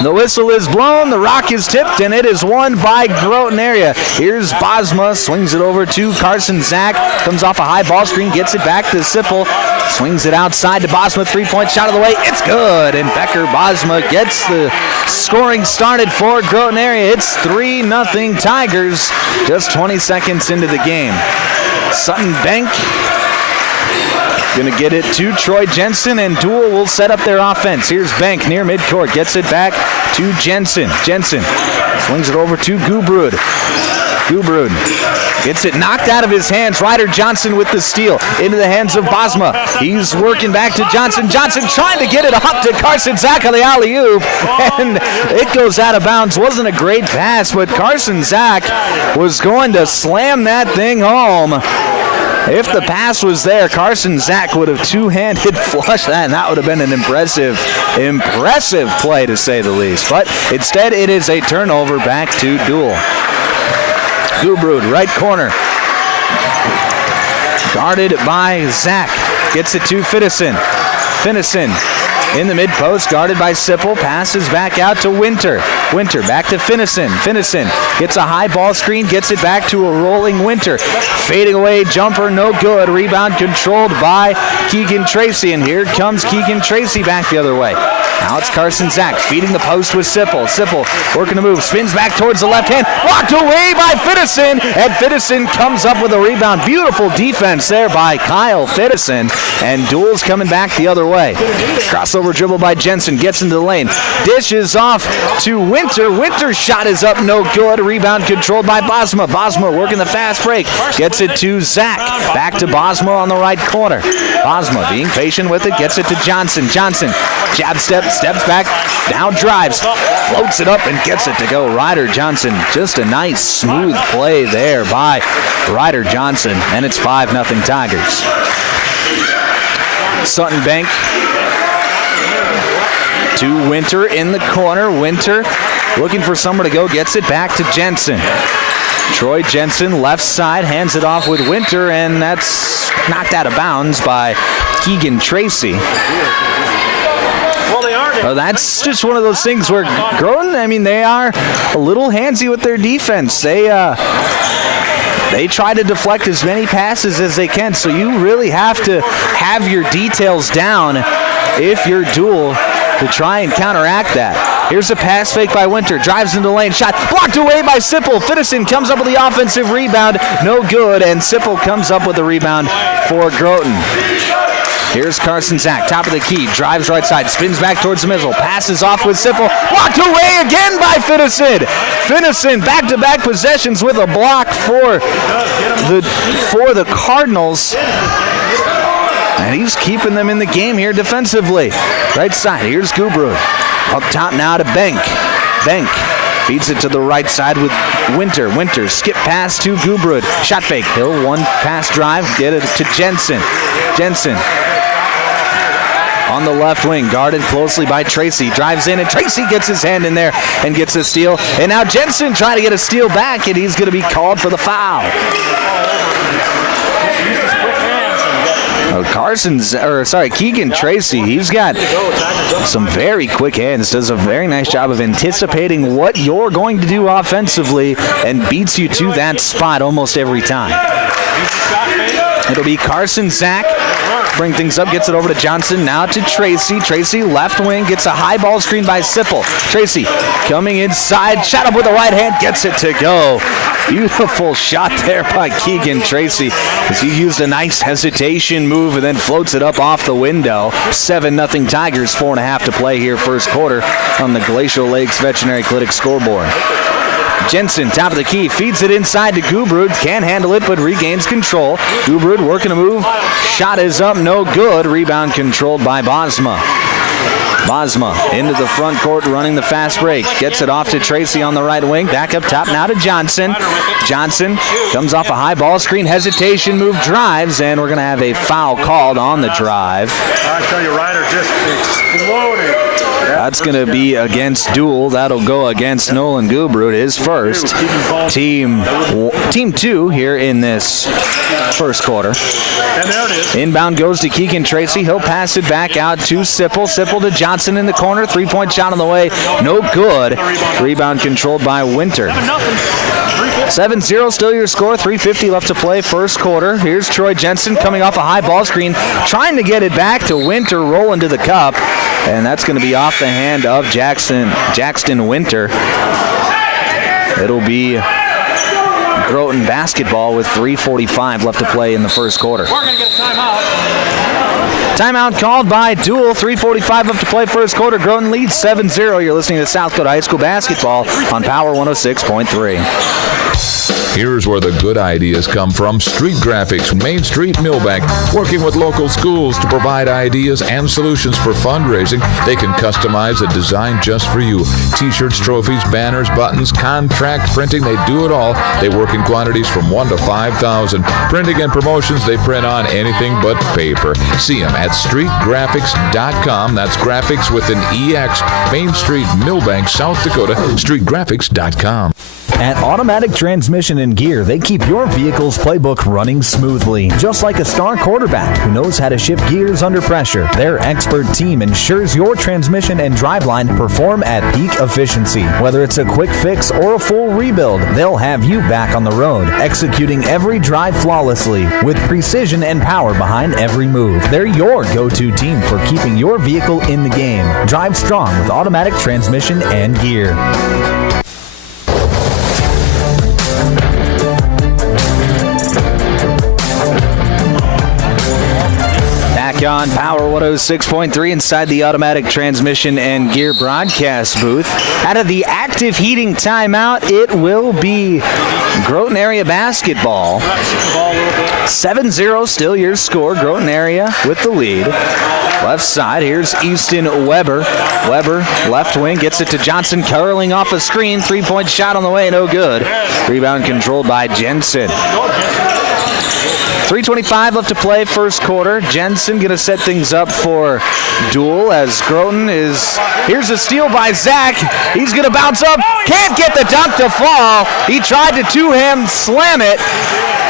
The whistle is blown, the rock is tipped, and it is won by Groton area. Here's Bosma, swings it over to Carson Zach, comes off a high ball screen, gets it back to Sipple, swings it outside to Bosma, three-point shot of the way, it's good, and Becker Bosma gets the scoring started for Groton area. It's 3-0 Tigers, just 20 seconds into the game. Sutton Bank going to get it to Troy Jensen, and Deuel will set up their offense. Here's Bank near midcourt, gets it back to Jensen. Jensen swings it over to Gubrud. Gubrud gets it knocked out of his hands. Ryder Johnson with the steal into the hands of Bosma. He's working back to Johnson. Johnson trying to get it up to Carson Zach on the alley-oop, and it goes out of bounds. Wasn't a great pass, but Carson Zach was going to slam that thing home. If the pass was there, Carson Zach would have two-handed flushed that, and that would have been an impressive play, to say the least. But instead, it is a turnover back to Deuel. Gubrud, right corner. Guarded by Zach. Gets it to Finnison. Finnison in the mid-post, guarded by Sipple. Passes back out to Winter. Winter back to Finnison. Finnison gets a high ball screen, gets it back to a rolling Winter. Fading away, jumper, no good. Rebound controlled by Keegan Tracy, and here comes Keegan Tracy back the other way. Now it's Carson Zach feeding the post with Sipple. Sipple working to move, spins back towards the left hand, blocked away by Finnison, and Finnison comes up with a rebound. Beautiful defense there by Kyle Finnison, and Deuel's coming back the other way. Crossover dribble by Jensen, gets into the lane, dishes off to Winter. Winter's shot is up, no good. Rebound controlled by Bosma. Bosma working the fast break, gets it to Zach. Back to Bosma on the right corner. Bosma being patient with it, gets it to Johnson. Johnson, jab step, steps back, now drives, floats it up and gets it to go. Ryder Johnson, just a nice smooth play there by Ryder Johnson, and it's 5-0 Tigers. Sutton Bank to Winter in the corner. Winter looking for somewhere to go, gets it back to Jensen. Troy Jensen, left side, hands it off with Winter, and that's knocked out of bounds by Keegan Tracy. Well, that's just one of those things where Groton, they are a little handsy with their defense. They try to deflect as many passes as they can, so you really have to have your details down if you're Deuel to try and counteract that. Here's a pass fake by Winter, drives into the lane, shot blocked away by Sipple. Finnison comes up with the offensive rebound, no good, and Sipple comes up with the rebound for Groton. Here's Carson Zach, top of the key, drives right side, spins back towards the middle, passes off with Sipple, blocked away again by Finnison. Finnison, back-to-back possessions with a block for the Cardinals. And he's keeping them in the game here defensively. Right side, here's Gubrud. Up top now to Bank. Bank feeds it to the right side with Winter. Winter, skip pass to Gubrud. Shot fake, Hill, one pass drive, get it to Jensen. Jensen on the left wing, guarded closely by Tracy. Drives in, and Tracy gets his hand in there and gets a steal. And now Jensen trying to get a steal back, and he's going to be called for the foul. Keegan Tracy, he's got some very quick hands, does a very nice job of anticipating what you're going to do offensively and beats you to that spot almost every time. It'll be Carson Zach. Bring things up, gets it over to Johnson, now to Tracy. Tracy, left wing, gets a high ball screen by Sipple. Tracy coming inside, shot up with the right hand, gets it to go. Beautiful shot there by Keegan Tracy as he used a nice hesitation move and then floats it up off the window. 7-0 Tigers, 4.5 to play here first quarter on the Glacial Lakes Veterinary Clinic scoreboard. Jensen, top of the key, feeds it inside to Gubrud. Can't handle it, but regains control. Gubrud working a move. Shot is up, no good. Rebound controlled by Bosma. Bosma into the front court, running the fast break. Gets it off to Tracy on the right wing. Back up top now to Johnson. Johnson comes off a high ball screen. Hesitation move, drives, and we're going to have a foul called on the drive. I tell you, Ryder just exploded. That's going to be against Deuel. That'll go against Nolan Gubrud, his first. Team 2 here in this first quarter. And there it is. Inbound goes to Keegan Tracy. He'll pass it back out to Sipple. Sipple to Johnson. Johnson in the corner. 3-point shot on the way. No good. Rebound controlled by Winter. 7-0 still your score. 3:50 left to play first quarter. Here's Troy Jensen coming off a high ball screen, trying to get it back to Winter, rolling to the cup. And that's going to be off the hand of Jackson Winter. It'll be Groton basketball with 3:45 left to play in the first quarter. We're going to get a timeout. Timeout called by Deuel. 3:45 left to play first quarter. Groton leads 7-0. You're listening to South Dakota High School basketball on Power 106.3. Here's where the good ideas come from. Street Graphics, Main Street, Millbank, working with local schools to provide ideas and solutions for fundraising. They can customize a design just for you. T-shirts, trophies, banners, buttons, contract printing, they do it all. They work in quantities from 1 to 5,000. Printing and promotions, they print on anything but paper. See them at streetgraphics.com. That's graphics with an EX. Main Street, Millbank, South Dakota, streetgraphics.com. At Automatic Transmission and Gear, they keep your vehicle's playbook running smoothly. Just like a star quarterback who knows how to shift gears under pressure, their expert team ensures your transmission and driveline perform at peak efficiency. Whether it's a quick fix or a full rebuild, they'll have you back on the road, executing every drive flawlessly with precision and power behind every move. They're your go-to team for keeping your vehicle in the game. Drive strong with Automatic Transmission and Gear. On Power 106.3 inside the Automatic Transmission and Gear broadcast booth. Out of the active heating timeout, it will be Groton area basketball. 7-0 still your score. Groton area with the lead. Left side, here's Easton Weber. Weber, left wing, gets it to Johnson, curling off a screen. 3-point shot on the way, no good. Rebound controlled by Jensen. 3:25 left to play first quarter. Jensen going to set things up for Deuel as Groton is... Here's a steal by Zach. He's going to bounce up. Can't get the dunk to fall. He tried to two-hand slam it,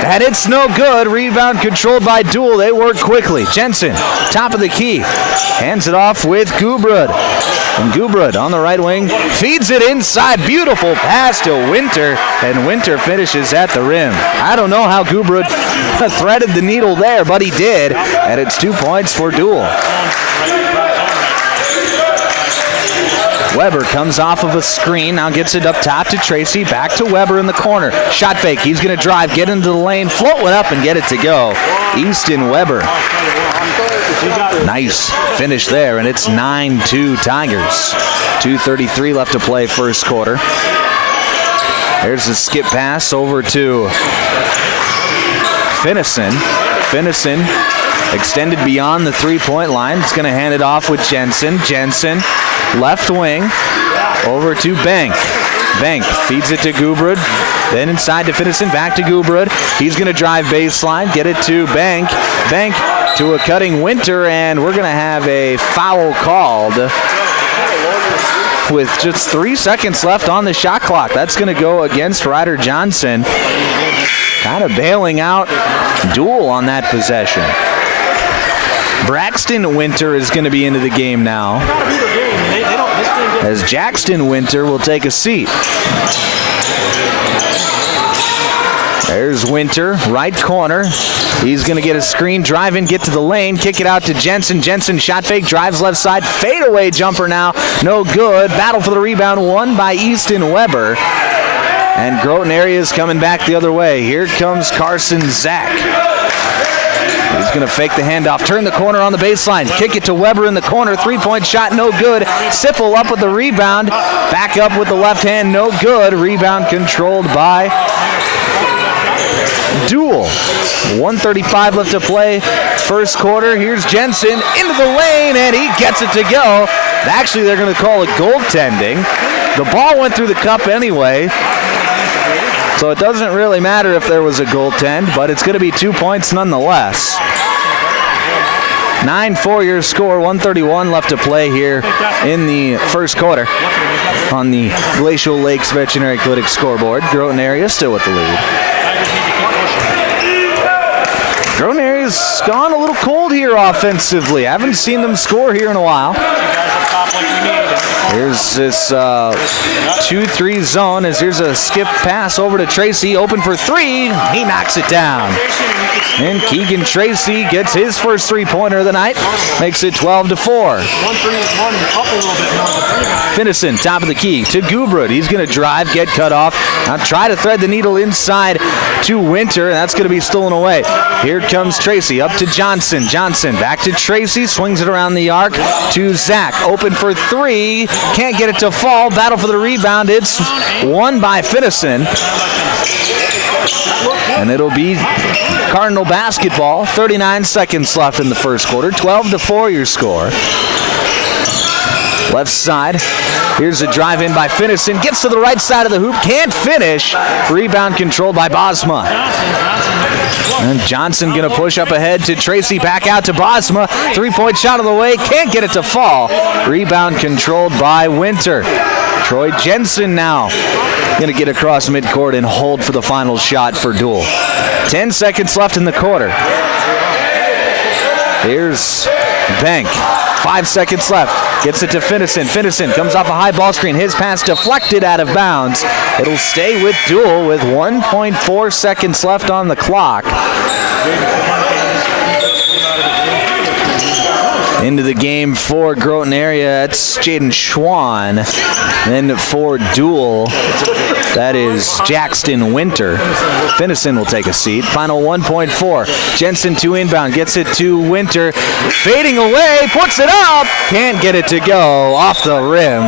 and it's no good. Rebound controlled by Deuel. They work quickly. Jensen, top of the key. Hands it off with Gubrud. And Gubrud on the right wing feeds it inside. Beautiful pass to Winter, and Winter finishes at the rim. I don't know how Gubrud threaded the needle there, but he did, and it's 2 points for Deuel. Weber comes off of a screen, now gets it up top to Tracy, back to Weber in the corner. Shot fake, he's going to drive, get into the lane, float one up and get it to go. Easton Weber. Nice finish there, and it's 9-2 Tigers. 2:33 left to play first quarter. There's a skip pass over to Finnison. Finnison extended beyond the 3-point line. It's going to hand it off with Jensen. Jensen, left wing, over to Bank. Bank feeds it to Gubrud. Then inside to Finnison, back to Gubrud. He's going to drive baseline, get it to Bank. Bank to a cutting Winter, and we're going to have a foul called with just 3 seconds left on the shot clock. That's going to go against Ryder Johnson. Kind of bailing out Deuel on that possession. Braxton Winter is going to be into the game now, as Jackson Winter will take a seat. There's Winter, right corner. He's going to get a screen, drive in, get to the lane, kick it out to Jensen. Jensen, shot fake, drives left side, fadeaway jumper now, no good. Battle for the rebound, won by Easton Weber. And Groton area is coming back the other way. Here comes Carson Zach. He's going to fake the handoff, turn the corner on the baseline, kick it to Weber in the corner, 3-point shot, no good. Sipple up with the rebound, back up with the left hand, no good. Rebound controlled by Deuel. 1:35 left to play first quarter. Here's Jensen into the lane, and he gets it to go. Actually, they're going to call it goaltending. The ball went through the cup anyway, so it doesn't really matter if there was a goaltend, but it's going to be 2 points nonetheless. 9-4 your score, 1:31 left to play here in the first quarter on the Glacial Lakes Veterinary Clinic scoreboard. Groton area still with the lead. Groton area's gone a little cold here offensively. I haven't seen them score here in a while. Here's this 2-3 zone as here's a skip pass over to Tracy. Open for three. He knocks it down. And Keegan Tracy gets his first three-pointer of the night. Makes it 12-4. Finnison, top of the key to Gubrud. He's going to drive, get cut off. Now try to thread the needle inside to Winter, and that's going to be stolen away. Here comes Tracy, up to Johnson. Johnson back to Tracy, swings it around the arc to Zach. Open for three, can't get it to fall. Battle for the rebound. It's won by Finnison. And it'll be Cardinal basketball. 39 seconds left in the first quarter. 12-4 your score. Left side. Here's a drive in by Finnison. Gets to the right side of the hoop. Can't finish. Rebound controlled by Bosma. And Johnson going to push up ahead to Tracy. Back out to Bosma. Three-point shot of the way. Can't get it to fall. Rebound controlled by Winter. Troy Jensen now going to get across midcourt and hold for the final shot for Deuel. 10 seconds left in the quarter. Here's Bank. 5 seconds left. Gets it to Finnison. Finnison comes off a high ball screen. His pass deflected out of bounds. It'll stay with Deuel with 1.4 seconds left on the clock. Into the game for Groton area, it's Jaden Schwann. Then for Deuel, that is Jackson Winter. Finnison will take a seat. Final 1.4. Jensen to inbound, gets it to Winter. Fading away, puts it up. Can't get it to go off the rim.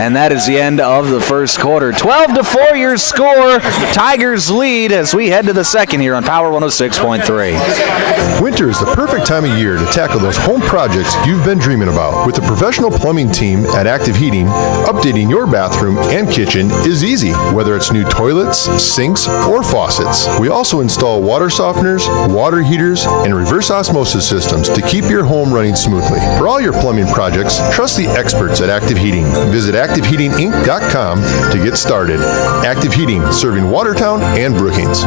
And that is the end of the first quarter. 12-4 your score. Tigers lead as we head to the second here on Power 106.3. Winter is the perfect time of year to tackle those home projects you've been dreaming about. With the professional plumbing team at Active Heating, updating your bathroom and kitchen is easy, whether it's new toilets, sinks, or faucets. We also install water softeners, water heaters, and reverse osmosis systems to keep your home running smoothly. For all your plumbing projects, trust the experts at Active Heating. Visit ActiveHeatingInc.com to get started. Active Heating, serving Watertown and Brookings.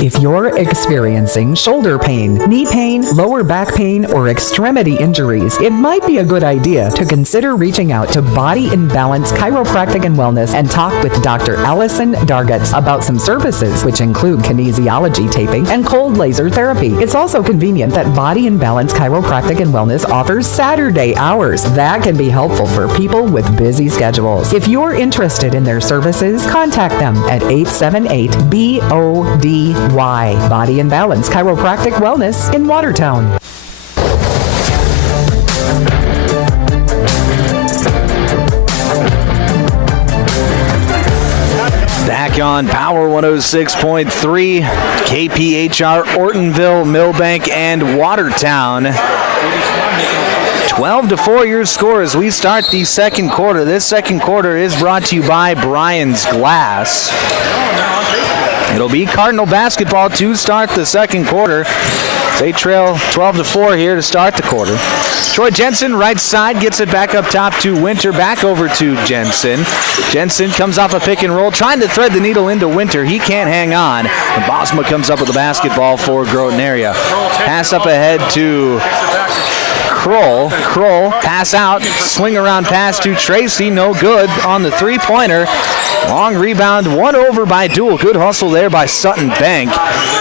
If you're experiencing shoulder pain, knee pain, lower back pain, or extremity injuries, it might be a good idea to consider reaching out to Body and Balance Chiropractic and Wellness and talk with Dr. Allison Dargutz about some services, which include kinesiology taping and cold laser therapy. It's also convenient that Body and Balance Chiropractic and Wellness offers Saturday hours. That can be helpful for people with busy schedules. If you're interested in their services, contact them at 878-BODY. Body and Balance Chiropractic Wellness in Watertown. Back on Power 106.3, KPHR, Ortonville, Millbank, and Watertown. 12-4 your score as we start the second quarter. This second quarter is brought to you by Brian's Glass. It'll be Cardinal basketball to start the second quarter. They trail 12-4 here to start the quarter. Troy Jensen, right side, gets it back up top to Winter, back over to Jensen. Jensen comes off a pick and roll, trying to thread the needle into Winter. He can't hang on. And Bosma comes up with the basketball for Groton area. Pass up ahead to Kroll, pass out, swing around pass to Tracy, no good on the three-pointer. Long rebound, won over by Deuel. Good hustle there by Sutton Bank,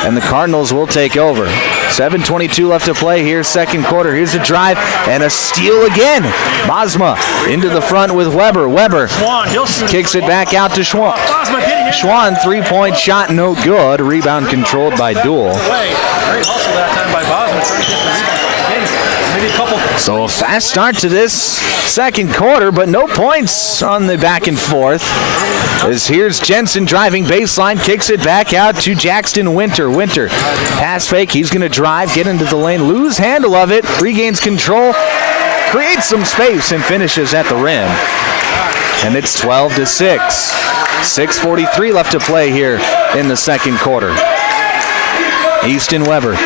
and the Cardinals will take over. 7:22 left to play here, second quarter. Here's a drive and a steal again. Bosma into the front with Weber. Weber kicks it back out to Schwann. Schwann, three-point shot, no good. Rebound controlled by Deuel. Great hustle that time by Bosma. So a fast start to this second quarter, but no points on the back and forth. As here's Jensen driving baseline, kicks it back out to Jackson Winter. Winter, pass fake, he's going to drive, get into the lane, lose handle of it, regains control, creates some space, and finishes at the rim. And it's 12-6. 6:43 left to play here in the second quarter. Easton Weber,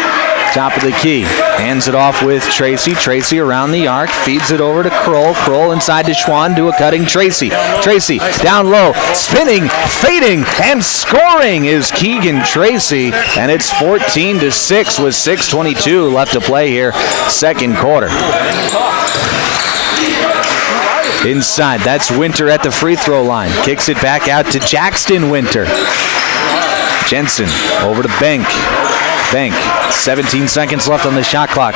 top of the key, hands it off with Tracy. Tracy around the arc, feeds it over to Kroll. Kroll inside to Schwann, do a cutting Tracy. Tracy down low, spinning, fading, and scoring is Keegan Tracy. And it's 14-6 with 6:22 left to play here, second quarter. Inside, that's Winter at the free throw line. Kicks it back out to Jackson Winter. Jensen over to Bank. 17 seconds left on the shot clock.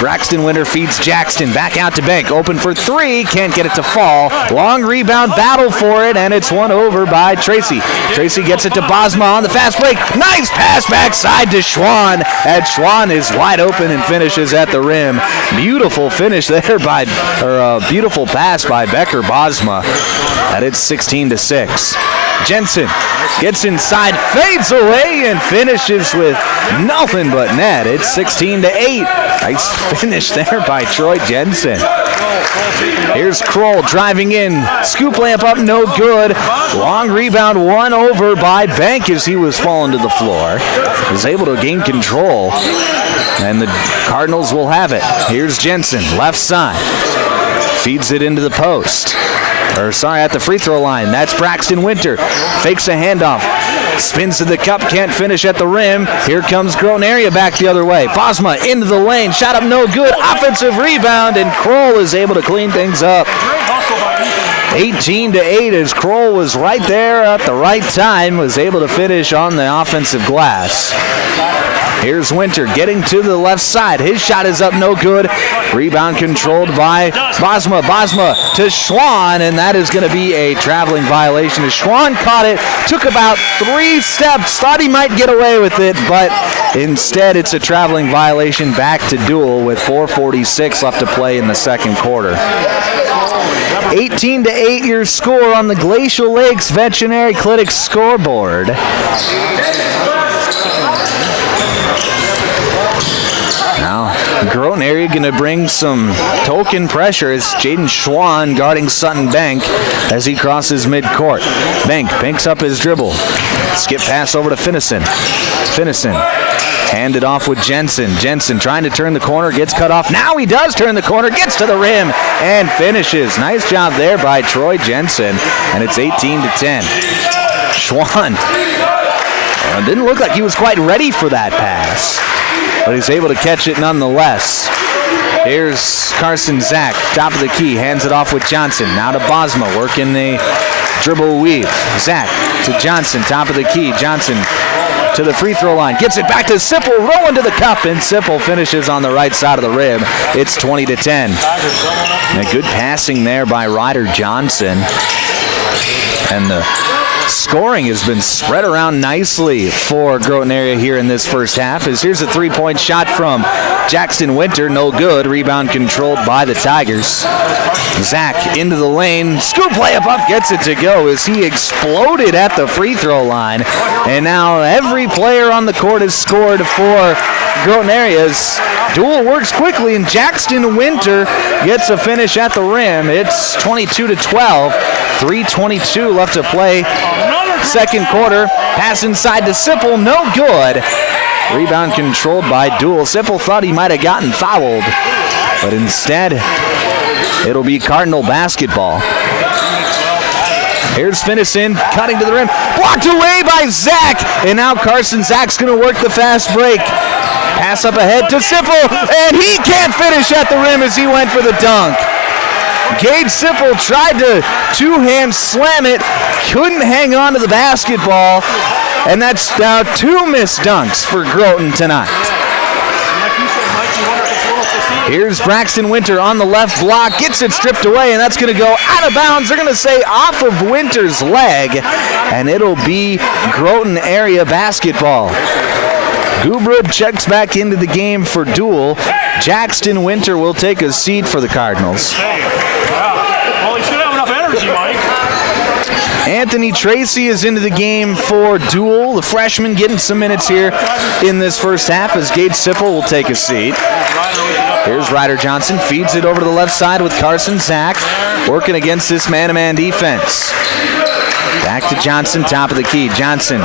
Braxton Winter feeds Jackson. Back out to Bank. Open for three. Can't get it to fall. Long rebound battle for it, and it's won over by Tracy. Tracy gets it to Bosma on the fast break. Nice pass backside to Schwann. And Schwann is wide open and finishes at the rim. Beautiful finish there beautiful pass by Becker Bosma. And it's 16-6. Jensen gets inside, fades away, and finishes with nothing but net. It's 16-8. Nice finish there by Troy Jensen. Here's Kroll driving in. Scoop layup up, no good. Long rebound won over by Bank as he was falling to the floor. Was able to gain control, and the Cardinals will have it. Here's Jensen, left side. Feeds it into the post. At the free throw line. That's Braxton Winter. Fakes a handoff. Spins to the cup, can't finish at the rim. Here comes Groton area back the other way. Bosma into the lane. Shot up, no good. Offensive rebound, and Kroll is able to clean things up. 18-8 as Kroll was right there at the right time. Was able to finish on the offensive glass. Here's Winter getting to the left side. His shot is up, no good. Rebound controlled by Bosma. Bosma to Schwann, and that is going to be a traveling violation. As Schwann caught it, took about 3 steps, thought he might get away with it, but instead it's a traveling violation. Back to Deuel with 4:46 left to play in the second quarter. 18-8 your score on the Glacial Lakes Veterinary Clinic scoreboard. Groton area going to bring some token pressure as Jaden Schwann guarding Sutton Bank as he crosses midcourt. Bank picks up his dribble. Skip pass over to Finnison. Handed off with Jensen. Jensen trying to turn the corner, gets cut off. Now he does turn the corner, gets to the rim, and finishes. Nice job there by Troy Jensen, and it's 18-10. Schwann didn't look like he was quite ready for that pass, but he's able to catch it nonetheless. Here's Carson Zach, top of the key, hands it off with Johnson. Now to Bosma, working the dribble weave. Zach to Johnson, top of the key. Johnson to the free throw line, gets it back to Sipple, rolling to the cup, and Sipple finishes on the right side of the rim. It's 20-10. And a good passing there by Ryder Johnson. And the scoring has been spread around nicely for Groton area here in this first half. As here's a three-point shot from Jackson Winter, no good. Rebound controlled by the Tigers. Zach into the lane, scoop layup up, gets it to go as he exploded at the free throw line. And now every player on the court has scored for Groton areas. Deuel works quickly, and Jackson Winter gets a finish at the rim. It's 22-12. 3:22 left to play. Second quarter. Pass inside to Sipple, no good. Rebound controlled by Deuel. Sipple thought he might have gotten fouled, but instead it'll be Cardinal basketball. Here's Finnison cutting to the rim. Blocked away by Zach, and now Carson Zach's going to work the fast break. Pass up ahead to Sipple, and he can't finish at the rim as he went for the dunk. Gage Sipple tried to two-hand slam it, couldn't hang on to the basketball, and that's now 2 missed dunks for Groton tonight. Here's Braxton Winter on the left block, gets it stripped away, and that's going to go out of bounds. They're going to say off of Winter's leg, and it'll be Groton area basketball. Gubrud checks back into the game for Deuel. Jackson Winter will take a seat for the Cardinals. Well, he should have enough energy, Mike. Anthony Tracy is into the game for Deuel. The freshman getting some minutes here in this first half as Gage Sipple will take a seat. Here's Ryder Johnson, feeds it over to the left side with Carson Zach, working against this man-to-man defense. Back to Johnson, top of the key. Johnson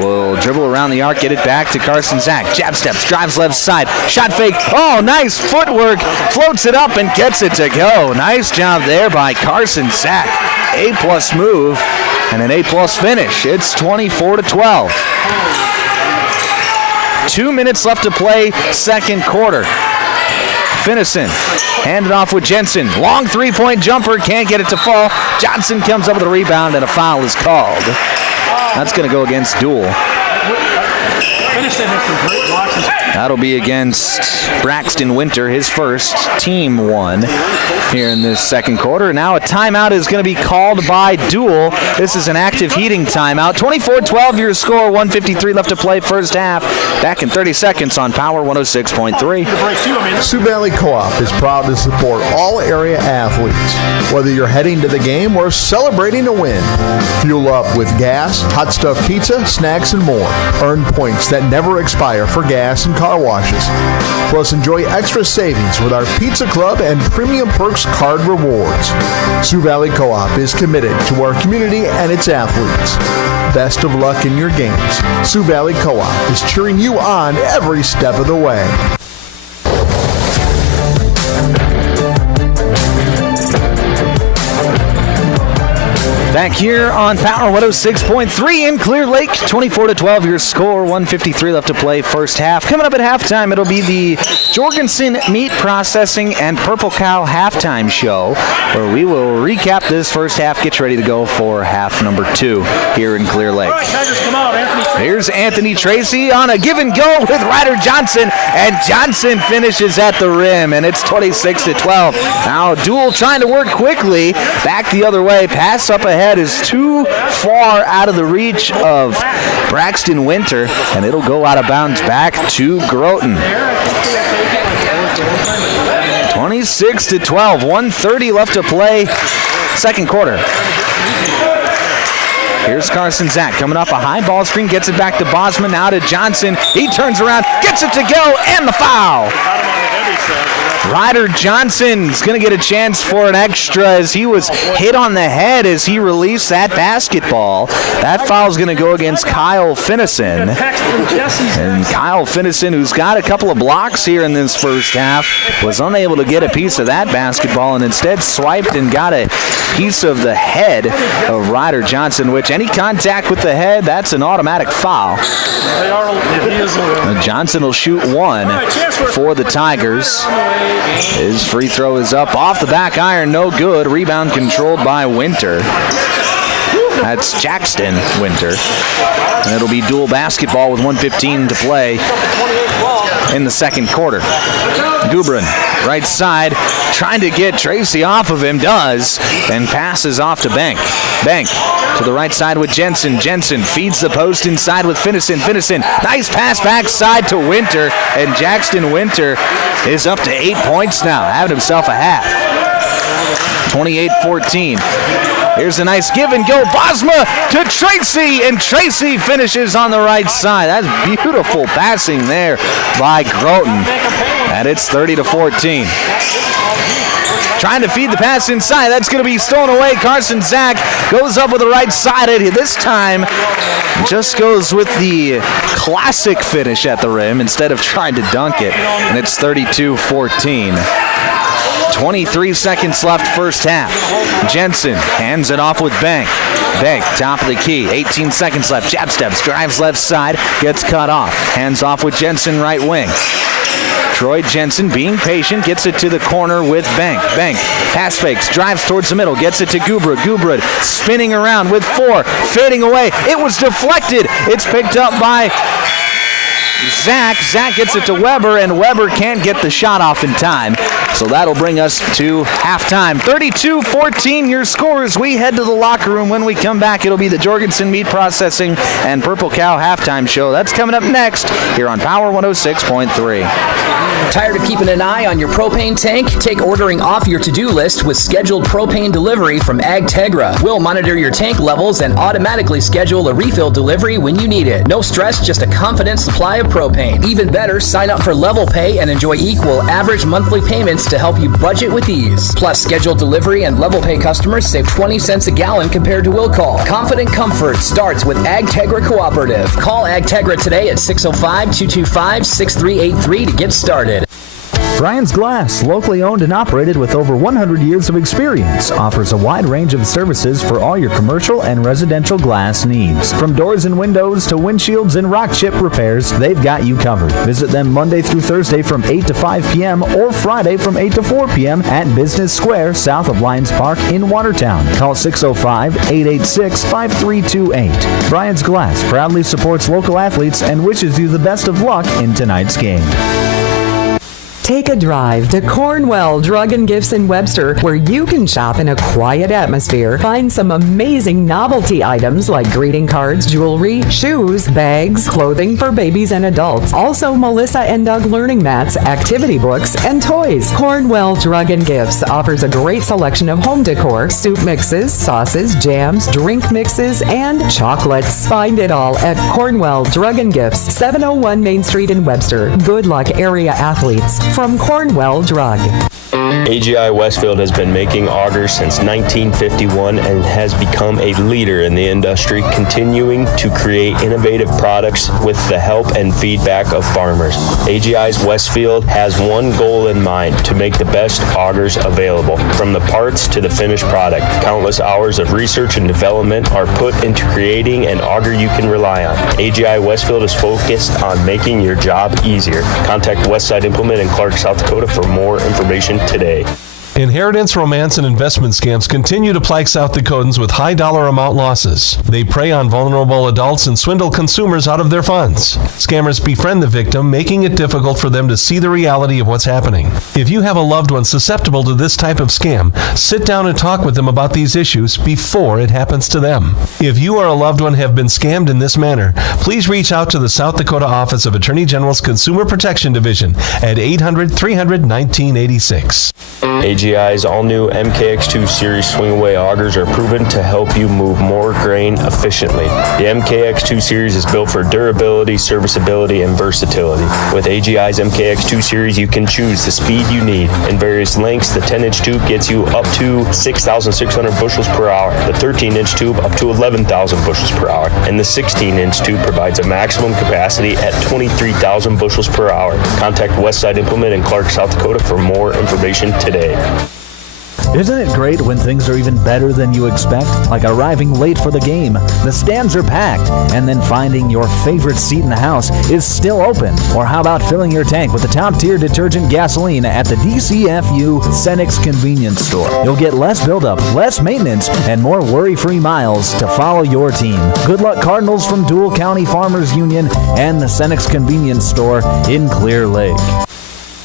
will dribble around the arc, get it back to Carson Zach. Jab steps, drives left side, shot fake. Oh, nice footwork. Floats it up and gets it to go. Nice job there by Carson Zach. A-plus move and an A-plus finish. It's 24-12. 2 minutes left to play second quarter. Finnison. Hand it off with Jensen. Long three-point jumper. Can't get it to fall. Johnson comes up with a rebound, and a foul is called. That's going to go against Deuel. That'll be against Braxton Winter, his first, team one here in this second quarter. Now a timeout is going to be called by Deuel. This is an active heating timeout. 24-12 your score, 1:53 left to play first half. Back in 30 seconds on Power 106.3. Sioux Valley Co-op is proud to support all area athletes. Whether you're heading to the game or celebrating a win, fuel up with gas, hot stuff pizza, snacks, and more. Earn points that never expire for gas and car washes. Plus, enjoy extra savings with our Pizza Club and Premium Perks card rewards. Sioux Valley Co-op is committed to our community and its athletes. Best of luck in your games. Sioux Valley Co-op is cheering you on every step of the way. Back here on Power 106.3 in Clear Lake, 24-12 your score, 1:53 left to play first half. Coming up at halftime, it'll be the Jorgensen Meat Processing and Purple Cow halftime show, where we will recap this first half, get you ready to go for half number 2 here in Clear Lake. Here's Anthony Tracy on a give and go with Ryder Johnson, and Johnson finishes at the rim, and it's 26-12. Now Deuel trying to work quickly, back the other way, pass up ahead is too far out of the reach of Braxton Winter, and it'll go out of bounds back to Groton. 26-12, 1:30 left to play second quarter. Here's Carson Zach coming off a high ball screen, gets it back to Bosman, now to Johnson. He turns around, gets it to go, and the foul. Ryder Johnson's going to get a chance for an extra as he was hit on the head as he released that basketball. That foul's going to go against Kyle Finnison. And Kyle Finnison, who's got a couple of blocks here in this first half, was unable to get a piece of that basketball and instead swiped and got a piece of the head of Ryder Johnson, which any contact with the head, that's an automatic foul. Johnson will shoot one for the Tigers. His free throw is up off the back iron, no good. Rebound controlled by Winter. That's Jackson Winter. And it'll be Deuel basketball with 1:15 to play in the second quarter. Gubrin, right side, trying to get Tracy off of him, does, and passes off to Bank. Bank to the right side with Jensen. Jensen feeds the post inside with Finnison. Finnison, nice pass backside to Winter, and Jackson Winter is up to 8 points now, having himself a half. 28-14. Here's a nice give and go. Bosma to Tracy, and Tracy finishes on the right side. That's beautiful passing there by Groton. And it's 30-14. Trying to feed the pass inside. That's going to be stolen away. Carson Zach goes up with the right side. This time just goes with the classic finish at the rim instead of trying to dunk it. And it's 32-14. 23 seconds left first half. Jensen hands it off with Bank. Bank, top of the key. 18 seconds left. Jab steps, drives left side, gets cut off. Hands off with Jensen, right wing. Troy Jensen being patient, gets it to the corner with Bank. Bank, pass fakes, drives towards the middle, gets it to Gubra. Gubra spinning around with 4, fading away. It was deflected. It's picked up by Zach. Zach gets it to Weber, and Weber can't get the shot off in time. So that'll bring us to halftime. 32-14 your score as we head to the locker room. When we come back, it'll be the Jorgensen Meat Processing and Purple Cow halftime show. That's coming up next here on Power 106.3. Tired of keeping an eye on your propane tank? Take ordering off your to-do list with scheduled propane delivery from AgTegra. We'll monitor your tank levels and automatically schedule a refill delivery when you need it. No stress, just a confident supply of propane. Even better, sign up for Level Pay and enjoy equal average monthly payments to help you budget with ease. Plus, scheduled delivery and Level Pay customers save 20 cents a gallon compared to will call. Confident comfort starts with AgTegra Cooperative. Call AgTegra today at 605-225-6383 to get started. Brian's Glass, locally owned and operated with over 100 years of experience, offers a wide range of services for all your commercial and residential glass needs. From doors and windows to windshields and rock chip repairs, they've got you covered. Visit them Monday through Thursday from 8 to 5 p.m. or Friday from 8 to 4 p.m. at Business Square, south of Lions Park in Watertown. Call 605-886-5328. Brian's Glass proudly supports local athletes and wishes you the best of luck in tonight's game. Take a drive to Cornwell Drug and Gifts in Webster, where you can shop in a quiet atmosphere. Find some amazing novelty items like greeting cards, jewelry, shoes, bags, clothing for babies and adults. Also, Melissa and Doug learning mats, activity books, and toys. Cornwell Drug and Gifts offers a great selection of home decor, soup mixes, sauces, jams, drink mixes, and chocolates. Find it all at Cornwell Drug and Gifts, 701 Main Street in Webster. Good luck, area athletes. From Cornwell Drug. AGI Westfield has been making augers since 1951 and has become a leader in the industry, continuing to create innovative products with the help and feedback of farmers. AGI's Westfield has one goal in mind: to make the best augers available. From the parts to the finished product, countless hours of research and development are put into creating an auger you can rely on. AGI Westfield is focused on making your job easier. Contact Westside Implement in Clark, South Dakota for more information today. Inheritance, romance, and investment scams continue to plague South Dakotans with high dollar amount losses. They prey on vulnerable adults and swindle consumers out of their funds. Scammers befriend the victim, making it difficult for them to see the reality of what's happening. If you have a loved one susceptible to this type of scam, sit down and talk with them about these issues before it happens to them. If you or a loved one have been scammed in this manner, please reach out to the South Dakota Office of Attorney General's Consumer Protection Division at 800-300-1986. AGI's all-new MKX2 Series swing-away augers are proven to help you move more grain efficiently. The MKX2 Series is built for durability, serviceability, and versatility. With AGI's MKX2 Series, you can choose the speed you need. In various lengths, the 10-inch tube gets you up to 6,600 bushels per hour, the 13-inch tube up to 11,000 bushels per hour, and the 16-inch tube provides a maximum capacity at 23,000 bushels per hour. Contact Westside Implement in Clark, South Dakota for more information today. Isn't it great when things are even better than you expect? Like arriving late for the game, the stands are packed, and then finding your favorite seat in the house is still open. Or how about filling your tank with the top-tier detergent gasoline at the DCFU Cenex Convenience Store? You'll get less buildup, less maintenance, and more worry-free miles to follow your team. Good luck, Cardinals, from Deuel County Farmers Union and the Cenex Convenience Store in Clear Lake.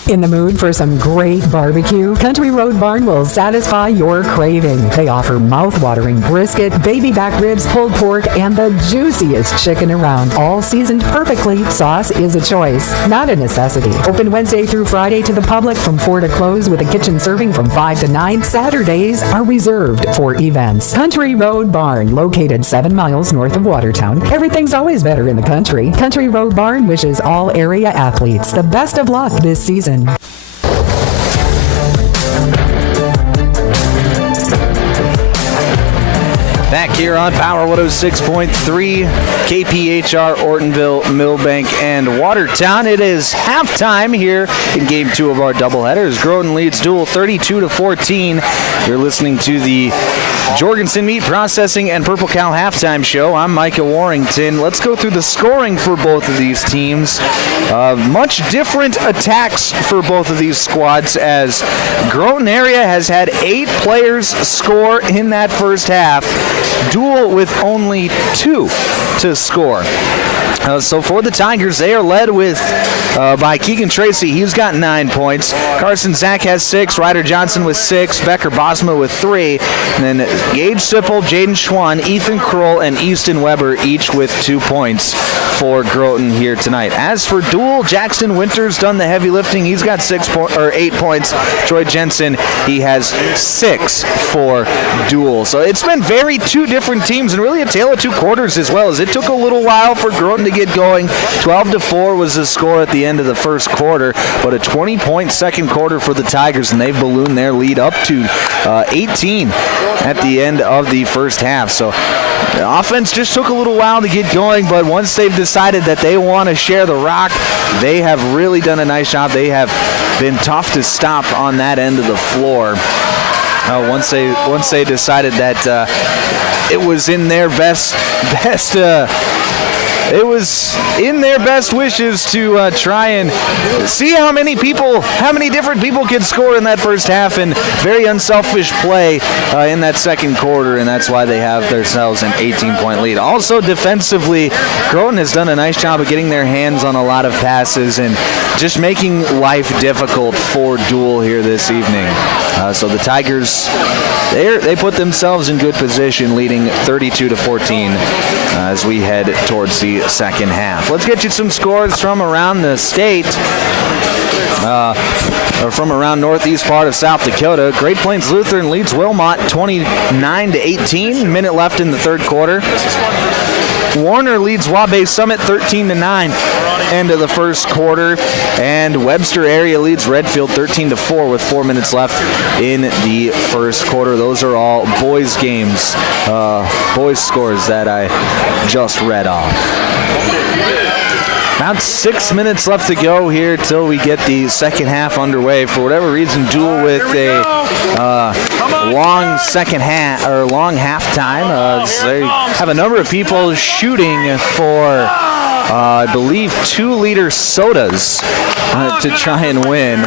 In the mood for some great barbecue? Country Road Barn will satisfy your craving. They offer mouth-watering brisket, baby back ribs, pulled pork, and the juiciest chicken around. All seasoned perfectly. Sauce is a choice, not a necessity. Open Wednesday through Friday to the public from 4 to close with a kitchen serving from 5 to 9. Saturdays are reserved for events. Country Road Barn, located 7 miles north of Watertown. Everything's always better in the country. Country Road Barn wishes all area athletes the best of luck this season. Back here on Power 106.3, KPHR, Ortonville, Millbank, and Watertown. It is halftime here in Game 2 of our doubleheader as Groton leads Deuel 32-14. You're listening to the Jorgensen Meat Processing and Purple Cow Halftime Show. I'm Micah Warrington. Let's go through the scoring for both of these teams. Much different attacks for both of these squads as Groton area has had 8 players score in that first half. Deuel with only 2 to score. So for the Tigers, they are led with by Keegan Tracy. He's got 9 points. Carson Zach has 6. Ryder Johnson with 6. Becker Bosma with 3. And then Gage Sipple, Jaden Schwann, Ethan Kroll, and Easton Weber each with 2 points for Groton here tonight. As for Deuel, Jackson Winters done the heavy lifting. He's got 8 points. Troy Jensen, he has 6 for Deuel. So it's been very 2 different teams and really a tale of 2 quarters as well, as it took a little while for Groton to get going. 12-4 was the score at the end of the first quarter, but a 20-point second quarter for the Tigers, and they've ballooned their lead up to 18 at the end of the first half. So the offense just took a little while to get going, but once they've decided that they want to share the rock, they have really done a nice job. They have been tough to stop on that end of the floor. Once they decided that it was in their best wishes to try and see how many different people could score in that first half, and very unselfish play in that second quarter, and that's why they have themselves an 18-point lead. Also defensively, Groton has done a nice job of getting their hands on a lot of passes and just making life difficult for Deuel here this evening. So the Tigers, they put themselves in good position, leading 32-14 as we head towards the second half. Let's get you some scores from around the state, or from around northeast part of South Dakota. Great Plains Lutheran leads Wilmot 29-18. Minute left in the third quarter. Warner leads Wabash Summit 13-9. End of the first quarter, and Webster area leads Redfield 13-4 with 4 minutes left in the first quarter. Those are all boys games, boys scores that I just read off. About 6 minutes left to go here till we get the second half underway. For whatever reason, Deuel with a long second half or long halftime. They have a number of people shooting for I believe 2-liter sodas to try and win.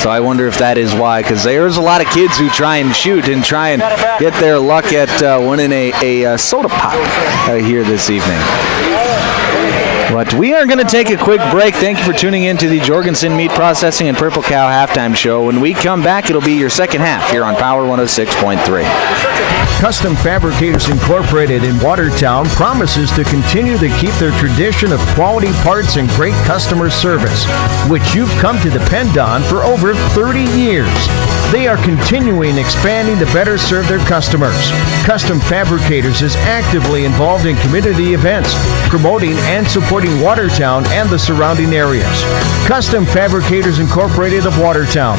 So I wonder if that is why, because there's a lot of kids who try and shoot and try and get their luck at winning a soda pop here this evening. But we are going to take a quick break. Thank you for tuning in to the Jorgensen Meat Processing and Purple Cow Halftime Show. When we come back, it'll be your second half here on Power 106.3. Custom Fabricators Incorporated in Watertown promises to continue to keep their tradition of quality parts and great customer service, which you've come to depend on for over 30 years. They are continuing expanding to better serve their customers. Custom Fabricators is actively involved in community events, promoting and supporting Watertown and the surrounding areas. Custom Fabricators Incorporated of Watertown,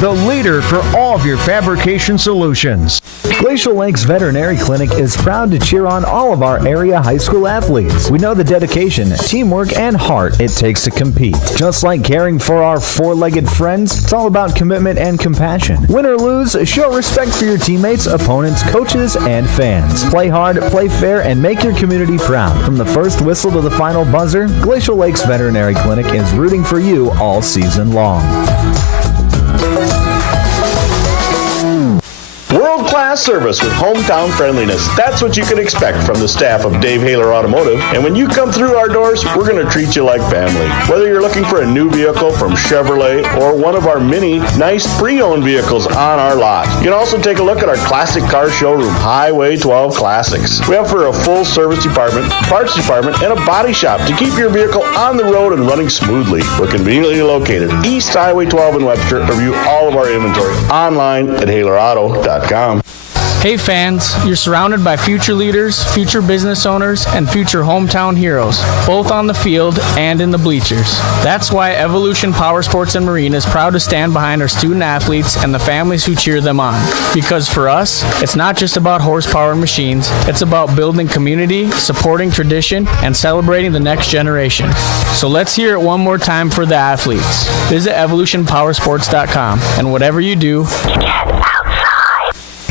the leader for all of your fabrication solutions. Glacial Lakes Veterinary Clinic is proud to cheer on all of our area high school athletes. We know the dedication, teamwork, and heart it takes to compete. Just like caring for our four-legged friends, it's all about commitment and compassion. Win or lose, show respect for your teammates, opponents, coaches, and fans. Play hard, play fair, and make your community proud. From the first whistle to the final buzzer, Glacial Lakes Veterinary Clinic is rooting for you all season long. World-class service with hometown friendliness. That's what you can expect from the staff of Dave Haler Automotive. And when you come through our doors, we're going to treat you like family. Whether you're looking for a new vehicle from Chevrolet or one of our many nice pre-owned vehicles on our lot. You can also take a look at our classic car showroom, Highway 12 Classics. We offer a full service department, parts department, and a body shop to keep your vehicle on the road and running smoothly. We're conveniently located East Highway 12 in Webster. Review all of our inventory online at HalerAuto.com. Hey fans, you're surrounded by future leaders, future business owners, and future hometown heroes, both on the field and in the bleachers. That's why Evolution Power Sports and Marine is proud to stand behind our student athletes and the families who cheer them on. Because for us, it's not just about horsepower and machines, it's about building community, supporting tradition, and celebrating the next generation. So let's hear it one more time for the athletes. Visit evolutionpowersports.com, and whatever you do,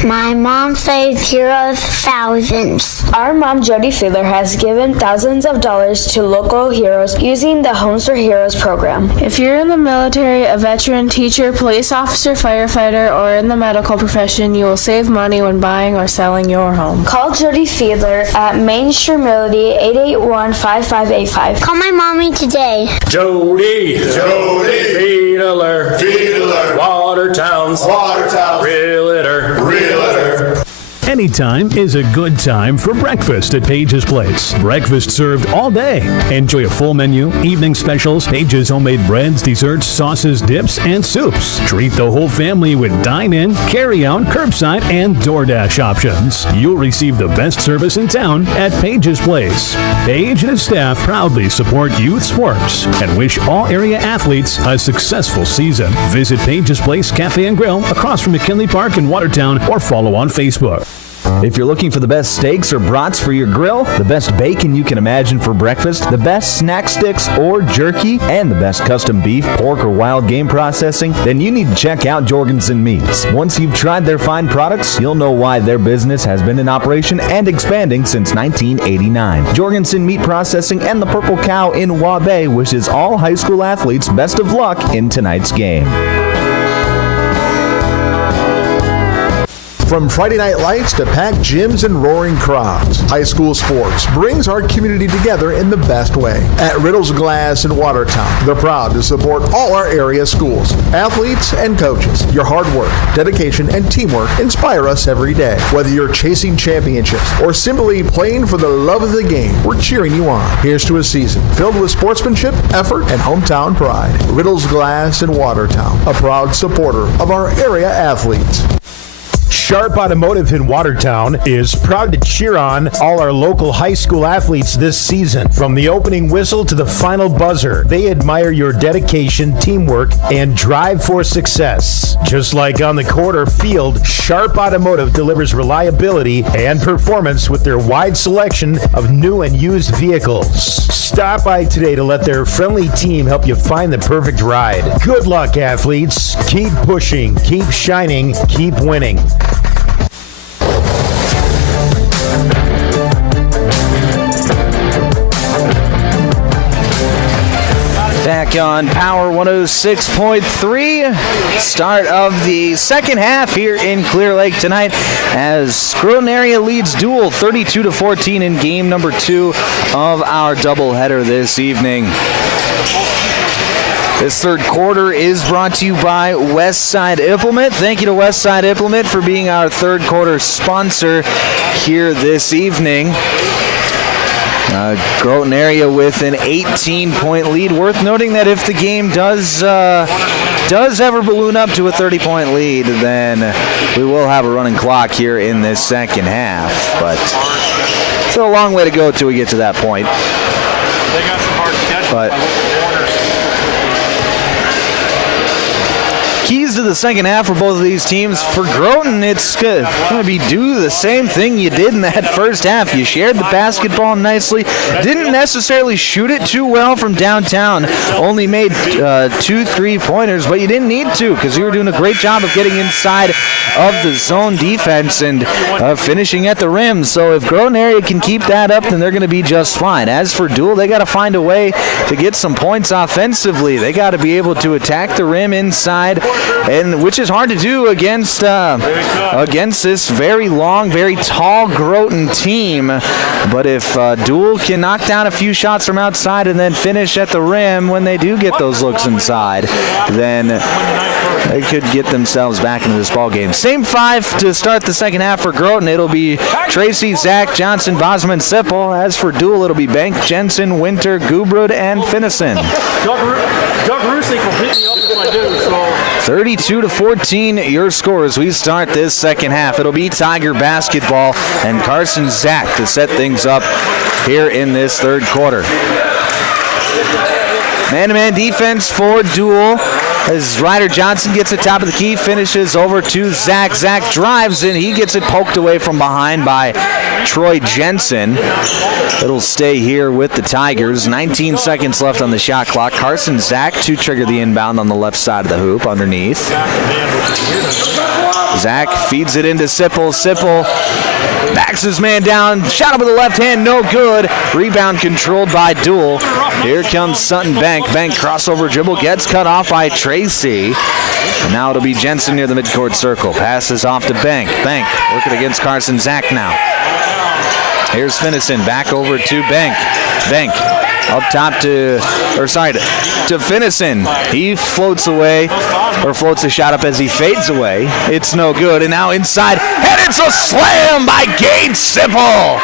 my mom saved heroes thousands. Our mom, Jody Fiedler, has given thousands of dollars to local heroes using the Homes for Heroes program. If you're in the military, a veteran, teacher, police officer, firefighter, or in the medical profession, you will save money when buying or selling your home. Call Jody Fiedler at Main Street Melody 881-5585. Call my mommy today. Jody, Fiedler, Watertown's Realtor. Anytime is a good time for breakfast at Page's Place. Breakfast served all day. Enjoy a full menu, evening specials, Page's homemade breads, desserts, sauces, dips, and soups. Treat the whole family with dine-in, carry-out, curbside, and DoorDash options. You'll receive the best service in town at Page's Place. Page and his staff proudly support youth sports and wish all area athletes a successful season. Visit Page's Place Cafe and Grill across from McKinley Park in Watertown or follow on Facebook. If you're looking for the best steaks or brats for your grill, the best bacon you can imagine for breakfast, the best snack sticks or jerky, and the best custom beef, pork, or wild game processing, then you need to check out Jorgensen Meats. Once you've tried their fine products, you'll know why their business has been in operation and expanding since 1989. Jorgensen Meat Processing and the Purple Cow in Waubay wishes all high school athletes best of luck in tonight's game. From Friday night lights to packed gyms and roaring crowds, high school sports brings our community together in the best way. At Riddle's Glass in Watertown, they're proud to support all our area schools, athletes, and coaches. Your hard work, dedication, and teamwork inspire us every day. Whether you're chasing championships or simply playing for the love of the game, we're cheering you on. Here's to a season filled with sportsmanship, effort, and hometown pride. Riddle's Glass in Watertown, a proud supporter of our area athletes. Sharp Automotive in Watertown is proud to cheer on all our local high school athletes this season. From the opening whistle to the final buzzer, they admire your dedication, teamwork, and drive for success. Just like on the court or field, Sharp Automotive delivers reliability and performance with their wide selection of new and used vehicles. Stop by today to let their friendly team help you find the perfect ride. Good luck, athletes. Keep pushing, keep shining, keep winning. Back on Power 106.3. Start of the second half here in Clear Lake tonight as Groton area leads Deuel 32-14 in game number 2 of our doubleheader this evening. This third quarter is brought to you by Westside Implement. Thank you to Westside Implement for being our third quarter sponsor here this evening. Groton area with an 18-point lead. Worth noting that if the game does ever balloon up to a 30-point lead, then we will have a running clock here in this second half. But it's a long way to go till we get to that point. They got some hard schedules. But keys to the second half for both of these teams. For Groton, it's going to be do the same thing you did in that first half. You shared the basketball nicely. Didn't necessarily shoot it too well from downtown. Only made 2 3-pointers, but you didn't need to because you were doing a great job of getting inside of the zone defense and finishing at the rim. So if Groton area can keep that up, then they're going to be just fine. As for Deuel, they got to find a way to get some points offensively. They got to be able to attack the rim inside, and which is hard to do against this very long, very tall Groton team. But if Deuel can knock down a few shots from outside and then finish at the rim when they do get those looks inside, then they could get themselves back into this ball game. Same 5 to start the second half for Groton. It'll be Tracy, Zach, Johnson, Bosman, Sipple. As for Deuel, it'll be Bank, Jensen, Winter, Gubrud, and Finnison. Doug Rusick will beat me up if I do, so 32-14 your score as we start this second half. It'll be Tiger basketball and Carson Zach to set things up here in this third quarter. Man-to-man defense for Deuel as Ryder Johnson gets the top of the key, finishes over to Zach. Zach drives and he gets it poked away from behind by Troy Jensen. It'll stay here with the Tigers. 19 seconds left on the shot clock. Carson Zach to trigger the inbound on the left side of the hoop underneath. Zach feeds it into Sipple. Sipple backs his man down. Shot up with the left hand, no good. Rebound controlled by Deuel. Here comes Sutton Bank. Bank crossover dribble gets cut off by Tracy. And now it'll be Jensen near the midcourt circle. Passes off to Bank. Bank working against Carson Zach now. Here's Finnison back over to Bank. Bank up top to Finnison. He floats away, or floats a shot up as he fades away. It's no good. And now inside, and it's a slam by Gage Sipple.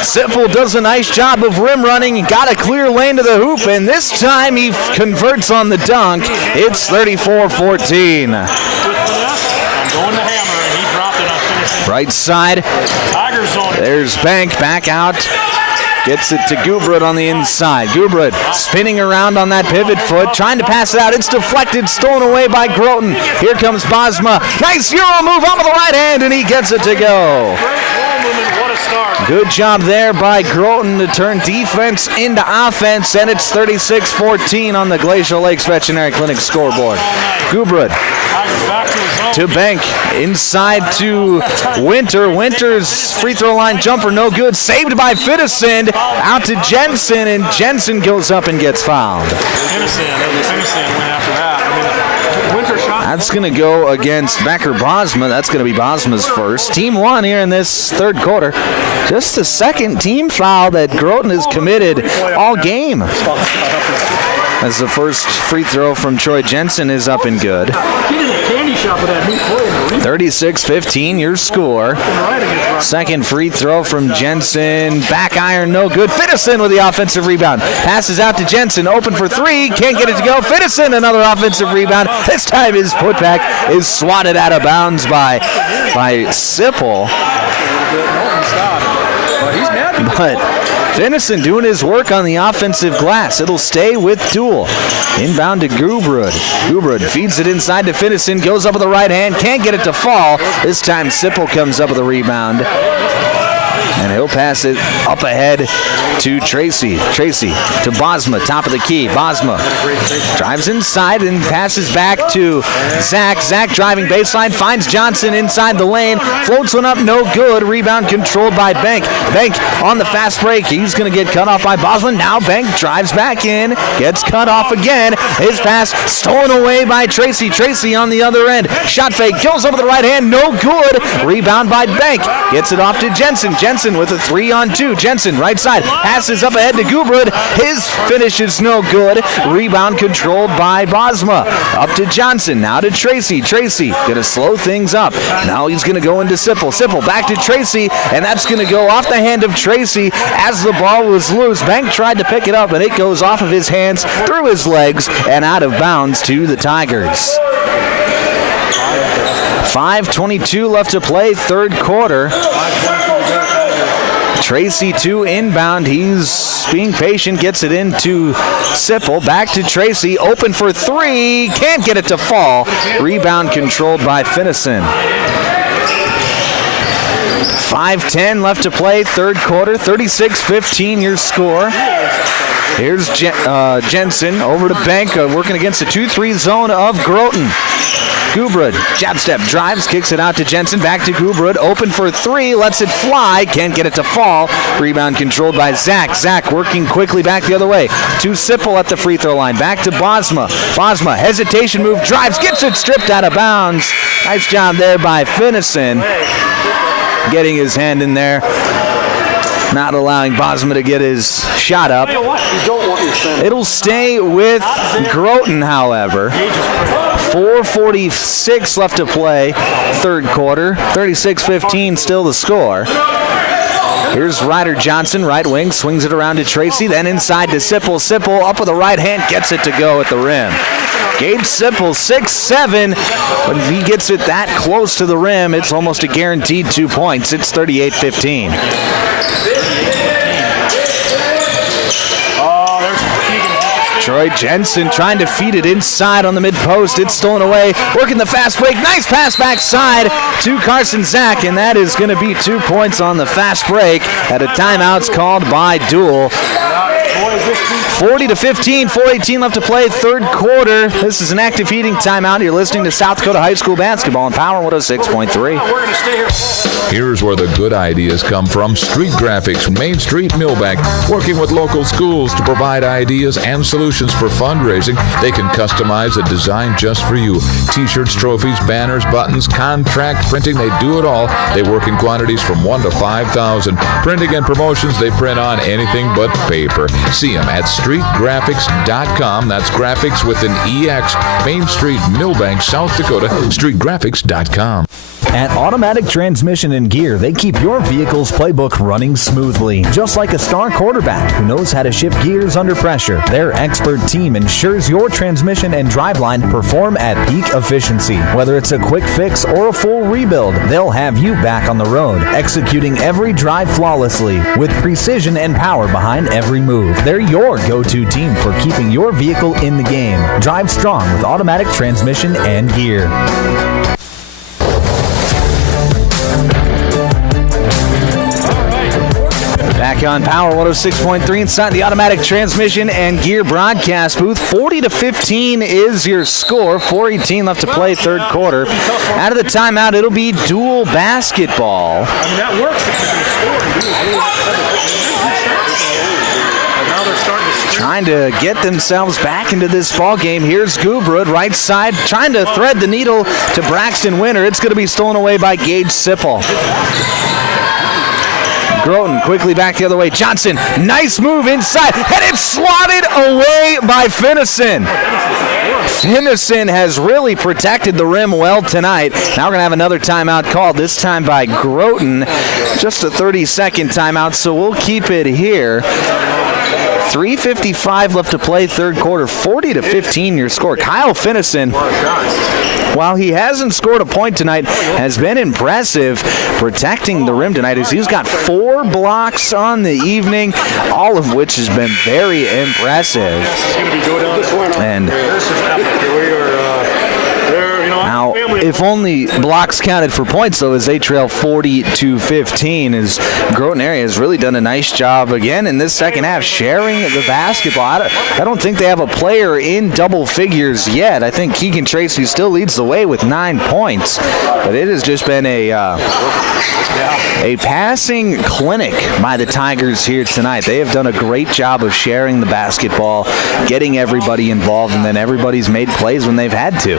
Sipple does a nice job of rim running and got a clear lane to the hoop, and this time he converts on the dunk. It's 34-14. Right side, there's Bank back out. Gets it to Gubrud on the inside. Gubrud spinning around on that pivot foot, trying to pass it out. It's deflected, stolen away by Groton. Here comes Bosma. Nice Euro move on with the right hand, and he gets it to go. Good job there by Groton to turn defense into offense, and it's 36-14 on the Glacial Lakes Veterinary Clinic scoreboard. Gubrud to Bank, inside to Winter. Winter's free throw line jumper, no good. Saved by Fittison. Out to Jensen, and Jensen goes up and gets fouled. That's going to go against Becker Bosma. That's going to be Bosma's first. Team one here in this third quarter. Just the second team foul that Groton has committed all game. As the first free throw from Troy Jensen is up and good. 36-15, your score. Second free throw from Jensen. Back iron, no good. Fittison with the offensive rebound. Passes out to Jensen, open for three. Can't get it to go. Fittison, another offensive rebound. This time his putback is swatted out of bounds by Sipple. But Fittison doing his work on the offensive glass. It'll stay with Deuel. Inbound to Gubrud. Gubrud feeds it inside to Fittison. Goes up with the right hand. Can't get it to fall. This time Sipple comes up with a rebound. And he'll pass it up ahead to Tracy. Tracy to Bosma, top of the key. Bosma drives inside and passes back to Zach. Zach driving baseline, finds Johnson inside the lane. Floats one up, no good. Rebound controlled by Bank. Bank on the fast break. He's going to get cut off by Bosma. Now Bank drives back in, gets cut off again. His pass stolen away by Tracy. Tracy on the other end. Shot fake, goes up with the right hand, no good. Rebound by Bank. Gets it off to Jensen. Jensen with a 3-on-2. Jensen right side. Passes up ahead to Gubrud. His finish is no good. Rebound controlled by Bosma. Up to Johnson. Now to Tracy. Tracy going to slow things up. Now he's going to go into Sipple. Sipple back to Tracy, and that's going to go off the hand of Tracy as the ball was loose. Bank tried to pick it up, and it goes off of his hands, through his legs, and out of bounds to the Tigers. 5:22 left to play, third quarter. Tracy to inbound. He's being patient, gets it into Sipple. Back to Tracy, open for three. Can't get it to fall. Rebound controlled by Fittison. 5:10 left to play, third quarter. 36-15 your score. Here's Jensen over to Bank, working against the 2-3 zone of Groton. Gubrud, jab step, drives, kicks it out to Jensen, back to Gubrud, open for three, lets it fly, can't get it to fall. Rebound controlled by Zach. Zach working quickly back the other way to Sipple at the free throw line, back to Bosma. Bosma, hesitation move, drives, gets it stripped out of bounds. Nice job there by Fittison, getting his hand in there, not allowing Bosma to get his shot up. It'll stay with Groton, however. 4:46 left to play, third quarter. 36-15 still the score. Here's Ryder Johnson, right wing, swings it around to Tracy, then inside to Sipple. Sipple up with the right hand, gets it to go at the rim. Gage Sipple, 6'7". When he gets it that close to the rim, it's almost a guaranteed 2 points. It's 38-15. Troy Jensen trying to feed it inside on the mid-post. It's stolen away. Working the fast break. Nice pass backside to Carson Zach, and that is going to be 2 points on the fast break at a timeout's called by Deuel. 40-15, 4:18 left to play, third quarter. This is an active heating timeout. You're listening to South Dakota High School basketball on Power 106.3. Here's where the good ideas come from. Street Graphics, Main Street, Millbank, working with local schools to provide ideas and solutions for fundraising. They can customize a design just for you. T-shirts, trophies, banners, buttons, contract printing, they do it all. They work in quantities from 1 to 5,000. Printing and promotions, they print on anything but paper. See them at streetgraphics.com. That's graphics with an EX. Main Street, Millbank, South Dakota. Streetgraphics.com. At Automatic Transmission and Gear, they keep your vehicle's playbook running smoothly. Just like a star quarterback who knows how to shift gears under pressure, their expert team ensures your transmission and driveline perform at peak efficiency. Whether it's a quick fix or a full rebuild, they'll have you back on the road, executing every drive flawlessly with precision and power behind every move. They're your go-to team for keeping your vehicle in the game. Drive strong with Automatic Transmission and Gear. Back on Power 106.3 inside the Automatic Transmission and Gear broadcast booth. 40-15 is your score. 4:18 left to play, third quarter. Out of the timeout, it'll be Deuel basketball. I mean, that works if you can score. Trying to get themselves back into this ball game. Here's Gubrud, right side, trying to thread the needle to Braxton Winter. It's going to be stolen away by Gage Sipple. Groton quickly back the other way. Johnson, nice move inside, and it's swatted away by Finnison. Finnison has really protected the rim well tonight. Now we're going to have another timeout called, this time by Groton. Just a 30-second timeout, so we'll keep it here. 3:55 left to play, third quarter. 40-15 your score. Kyle Finnison, while he hasn't scored a point tonight, has been impressive protecting the rim tonight, as he's got 4 blocks on the evening, all of which has been very impressive. And now, if only blocks counted for points, though, as they trail 40-15, as Groton area has really done a nice job again in this second half sharing the basketball. I don't think they have a player in double figures yet. I think Keegan Tracy still leads the way with 9 points, but it has just been a passing clinic by the Tigers here tonight. They have done a great job of sharing the basketball, getting everybody involved, and then everybody's made plays when they've had to.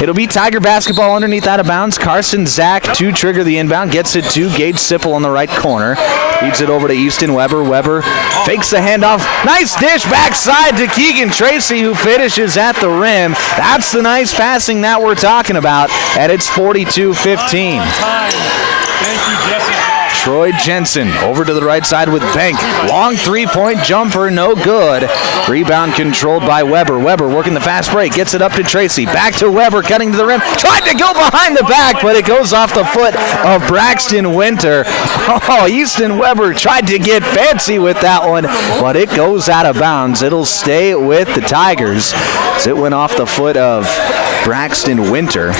It'll be Tiger basketball underneath out of bounds. Carson Zach to trigger the inbound. Gets it to Gage Sipple on the right corner. Feeds it over to Easton Weber. Weber fakes the handoff. Nice dish backside to Keegan Tracy, who finishes at the rim. That's the nice passing that we're talking about, and it's 42-15. Troy Jensen over to the right side with Bank. Long three-point jumper, no good. Rebound controlled by Weber. Weber working the fast break, gets it up to Tracy. Back to Weber, cutting to the rim. Tried to go behind the back, but it goes off the foot of Braxton Winter. Oh, Easton Weber tried to get fancy with that one, but it goes out of bounds. It'll stay with the Tigers as it went off the foot of Braxton Winter.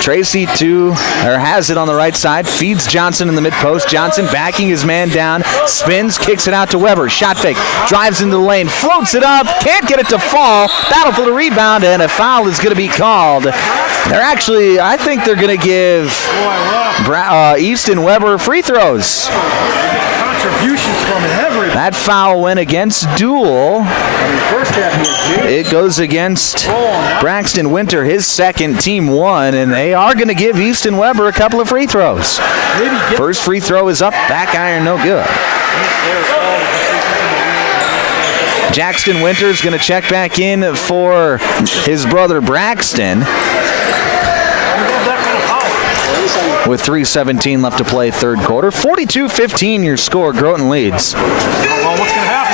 Tracy has it on the right side, feeds Johnson in the mid-post. Johnson backing his man down, spins, kicks it out to Weber. Shot fake, drives into the lane, floats it up, can't get it to fall. Battle for the rebound, and a foul is going to be called. I think they're going to give Easton Weber free throws. Contributions from everybody. That foul went against Deuel. It goes against Braxton Winter, his second, team 1, and they are going to give Easton Weber a couple of free throws. First free throw is up, back iron, no good. Jackson Winter's going to check back in for his brother Braxton. With 3:17 left to play, third quarter. 42-15 your score. Groton leads.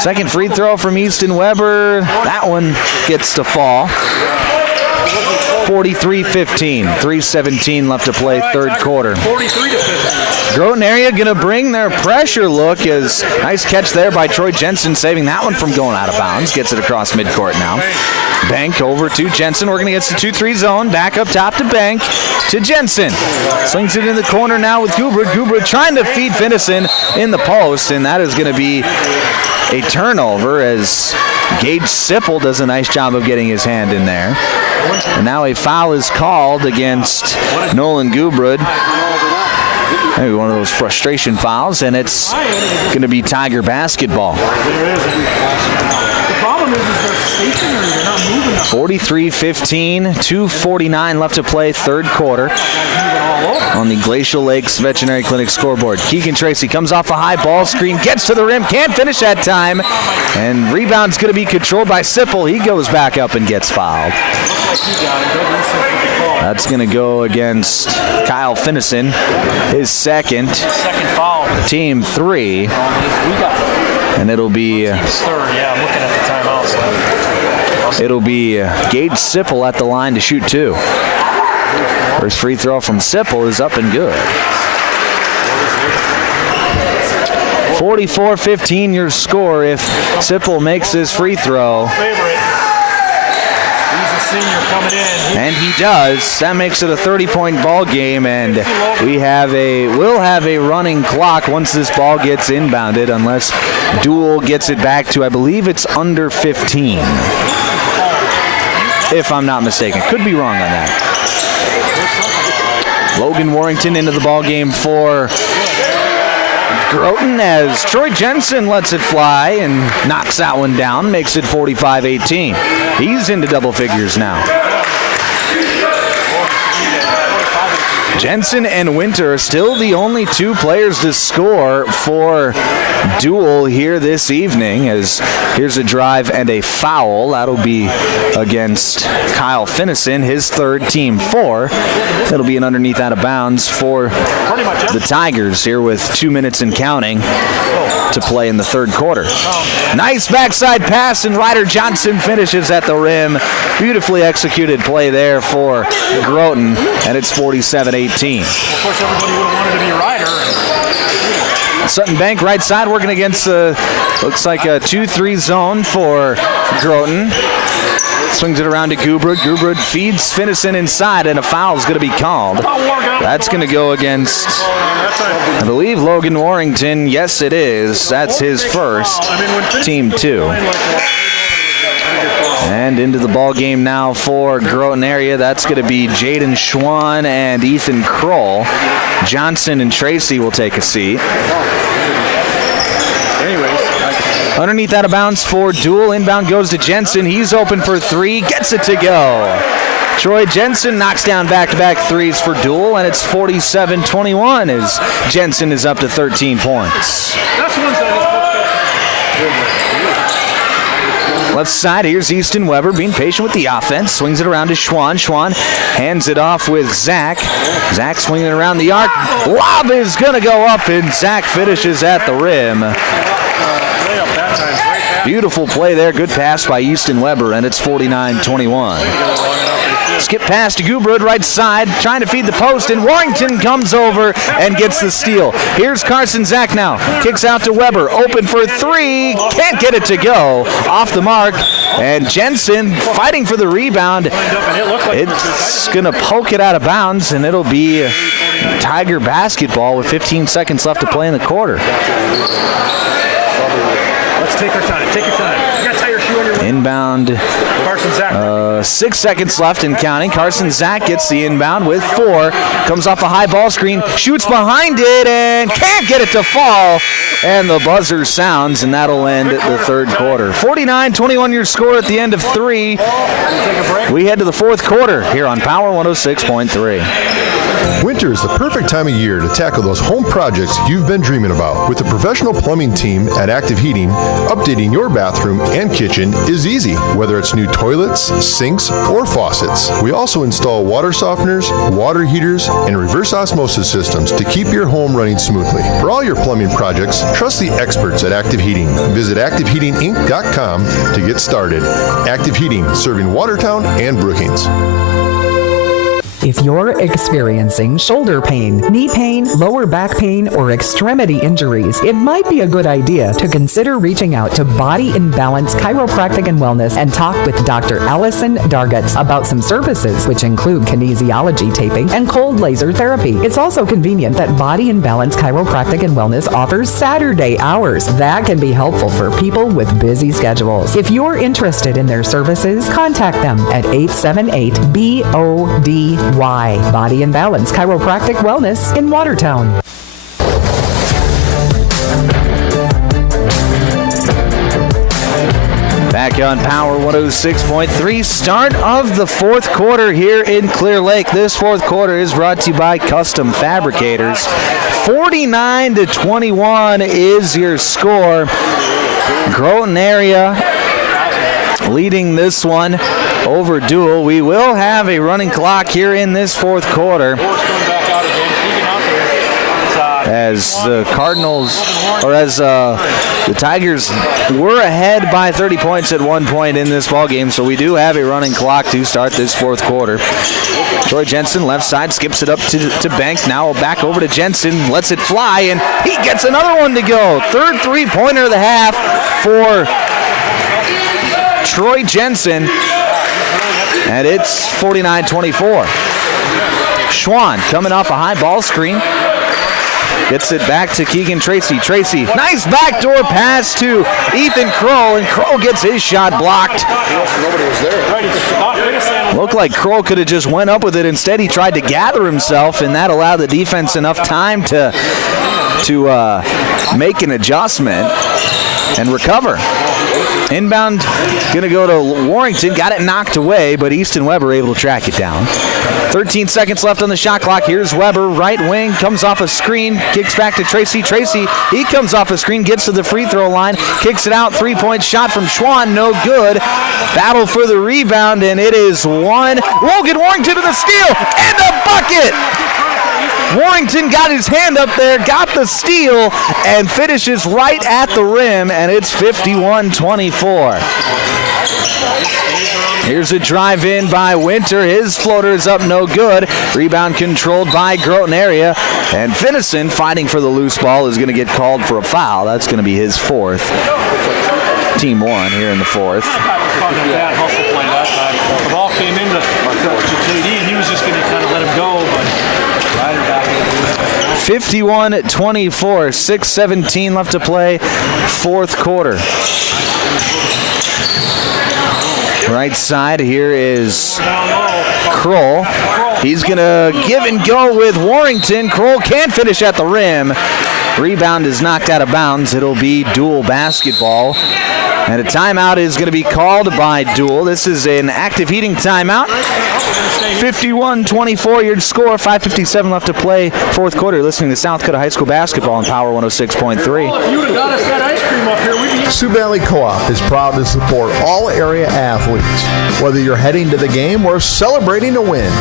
Second free throw from Easton Weber. That one gets to fall. 43-15. 3:17 left to play, third quarter. Groton area going to bring their pressure look, as nice catch there by Troy Jensen, saving that one from going out of bounds. Gets it across midcourt now. Bank over to Jensen, working against the 2-3 zone. Back up top to Bank, to Jensen. Slings it in the corner now with Gubrud. Gubrud trying to feed Finnison in the post, and that is going to be a turnover, as Gage Sipple does a nice job of getting his hand in there. And now a foul is called against Nolan Gubrud. Maybe one of those frustration fouls, and it's going to be Tiger basketball. The problem is they're stationary. They're not moving. 43-15, 2:49 left to play, third quarter. On the Glacial Lakes Veterinary Clinic scoreboard, Keegan Tracy comes off a high ball screen, gets to the rim, can't finish that time, and rebound's going to be controlled by Sipple. He goes back up and gets fouled. That's going to go against Kyle Finnison, his second foul. Team 3. And it'll be Third, yeah, I'm looking at the timeouts. It'll be Gage Sipple at the line to shoot 2. First free throw from Sipple is up and good. 44-15 your score if Sipple makes his free throw. Senior coming in. And he does. That makes it a 30-point ball game, and we'll have a running clock once this ball gets inbounded, unless Deuel gets it back to, I believe it's under 15, if I'm not mistaken. Could be wrong on that. Logan Warrington into the ball game for Groton as Troy Jensen lets it fly and knocks that one down, makes it 45-18. He's into double figures now. Jensen and Winter are still the only 2 players to score for Deuel here this evening, as here's a drive and a foul. That'll be against Kyle Finnison, his third, Team 4. That'll be an underneath out of bounds for the Tigers here with 2 minutes and counting to play in the third quarter. Nice backside pass, and Ryder Johnson finishes at the rim. Beautifully executed play there for Groton, and it's 47-18. Of course, everybody would have wanted to be Ryder. Sutton Bank right side working against looks like a 2-3 zone for Groton. Swings it around to Gubrud. Gubrud feeds Finnison inside, and a foul is going to be called. That's going to go against, I believe, Logan Warrington. Yes, it is. That's his first, Team 2. And into the ball game now for Groton area. That's going to be Jaden Schwann and Ethan Kroll. Johnson and Tracy will take a seat. Underneath out of bounds for Deuel. Inbound goes to Jensen. He's open for 3. Gets it to go. Troy Jensen knocks down back-to-back threes for Deuel, and it's 47-21 as Jensen is up to 13 points. Left side, here's Easton Weber being patient with the offense. Swings it around to Schwann. Schwann hands it off with Zach. Zach swinging it around the arc. Lob is going to go up, and Zach finishes at the rim. Beautiful play there. Good pass by Easton Weber, and it's 49-21. Skip pass to Gubrud right side, trying to feed the post, and Warrington comes over and gets the steal. Here's Carson Zach now. Kicks out to Weber. Open for 3. Can't get it to go. Off the mark. And Jensen fighting for the rebound. It's going to poke it out of bounds, and it'll be Tiger basketball with 15 seconds left to play in the quarter. Let's take our time. Take your time. You gotta tie your shoe on your Inbound. Carson Zach. 6 seconds left and counting. Carson Zach gets the inbound with 4. Comes off a high ball screen. Shoots behind it and can't get it to fall. And the buzzer sounds, and that'll end the third quarter. 49-21 your score at the end of 3. We head to the fourth quarter here on Power 106.3. Winter is the perfect time of year to tackle those home projects you've been dreaming about. With the professional plumbing team at Active Heating, updating your bathroom and kitchen is easy, whether it's new toilets, sinks, or faucets. We also install water softeners, water heaters, and reverse osmosis systems to keep your home running smoothly. For all your plumbing projects, trust the experts at Active Heating. Visit ActiveHeatingInc.com to get started. Active Heating, serving Watertown and Brookings. If you're experiencing shoulder pain, knee pain, lower back pain, or extremity injuries, it might be a good idea to consider reaching out to Body in Balance Chiropractic and Wellness and talk with Dr. Allison Dargutz about some services, which include kinesiology taping and cold laser therapy. It's also convenient that Body in Balance Chiropractic and Wellness offers Saturday hours. That can be helpful for people with busy schedules. If you're interested in their services, contact them at 878-BODY. Body and Balance Chiropractic Wellness in Watertown. Back on Power 106.3, start of the fourth quarter here in Clear Lake. This fourth quarter is brought to you by Custom Fabricators. 49-21 is your score. Groton area leading this one over Deuel. We will have a running clock here in this fourth quarter, as the Cardinals, or as the Tigers were ahead by 30 points at one point in this ball game, so we do have a running clock to start this fourth quarter. Troy Jensen, left side, skips it up to Bank. Now back over to Jensen, lets it fly, and he gets another one to go. Third three-pointer of the half for Troy Jensen, and it's 49-24. Schwann coming off a high ball screen. Gets it back to Keegan Tracy. Tracy, nice backdoor pass to Ethan Kroll, and Kroll gets his shot blocked. Looked like Kroll could have just went up with it. Instead, he tried to gather himself, and that allowed the defense enough time to make an adjustment and recover. Inbound going to go to Warrington. Got it knocked away, but Easton Weber able to track it down. 13 seconds left on the shot clock. Here's Weber, right wing, comes off a screen, kicks back to Tracy. Tracy, he comes off a screen, gets to the free throw line, kicks it out, three-point shot from Schwann, no good. Battle for the rebound, and it is one. Logan Warrington to the steal, and a bucket! Warrington got his hand up there, got the steal, and finishes right at the rim, and it's 51-24. Here's a drive in by Winter. His floater is up, no good. Rebound controlled by Groton area. And Finnison, fighting for the loose ball, is going to get called for a foul. That's going to be his fourth. Team one here in the fourth. Bad hustle play that time. The ball came into JD, and he was just going to kind of let him go, but right back. 51-24, 6:17 left to play, fourth quarter. Right side here is Kroll. He's going to give and go with Warrington. Kroll can't finish at the rim. Rebound is knocked out of bounds. It'll be Deuel basketball. And a timeout is going to be called by Deuel. This is an active heating timeout. 51-24 your score, 5:57 left to play, fourth quarter. Listening to South Dakota High School basketball on Power 106.3. If you would have got us that ice cream up here, we'd be... Sioux Valley Co-op is proud to support all area athletes. Whether you're heading to the game or celebrating a win,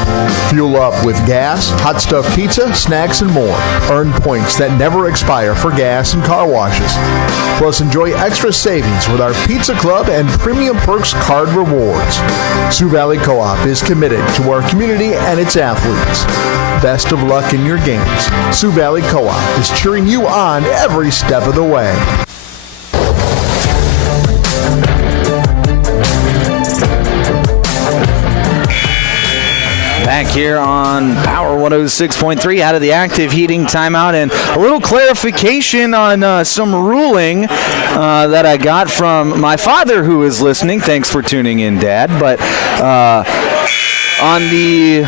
fuel up with gas, hot stuff pizza, snacks, and more. Earn points that never expire for gas and car washes. Plus, enjoy extra savings with our Pizza Club and Premium Perks card rewards. Sioux Valley Co-op is committed to our community and its athletes. Best of luck in your games. Sioux Valley Co-op is cheering you on every step of the way. Back here on Power 106.3 out of the active heating timeout, and a little clarification on some ruling that I got from my father who is listening. Thanks for tuning in, Dad. But on the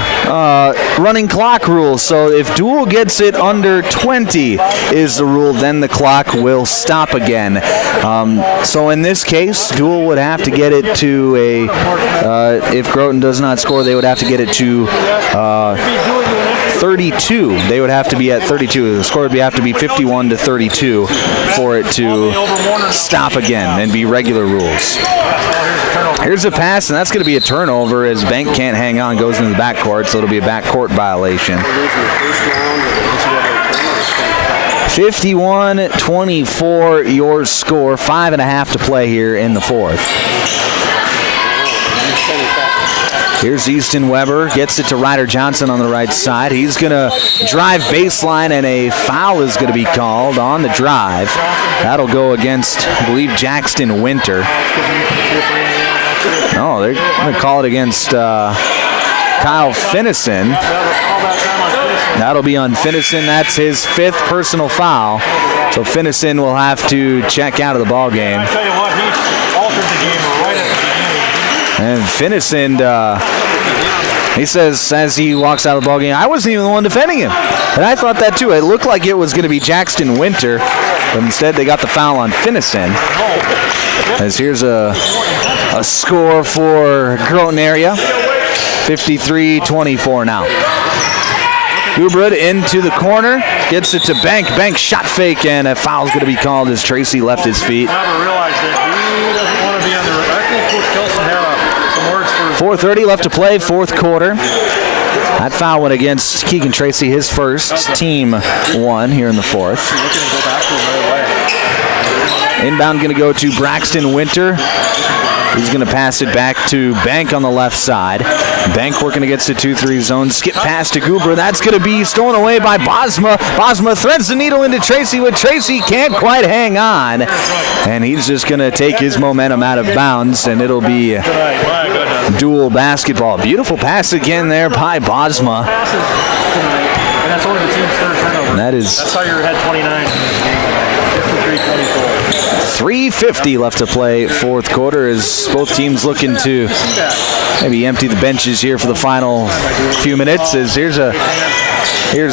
running clock rule, so if Deuel gets it under 20 is the rule, then the clock will stop again. So in this case, Deuel would have to get it to if Groton does not score, they would have to get it to 32. They would have to be at 32. The score would have to be 51-32 for it to stop again and be regular rules. Here's a pass, and that's going to be a turnover as Bank can't hang on, goes into the backcourt, so it'll be a backcourt violation. 51-24 your score, 5.5 to play here in the fourth. Here's Easton Weber, gets it to Ryder Johnson on the right side. He's going to drive baseline, and a foul is going to be called on the drive. That'll go against, I believe, Jackson Winter. Oh, they're going to call it against Kyle Finnison. That'll be on Finnison. That's his fifth personal foul. So Finnison will have to check out of the ball game. And Finnison, he says as he walks out of the ball game, I wasn't even the one defending him. And I thought that too. It looked like it was going to be Jackson Winter, but instead they got the foul on Finnison. As here's a score for Groton area, 53-24 now. Hubrud into the corner, gets it to Bank. Bank shot fake, and a foul's going to be called as Tracy left his feet. I never realized that he doesn't want to be on the. I think Coach Kelsey 4:30 left to play, fourth quarter. That foul went against Keegan Tracy, his first, team one here in the fourth. Inbound going to go to Braxton Winter. He's going to pass it back to Bank on the left side. Bank working against the 2-3 zone. Skip pass to Goober. That's going to be stolen away by Bosma. Deuel threads the needle into Tracy, but Tracy can't quite hang on. And he's just going to take his momentum out of bounds, and it'll be Deuel basketball. Beautiful pass again there by Bosma. And that's only the team's third turnover. That's how you're ahead 29. 3:50 left to play, fourth quarter, as both teams looking to maybe empty the benches here for the final few minutes. As here's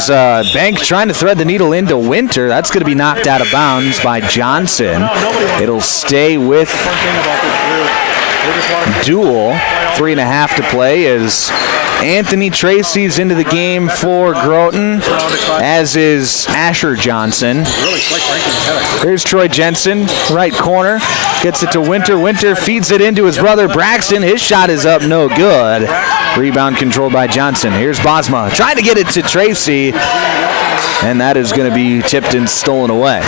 Bank trying to thread the needle into Winter. That's going to be knocked out of bounds by Johnson. It'll stay with Deuel. 3.5 to play as Anthony Tracy's into the game for Groton, as is Asher Johnson. Here's Troy Jensen, right corner. Gets it to Winter. Winter feeds it into his brother Braxton. His shot is up, no good. Rebound controlled by Johnson. Here's Bosma trying to get it to Tracy, and that is going to be tipped and stolen away.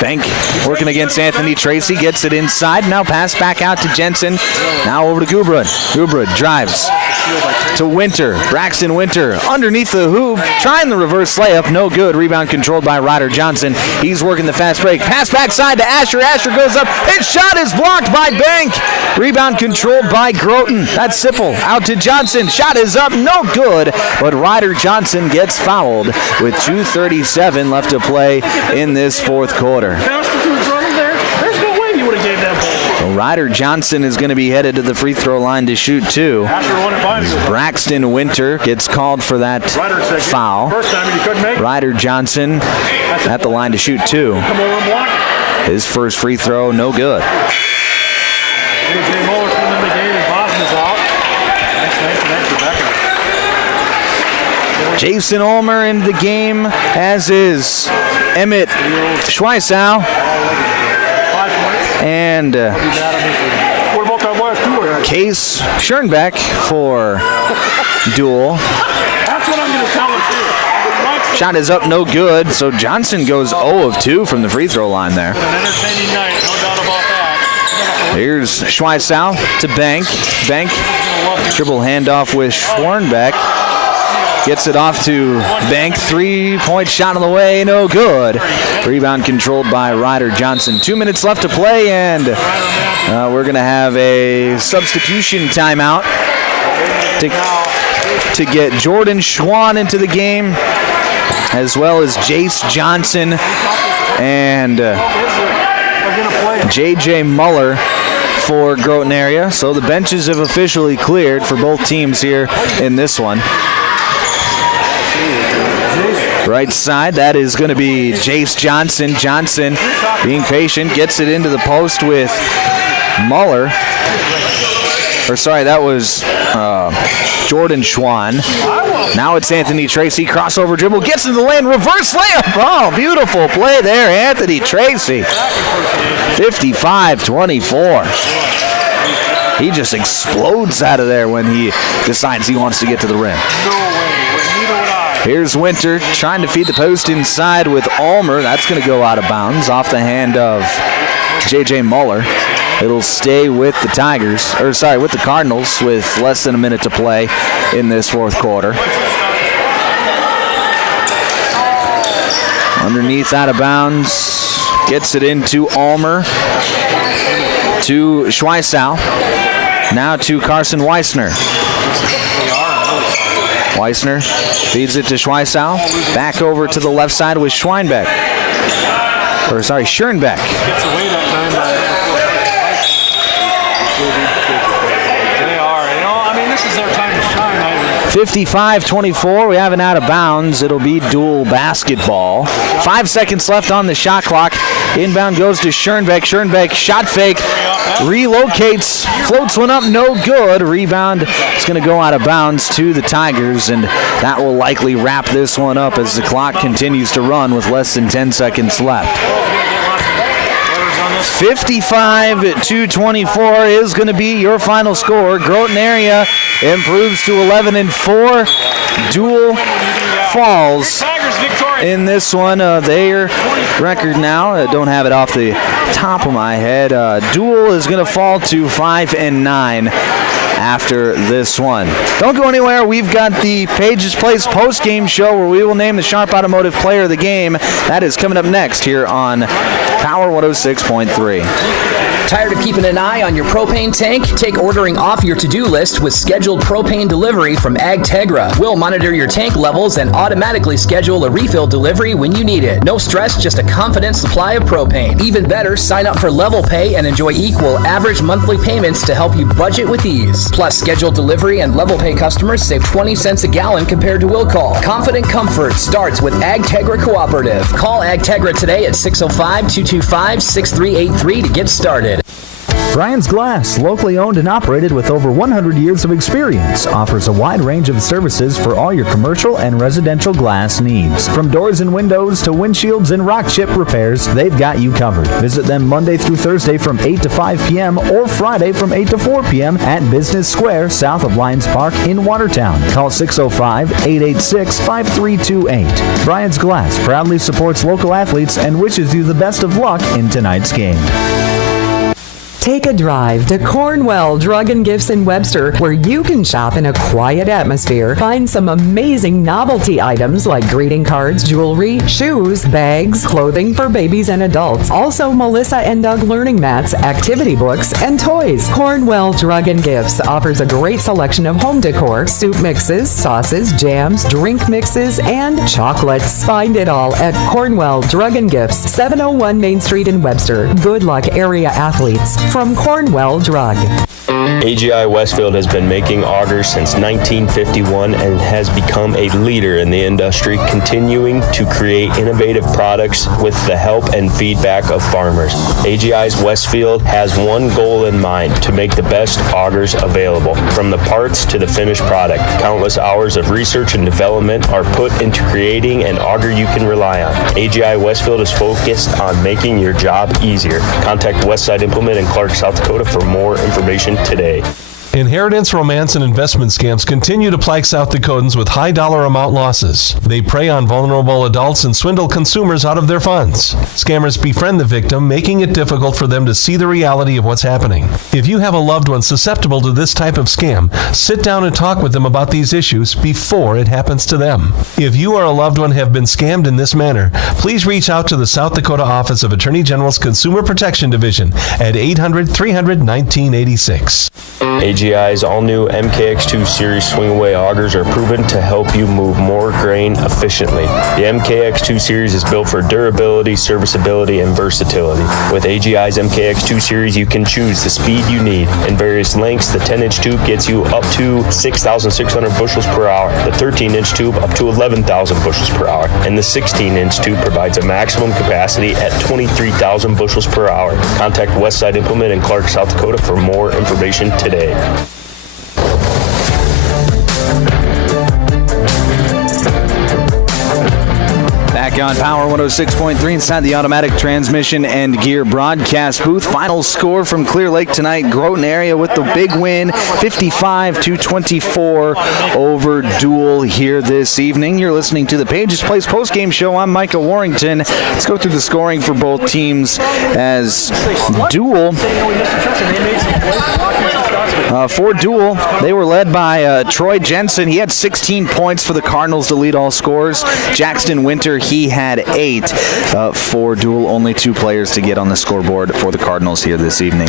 Bank working against Anthony Tracy, gets it inside. Now pass back out to Jensen. Now over to Gubrud. Gubrud drives to Winter. Braxton Winter underneath the hoop, trying the reverse layup, no good. Rebound controlled by Ryder Johnson. He's working the fast break. Pass backside to Asher. Asher goes up. His shot is blocked by Bank. Rebound controlled by Groton. That's Sipple. Out to Johnson. Shot is up, no good. But Ryder Johnson gets fouled with 2:37 left to play in this fourth quarter. Ryder Johnson is going to be headed to the free throw line to shoot two. Braxton Winter gets called for that foul. Ryder Johnson at the line to shoot two. His first free throw, no good. Jason Ulmer in the game, as is Emmett Schweisau. And Case Schoenbeck for Deuel. That's what I'm going to tell him, too. Shot is up, no good. So Johnson goes 0 of 2 from the free throw line there. An entertaining night, no doubt about that. Here's Schweisau to Bank. Bank, dribble handoff with Schoenbeck. Gets it off to Bank. 3-point shot on the way, no good. Rebound controlled by Ryder Johnson. 2 minutes left to play, and we're going to have a substitution timeout to get Jordan Schwann into the game, as well as Jace Johnson and J.J. Muller for Groton area. So the benches have officially cleared for both teams here in this one. Right side, that is going to be Jace Johnson. Johnson being patient, gets it into the post with Muller. Or sorry, that was Jordan Schwann. Now it's Anthony Tracy, crossover dribble, gets into the lane, reverse layup. Oh, beautiful play there, Anthony Tracy. 55-24. He just explodes out of there when he decides he wants to get to the rim. Here's Winter trying to feed the post inside with Ulmer. That's going to go out of bounds off the hand of J.J. Muller. It'll stay with the with the Cardinals with less than a minute to play in this fourth quarter. Underneath, out of bounds. Gets it into Ulmer. To Schweisau. Now to Carson Weissner. Weissner feeds it to Schweisau. Back over to the left side with Schoenbeck. Schoenbeck. 55-24. We have an out of bounds. It'll be Deuel basketball. 5 seconds left on the shot clock. Inbound goes to Schoenbeck. Schoenbeck shot fake. Relocates. Floats one up. No good. Rebound is going to go out of bounds to the Tigers, and that will likely wrap this one up as the clock continues to run with less than 10 seconds left. 55-24 is going to be your final score. Groton area improves to 11-4. Deuel falls in this one. Their record now, I don't have it off the top of my head. Deuel is going to fall to 5-9 after this one. Don't go anywhere. We've got the Pages Place post-game show where we will name the Sharp Automotive Player of the Game. That is coming up next here on Power 106.3. Tired of keeping an eye on your propane tank? Take ordering off your to-do list with scheduled propane delivery from AgTegra. We'll monitor your tank levels and automatically schedule a refill delivery when you need it. No stress, just a confident supply of propane. Even better, sign up for Level Pay and enjoy equal average monthly payments to help you budget with ease. Plus, scheduled delivery and Level Pay customers save 20 cents a gallon compared to will call. Confident comfort starts with AgTegra Cooperative. Call AgTegra today at 605-225-6383 to get started. Brian's Glass, locally owned and operated with over 100 years of experience, offers a wide range of services for all your commercial and residential glass needs. From doors and windows to windshields and rock chip repairs, they've got you covered. Visit them Monday through Thursday from 8 to 5 p.m. or Friday from 8 to 4 p.m. at Business Square, south of Lions Park in Watertown. Call 605-886-5328. Brian's Glass proudly supports local athletes and wishes you the best of luck in tonight's game. Take a drive to Cornwell Drug and Gifts in Webster, where you can shop in a quiet atmosphere. Find some amazing novelty items like greeting cards, jewelry, shoes, bags, clothing for babies and adults. Also, Melissa and Doug learning mats, activity books, and toys. Cornwell Drug and Gifts offers a great selection of home decor, soup mixes, sauces, jams, drink mixes, and chocolates. Find it all at Cornwell Drug and Gifts, 701 Main Street in Webster. Good luck, area athletes. From Cornwell Drug. AGI Westfield has been making augers since 1951 and has become a leader in the industry, continuing to create innovative products with the help and feedback of farmers. AGI's Westfield has one goal in mind: to make the best augers available. From the parts to the finished product, countless hours of research and development are put into creating an auger you can rely on. AGI Westfield is focused on making your job easier. Contact Westside Implement in Clark, South Dakota for more information today. Inheritance, romance, and investment scams continue to plague South Dakotans with high dollar amount losses. They prey on vulnerable adults and swindle consumers out of their funds. Scammers befriend the victim, making it difficult for them to see the reality of what's happening. If you have a loved one susceptible to this type of scam, sit down and talk with them about these issues before it happens to them. If you or a loved one have been scammed in this manner, please reach out to the South Dakota Office of Attorney General's Consumer Protection Division at 800-300-1986. AGI's all-new MKX2 Series swing-away augers are proven to help you move more grain efficiently. The MKX2 Series is built for durability, serviceability, and versatility. With AGI's MKX2 Series, you can choose the speed you need. In various lengths, the 10-inch tube gets you up to 6,600 bushels per hour, the 13-inch tube up to 11,000 bushels per hour, and the 16-inch tube provides a maximum capacity at 23,000 bushels per hour. Contact Westside Implement in Clark, South Dakota for more information today. Back on Power 106.3 inside the automatic transmission and gear broadcast booth. Final score from Clear Lake tonight. Groton area with the big win, 55-24 over Deuel here this evening. You're listening to the Pages Place postgame show. I'm Micah Warrington. Let's go through the scoring for both teams as Deuel. For Deuel, they were led by Troy Jensen. He had 16 points for the Cardinals to lead all scorers. Jackson Winter, he had 8. For Deuel, only 2 players to get on the scoreboard for the Cardinals here this evening.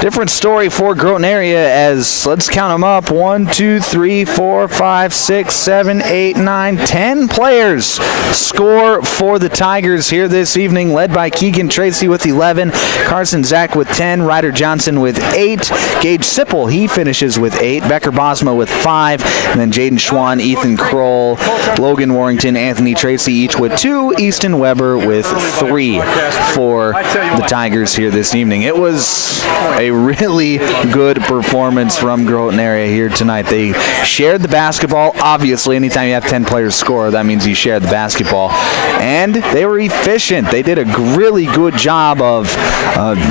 Different story for Groton area as, let's count them up, 1, 2, 3, 4, 5, 6, 7, 8, 9, 10 players score for the Tigers here this evening, led by Keegan Tracy with 11, Carson Zach with 10, Ryder Johnson with 8, Gage Sipple Deuel, he finishes with 8. Becker Bosma with 5. And then Jaden Schwann, Ethan Kroll, Logan Warrington, Anthony Tracy each with 2. Easton Weber with 3 for the Tigers here this evening. It was a really good performance from Groton area here tonight. They shared the basketball. Obviously, anytime you have 10 players score, that means you shared the basketball. And they were efficient. They did a really good job of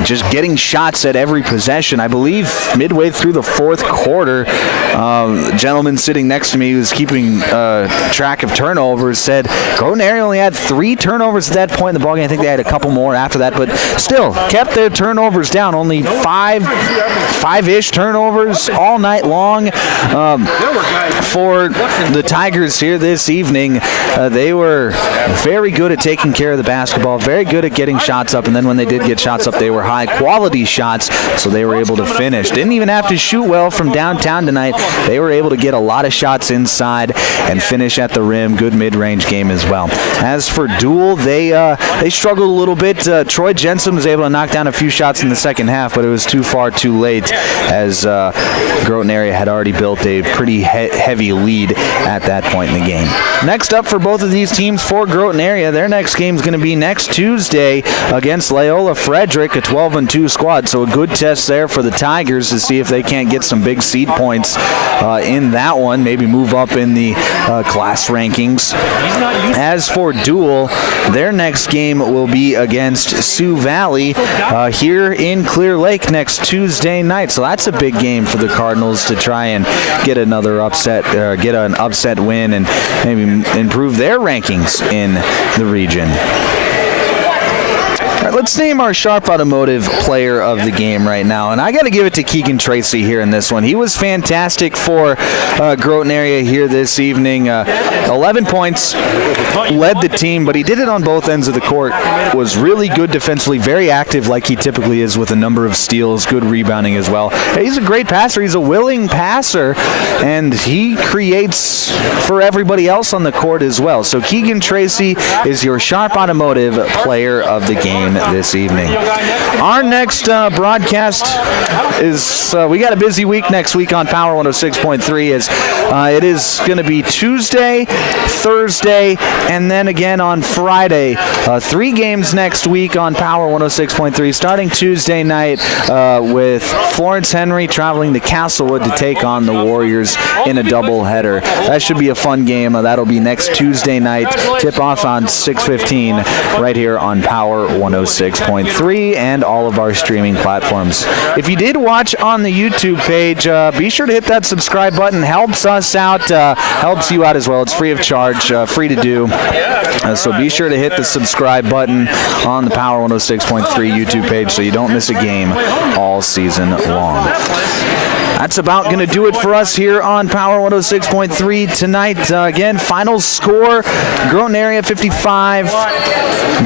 just getting shots at every possession. I believe midway through the fourth quarter, the gentleman sitting next to me who was keeping track of turnovers said Groton area only had 3 turnovers at that point in the ballgame. I think they had a couple more after that, but still kept their turnovers down. Only 5-ish turnovers all night long for the Tigers here this evening. They were very good at taking care of the basketball, very good at getting shots up, and then when they did get shots up, they were high-quality shots, so they were able to finish. Didn't even have to shoot well from downtown tonight. They were able to get a lot of shots inside and finish at the rim. Good mid-range game as well. As for Deuel, they struggled a little bit. Troy Jensen was able to knock down a few shots in the second half, but it was too far too late as Groton area had already built a pretty heavy lead at that point in the game. Next up for both of these teams for Groton area, their next game is going to be next Tuesday against Loyola Frederick, a 12-2 squad. So a good test there for the Tigers to see if they can't get some big seed points in that one, maybe move up in the class rankings. As for Deuel, their next game will be against Sioux Valley here in Clear Lake next Tuesday night. So that's a big game for the Cardinals to try and get another upset, get an upset win and maybe improve their rankings in the region. All right, let's name our Sharp Automotive player of the game right now. And I got to give it to Keegan Tracy here in this one. He was fantastic for Groton area here this evening. 11 points, led the team, but he did it on both ends of the court. Was really good defensively, very active like he typically is with a number of steals, good rebounding as well. He's a great passer. He's a willing passer, and he creates for everybody else on the court as well. So Keegan Tracy is your Sharp Automotive player of the game this evening. Our next broadcast is, we got a busy week next week on Power 106.3. As it is going to be Tuesday, Thursday, and then again on Friday. 3 games next week on Power 106.3, starting Tuesday night with Florence Henry traveling to Castlewood to take on the Warriors in a doubleheader. That should be a fun game. That'll be next Tuesday night. Tip off on 6:15 right here on Power 106.3 and all of our streaming platforms. If you did watch on the YouTube page, be sure to hit that subscribe button. Helps us out, helps you out as well. It's free of charge, free to do. So be sure to hit the subscribe button on the Power 106.3 YouTube page so you don't miss a game all season long. That's about going to do it for us here on Power 106.3 tonight. Again, final score, Groton area 55,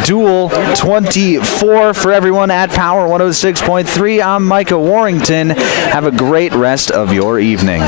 Deuel 24 for everyone at Power 106.3. I'm Micah Warrington. Have a great rest of your evening.